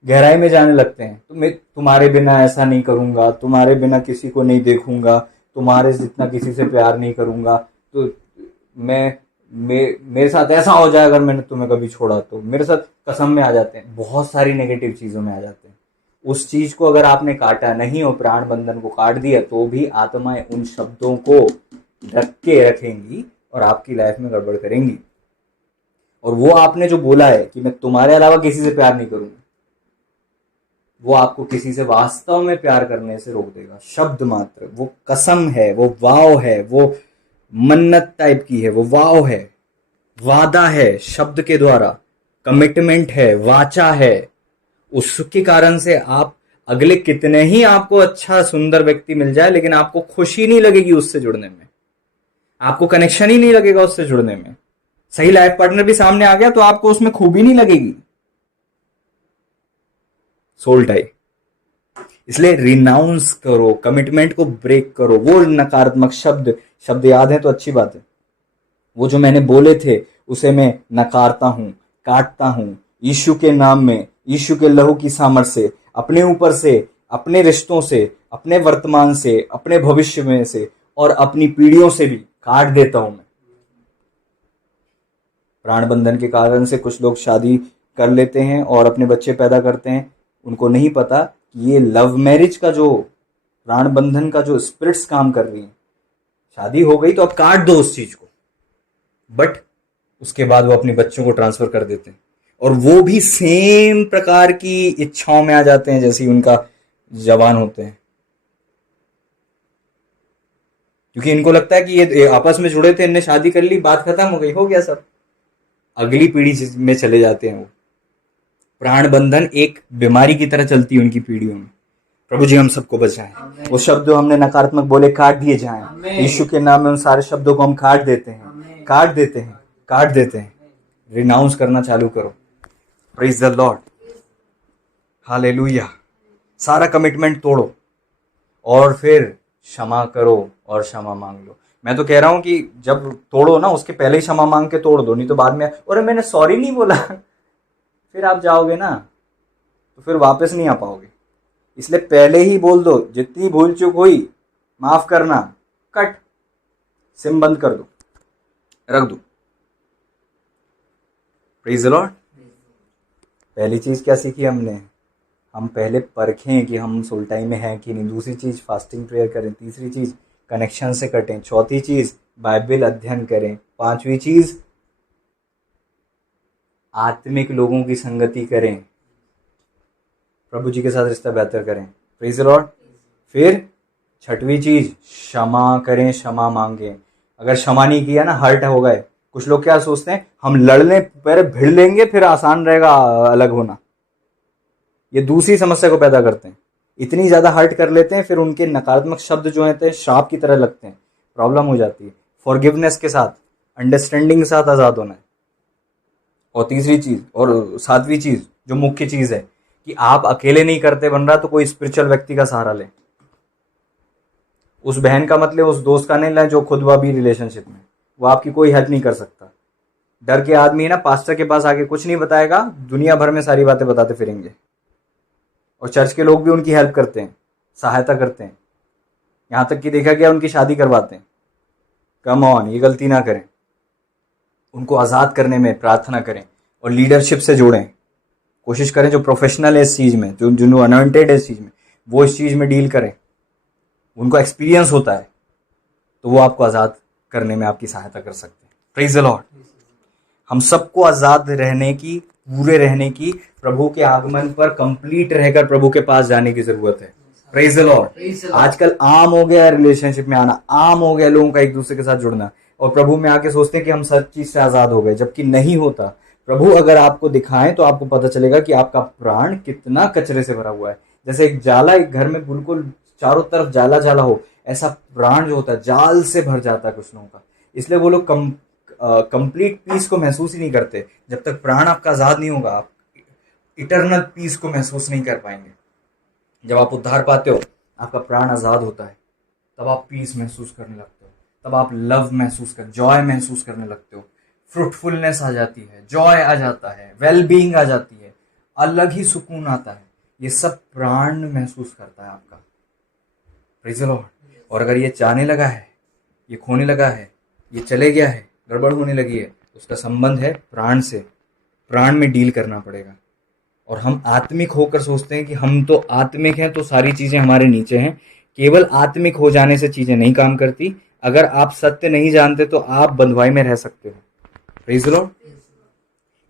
गहराई में जाने लगते हैं। तो मैं तुम्हारे बिना ऐसा नहीं करूंगा, तुम्हारे बिना किसी को नहीं देखूंगा, तुम्हारे जितना किसी से प्यार नहीं करूंगा, तो मेरे साथ ऐसा हो जाए अगर मैंने तुम्हें कभी छोड़ा तो, मेरे साथ कसम में आ जाते हैं, बहुत सारी नेगेटिव चीजों में आ जाते हैं। उस चीज को अगर आपने काटा नहीं और प्राण बंधन को काट दिया, तो भी आत्माएं उन शब्दों को ढक के रखेंगी और आपकी लाइफ में गड़बड़ करेंगी। और वो आपने जो बोला है कि मैं तुम्हारे अलावा किसी से प्यार नहीं करूंगा, वो आपको किसी से वास्तव में प्यार करने से रोक देगा। शब्द मात्र, वो कसम है, वो वाव है, वो मन्नत टाइप की है, वो वाव है, वादा है शब्द के द्वारा, कमिटमेंट है, वाचा है। उसके कारण से आप अगले कितने ही आपको अच्छा सुंदर व्यक्ति मिल जाए, लेकिन आपको खुशी नहीं लगेगी उससे जुड़ने में, आपको कनेक्शन ही नहीं लगेगा उससे जुड़ने में। सही लाइफ पार्टनर भी सामने आ गया तो आपको उसमें खूबी नहीं लगेगी। Soul type. इसलिए रिनाउंस करो, कमिटमेंट को ब्रेक करो। वो नकारात्मक शब्द याद है तो अच्छी बात है, वो जो मैंने बोले थे उसे मैं नकारता हूं, काटता हूं, यीशु के नाम में, यीशु के लहू की सामर्थ से, अपने ऊपर से, अपने रिश्तों से, अपने वर्तमान से, अपने भविष्य में से और अपनी पीढ़ियों से भी काट देता हूं मैं। प्राण बंधन के कारण से कुछ लोग शादी कर लेते हैं और अपने बच्चे पैदा करते हैं, उनको नहीं पता कि ये लव मैरिज का जो प्राण बंधन का जो स्पिरिट्स काम कर रही है। शादी हो गई तो अब काट दो उस चीज को, बट उसके बाद वो अपने बच्चों को ट्रांसफर कर देते हैं और वो भी सेम प्रकार की इच्छाओं में आ जाते हैं जैसे उनका जवान होते हैं, क्योंकि इनको लगता है कि ये आपस में जुड़े थे, इनने शादी कर ली, बात खत्म हो गई, हो गया सब। अगली पीढ़ी में चले जाते हैं वो। प्राण बंधन एक बीमारी की तरह चलती है उनकी पीढ़ियों में। प्रभु जी हम सबको बचाएं। वो शब्द जो हमने नकारात्मक बोले काट दिए जाएं। यीशु के नाम में उन सारे शब्दों को हम काट देते हैं, काट देते हैं, काट देते हैं। रिनाउंस करना चालू करो। Praise the Lord, hallelujah. सारा कमिटमेंट तोड़ो और फिर क्षमा करो और क्षमा मांग लो। मैं तो कह रहा हूं कि जब तोड़ो ना, उसके पहले ही क्षमा मांग के तोड़ दो, नहीं तो बाद में अरे मैंने सॉरी नहीं बोला, फिर आप जाओगे ना तो फिर वापस नहीं आ पाओगे। इसलिए पहले ही बोल दो, जितनी भूल चूक हुई माफ करना, कट, सिम बंद कर दो, रख दो। Praise the Lord. पहली चीज क्या सीखी हमने? हम पहले परखें कि हम सोल टाइम में हैं कि नहीं। दूसरी चीज फास्टिंग प्रेयर करें। तीसरी चीज कनेक्शन से कटें। चौथी चीज बाइबल अध्ययन करें। पांचवी चीज आत्मिक लोगों की संगति करें, प्रभु जी के साथ रिश्ता बेहतर करें। Praise the Lord. फिर छठवीं चीज क्षमा करें, क्षमा मांगें। अगर क्षमा नहीं किया ना, हर्ट हो गए। कुछ लोग क्या सोचते हैं, हम लड़ने पहले भिड़ लेंगे फिर आसान रहेगा अलग होना। ये दूसरी समस्या को पैदा करते हैं। इतनी ज्यादा हर्ट कर लेते हैं, फिर उनके नकारात्मक शब्द जो हैं श्राप की तरह लगते हैं, प्रॉब्लम हो जाती है। फॉरगिवनेस के साथ, अंडरस्टैंडिंग के साथ आजाद होना है। और तीसरी चीज और सातवीं चीज जो मुख्य चीज है कि आप अकेले नहीं करते बन रहा तो कोई स्पिरिचुअल व्यक्ति का सहारा लें। उस बहन का मतलब उस दोस्त का नहीं लें जो खुद वह भी रिलेशनशिप में, वो आपकी कोई हेल्प नहीं कर सकता। डर के आदमी ना पास्टर के पास आके कुछ नहीं बताएगा, दुनिया भर में सारी बातें बताते फिरेंगे, और चर्च के लोग भी उनकी हेल्प करते हैं, सहायता करते हैं, यहाँ तक कि देखा गया उनकी शादी करवाते हैं। कम ऑन, ये गलती ना करें। उनको आज़ाद करने में प्रार्थना करें और लीडरशिप से जोड़ें। कोशिश करें जो प्रोफेशनल है इस चीज़ में, जो अनॉइंटेड है इस चीज़ में, वो इस चीज़ में डील करें, उनको एक्सपीरियंस होता है, तो वो आपको आज़ाद करने में आपकी सहायता कर सकते हैं। Praise the Lord. हम सबको आज़ाद रहने की, पूरे रहने की, प्रभु के आगमन पर कंप्लीट रहकर प्रभु के पास जाने की ज़रूरत है। Praise the Lord. आजकल आम हो गया है रिलेशनशिप में आना, आम हो गया लोगों का एक दूसरे के साथ जुड़ना, और प्रभु में आके सोचते हैं कि हम सब चीज़ से आज़ाद हो गए, जबकि नहीं होता। प्रभु अगर आपको दिखाएं तो आपको पता चलेगा कि आपका प्राण कितना कचरे से भरा हुआ है। जैसे एक जाला, एक घर में बिल्कुल चारों तरफ जाला जाला हो, ऐसा प्राण जो होता है जाल से भर जाता है कुछ लोगों का। इसलिए वो लोग कंप्लीट पीस को महसूस ही नहीं करते। जब तक प्राण आपका आज़ाद नहीं होगा, आप इटरनल पीस को महसूस नहीं कर पाएंगे। जब आप उद्धार पाते हो, आपका प्राण आज़ाद होता है, तब आप पीस महसूस करने लगते हो, तब आप लव महसूस कर, जॉय महसूस करने लगते हो, फ्रूटफुलनेस आ जाती है, जॉय आ जाता है, वेल बीइंग आ जाती है, अलग ही सुकून आता है। ये सब प्राण महसूस करता है आपका। Praise the Lord. और अगर ये जाने लगा है, ये खोने लगा है, ये चले गया है, गड़बड़ होने लगी है, उसका संबंध है प्राण से। प्राण में डील करना पड़ेगा। और हम आत्मिक होकर सोचते हैं कि हम तो आत्मिक हैं तो सारी चीज़ें हमारे नीचे हैं। केवल आत्मिक हो जाने से चीज़ें नहीं काम करती। अगर आप सत्य नहीं जानते तो आप बंधुआई में रह सकते हो। Praise the Lord.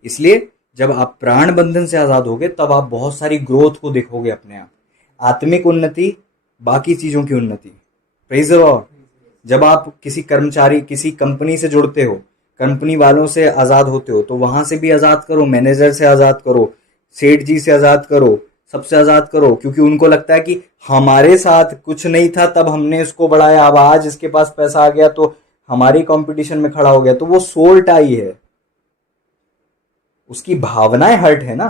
इसलिए जब आप प्राण बंधन से आज़ाद होगे, तब आप बहुत सारी ग्रोथ को देखोगे अपने आप। आत्मिक उन्नति, बाकी चीज़ों की उन्नति। Praise the Lord. जब आप किसी कर्मचारी, किसी कंपनी से जुड़ते हो, कंपनी वालों से आज़ाद होते हो, तो वहाँ से भी आज़ाद करो, मैनेजर से आज़ाद करो, सेठ जी से आज़ाद करो, सबसे आज़ाद करो। क्योंकि उनको लगता है कि हमारे साथ कुछ नहीं था तब हमने इसको बढ़ाया, अब आज इसके पास पैसा आ गया तो हमारी कंपटीशन में खड़ा हो गया। तो वो सोल टाई है, उसकी भावनाएं हर्ट है ना,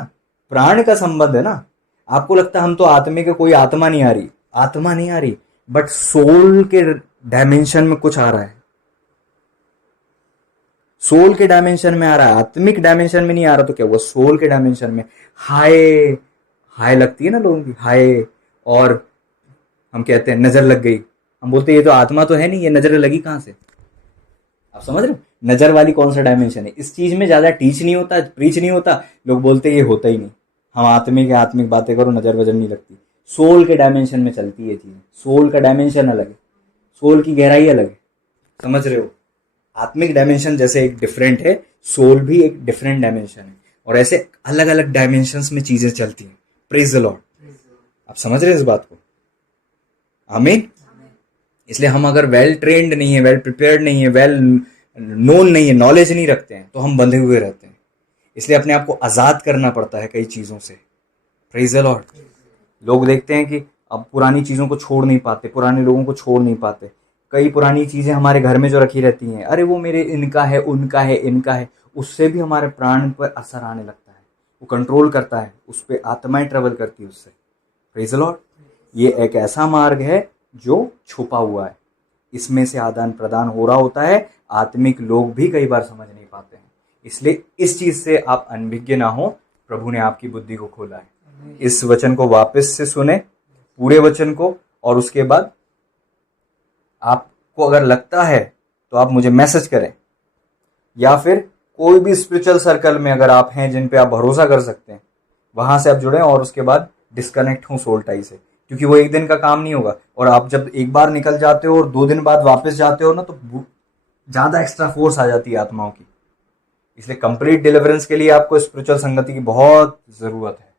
प्राण का संबंध है ना। आपको लगता है हम तो आत्मिक है, कोई आत्मा नहीं आ रही, आत्मा नहीं आ रही, बट सोल के डायमेंशन में कुछ आ रहा है, सोल के डायमेंशन में आ रहा है, आत्मिक डायमेंशन में नहीं आ रहा। तो क्या हुआ, सोल के डायमेंशन में हाय हाय लगती है ना लोगों की, हाय। और हम कहते हैं नजर लग गई, हम बोलते हैं ये तो आत्मा तो है नहीं, ये नजर लगी कहां से। आप समझ रहे हो, नजर वाली कौन सा डायमेंशन है। इस चीज में ज्यादा टीच नहीं होता, प्रीच नहीं होता, लोग बोलते हैं ये होता ही नहीं। हम आत्मिक आत्मिक बातें करो, नजर वजर नहीं लगती। सोल के डायमेंशन में चलती है चीज। सोल का डायमेंशन अलग है, सोल की गहराई अलग है। समझ रहे हो, आत्मिक डायमेंशन जैसे एक डिफरेंट है, सोल भी एक डिफरेंट डायमेंशन है। और ऐसे अलग अलग डायमेंशंस में चीजें चलती हैं। Praise the Lord. आप समझ रहे हैं इस बात को। आमीन। इसलिए हम अगर वेल ट्रेंड नहीं है, वेल प्रिपेयर्ड नहीं है, वेल नोन नहीं है, नॉलेज नहीं रखते हैं, तो हम बंधे हुए रहते हैं। इसलिए अपने आप को आज़ाद करना पड़ता है कई चीज़ों से। Praise the Lord. लोग देखते हैं कि अब पुरानी चीज़ों को छोड़ नहीं पाते, पुराने लोगों को छोड़ नहीं पाते। कई पुरानी चीज़ें हमारे घर में जो रखी रहती हैं, अरे वो मेरे इनका है, उनका है, इनका है, उससे भी हमारे प्राण पर असर आने लगता है। वो कंट्रोल करता है, उस पर आत्माएं ट्रेवल करती है उससे। Praise the Lord. ये एक ऐसा मार्ग है जो छुपा हुआ है, इसमें से आदान प्रदान हो रहा होता है। आत्मिक लोग भी कई बार समझ नहीं पाते हैं। इसलिए इस चीज से आप अनभिज्ञ ना हो। प्रभु ने आपकी बुद्धि को खोला है। इस वचन को वापस से सुने, पूरे वचन को, और उसके बाद आपको अगर लगता है तो आप मुझे मैसेज करें, या फिर कोई भी स्पिरिचुअल सर्कल में अगर आप हैं जिन पे आप भरोसा कर सकते हैं, वहां से आप जुड़ें और उसके बाद डिस्कनेक्ट हों सोल टाई से। क्योंकि वो एक दिन का काम नहीं होगा। और आप जब एक बार निकल जाते हो और 2 दिन बाद वापस जाते हो ना, तो ज़्यादा एक्स्ट्रा फोर्स आ जाती है आत्माओं की। इसलिए कंप्लीट डिलीवरेंस के लिए आपको स्पिरिचुअल संगति की बहुत ज़रूरत है।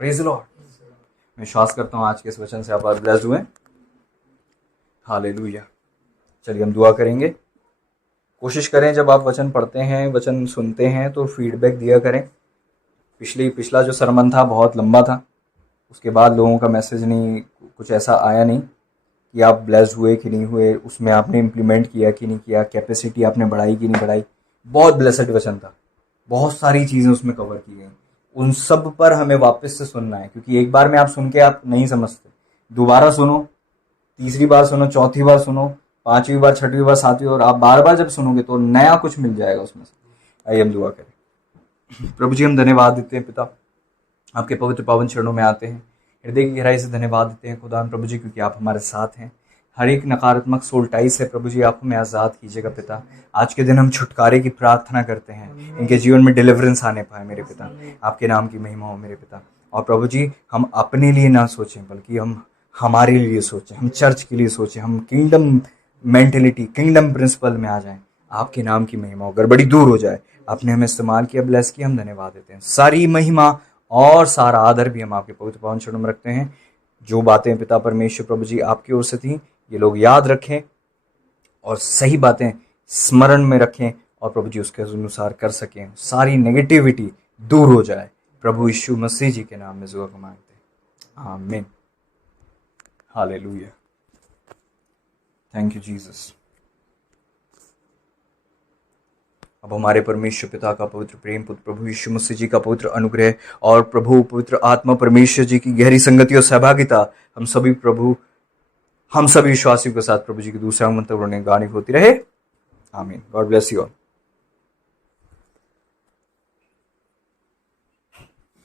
Praise the Lord. मैं विश्वास करता हूँ आज के इस वचन से आप ब्लेस्ड हुए। हालेलुया। चलिए हम दुआ करेंगे। कोशिश करें जब आप वचन पढ़ते हैं, वचन सुनते हैं, तो फीडबैक दिया करें। पिछला जो सरमन था बहुत लंबा था, उसके बाद लोगों का मैसेज नहीं, कुछ ऐसा आया नहीं कि आप ब्लेस्ड हुए कि नहीं हुए, उसमें आपने इम्प्लीमेंट किया कि नहीं किया, कैपेसिटी आपने बढ़ाई कि नहीं बढ़ाई। बहुत ब्लेसड वचन था, बहुत सारी चीज़ें उसमें कवर की गई। उन सब पर हमें वापस से सुनना है, क्योंकि एक बार में आप सुन के आप नहीं समझते। दोबारा सुनो, तीसरी बार सुनो, चौथी बार सुनो, 5वीं बार, 6वीं बार, 7वीं बार, आप बार बार जब सुनोगे तो नया कुछ मिल जाएगा उसमें से। आइए हम दुआ करें। प्रभु जी, हम धन्यवाद देते हैं पिता, आपके पवित्र पावन चरणों में आते हैं, हृदय की गहराई से धन्यवाद देते हैं खुदा प्रभु जी, क्योंकि आप हमारे साथ हैं। हर एक नकारात्मक सोल्टाई से प्रभु जी आप हमें आज़ाद कीजिएगा पिता। आज के दिन हम छुटकारे की प्रार्थना करते हैं, इनके जीवन में डिलीवरेंस आने पाए मेरे पिता। आपके नाम की महिमा हो मेरे पिता। और प्रभु जी, हम अपने लिए ना सोचें, बल्कि हम हमारे लिए सोचें, हम चर्च के लिए सोचें, हम किंगडम मेंटेलिटी, किंगडम प्रिंसिपल में आ जाएं। आपके नाम की महिमा हो, गड़बड़ी दूर हो जाए। आपने हमें इस्तेमाल किया, ब्लेस किया, हम धन्यवाद देते हैं। सारी महिमा और सारा आदर भी हम आपके पवित्र पावन चरणों में रखते हैं। जो बातें पिता परमेश्वर प्रभु जी आपकी ओर से थी, ये लोग याद रखें और सही बातें स्मरण में रखें, और प्रभु जी उसके अनुसार कर सकें। सारी नेगेटिविटी दूर हो जाए। प्रभु यीशु मसीह जी के नाम में दुआ मांगते हैं, आमीन। हालेलुया। Thank you Jesus. अब हमारे परमेश्वर पिता का पवित्र प्रेम, पुत्र प्रभु यीशु मसीह जी का पवित्र अनुग्रह और प्रभु पवित्र आत्मा परमेश्वर जी की गहरी संगति और सहभागिता हम सभी विश्वासियों के साथ प्रभु जी की दूसरा मंत्र गानी होती रहे। आमीन। God bless you all.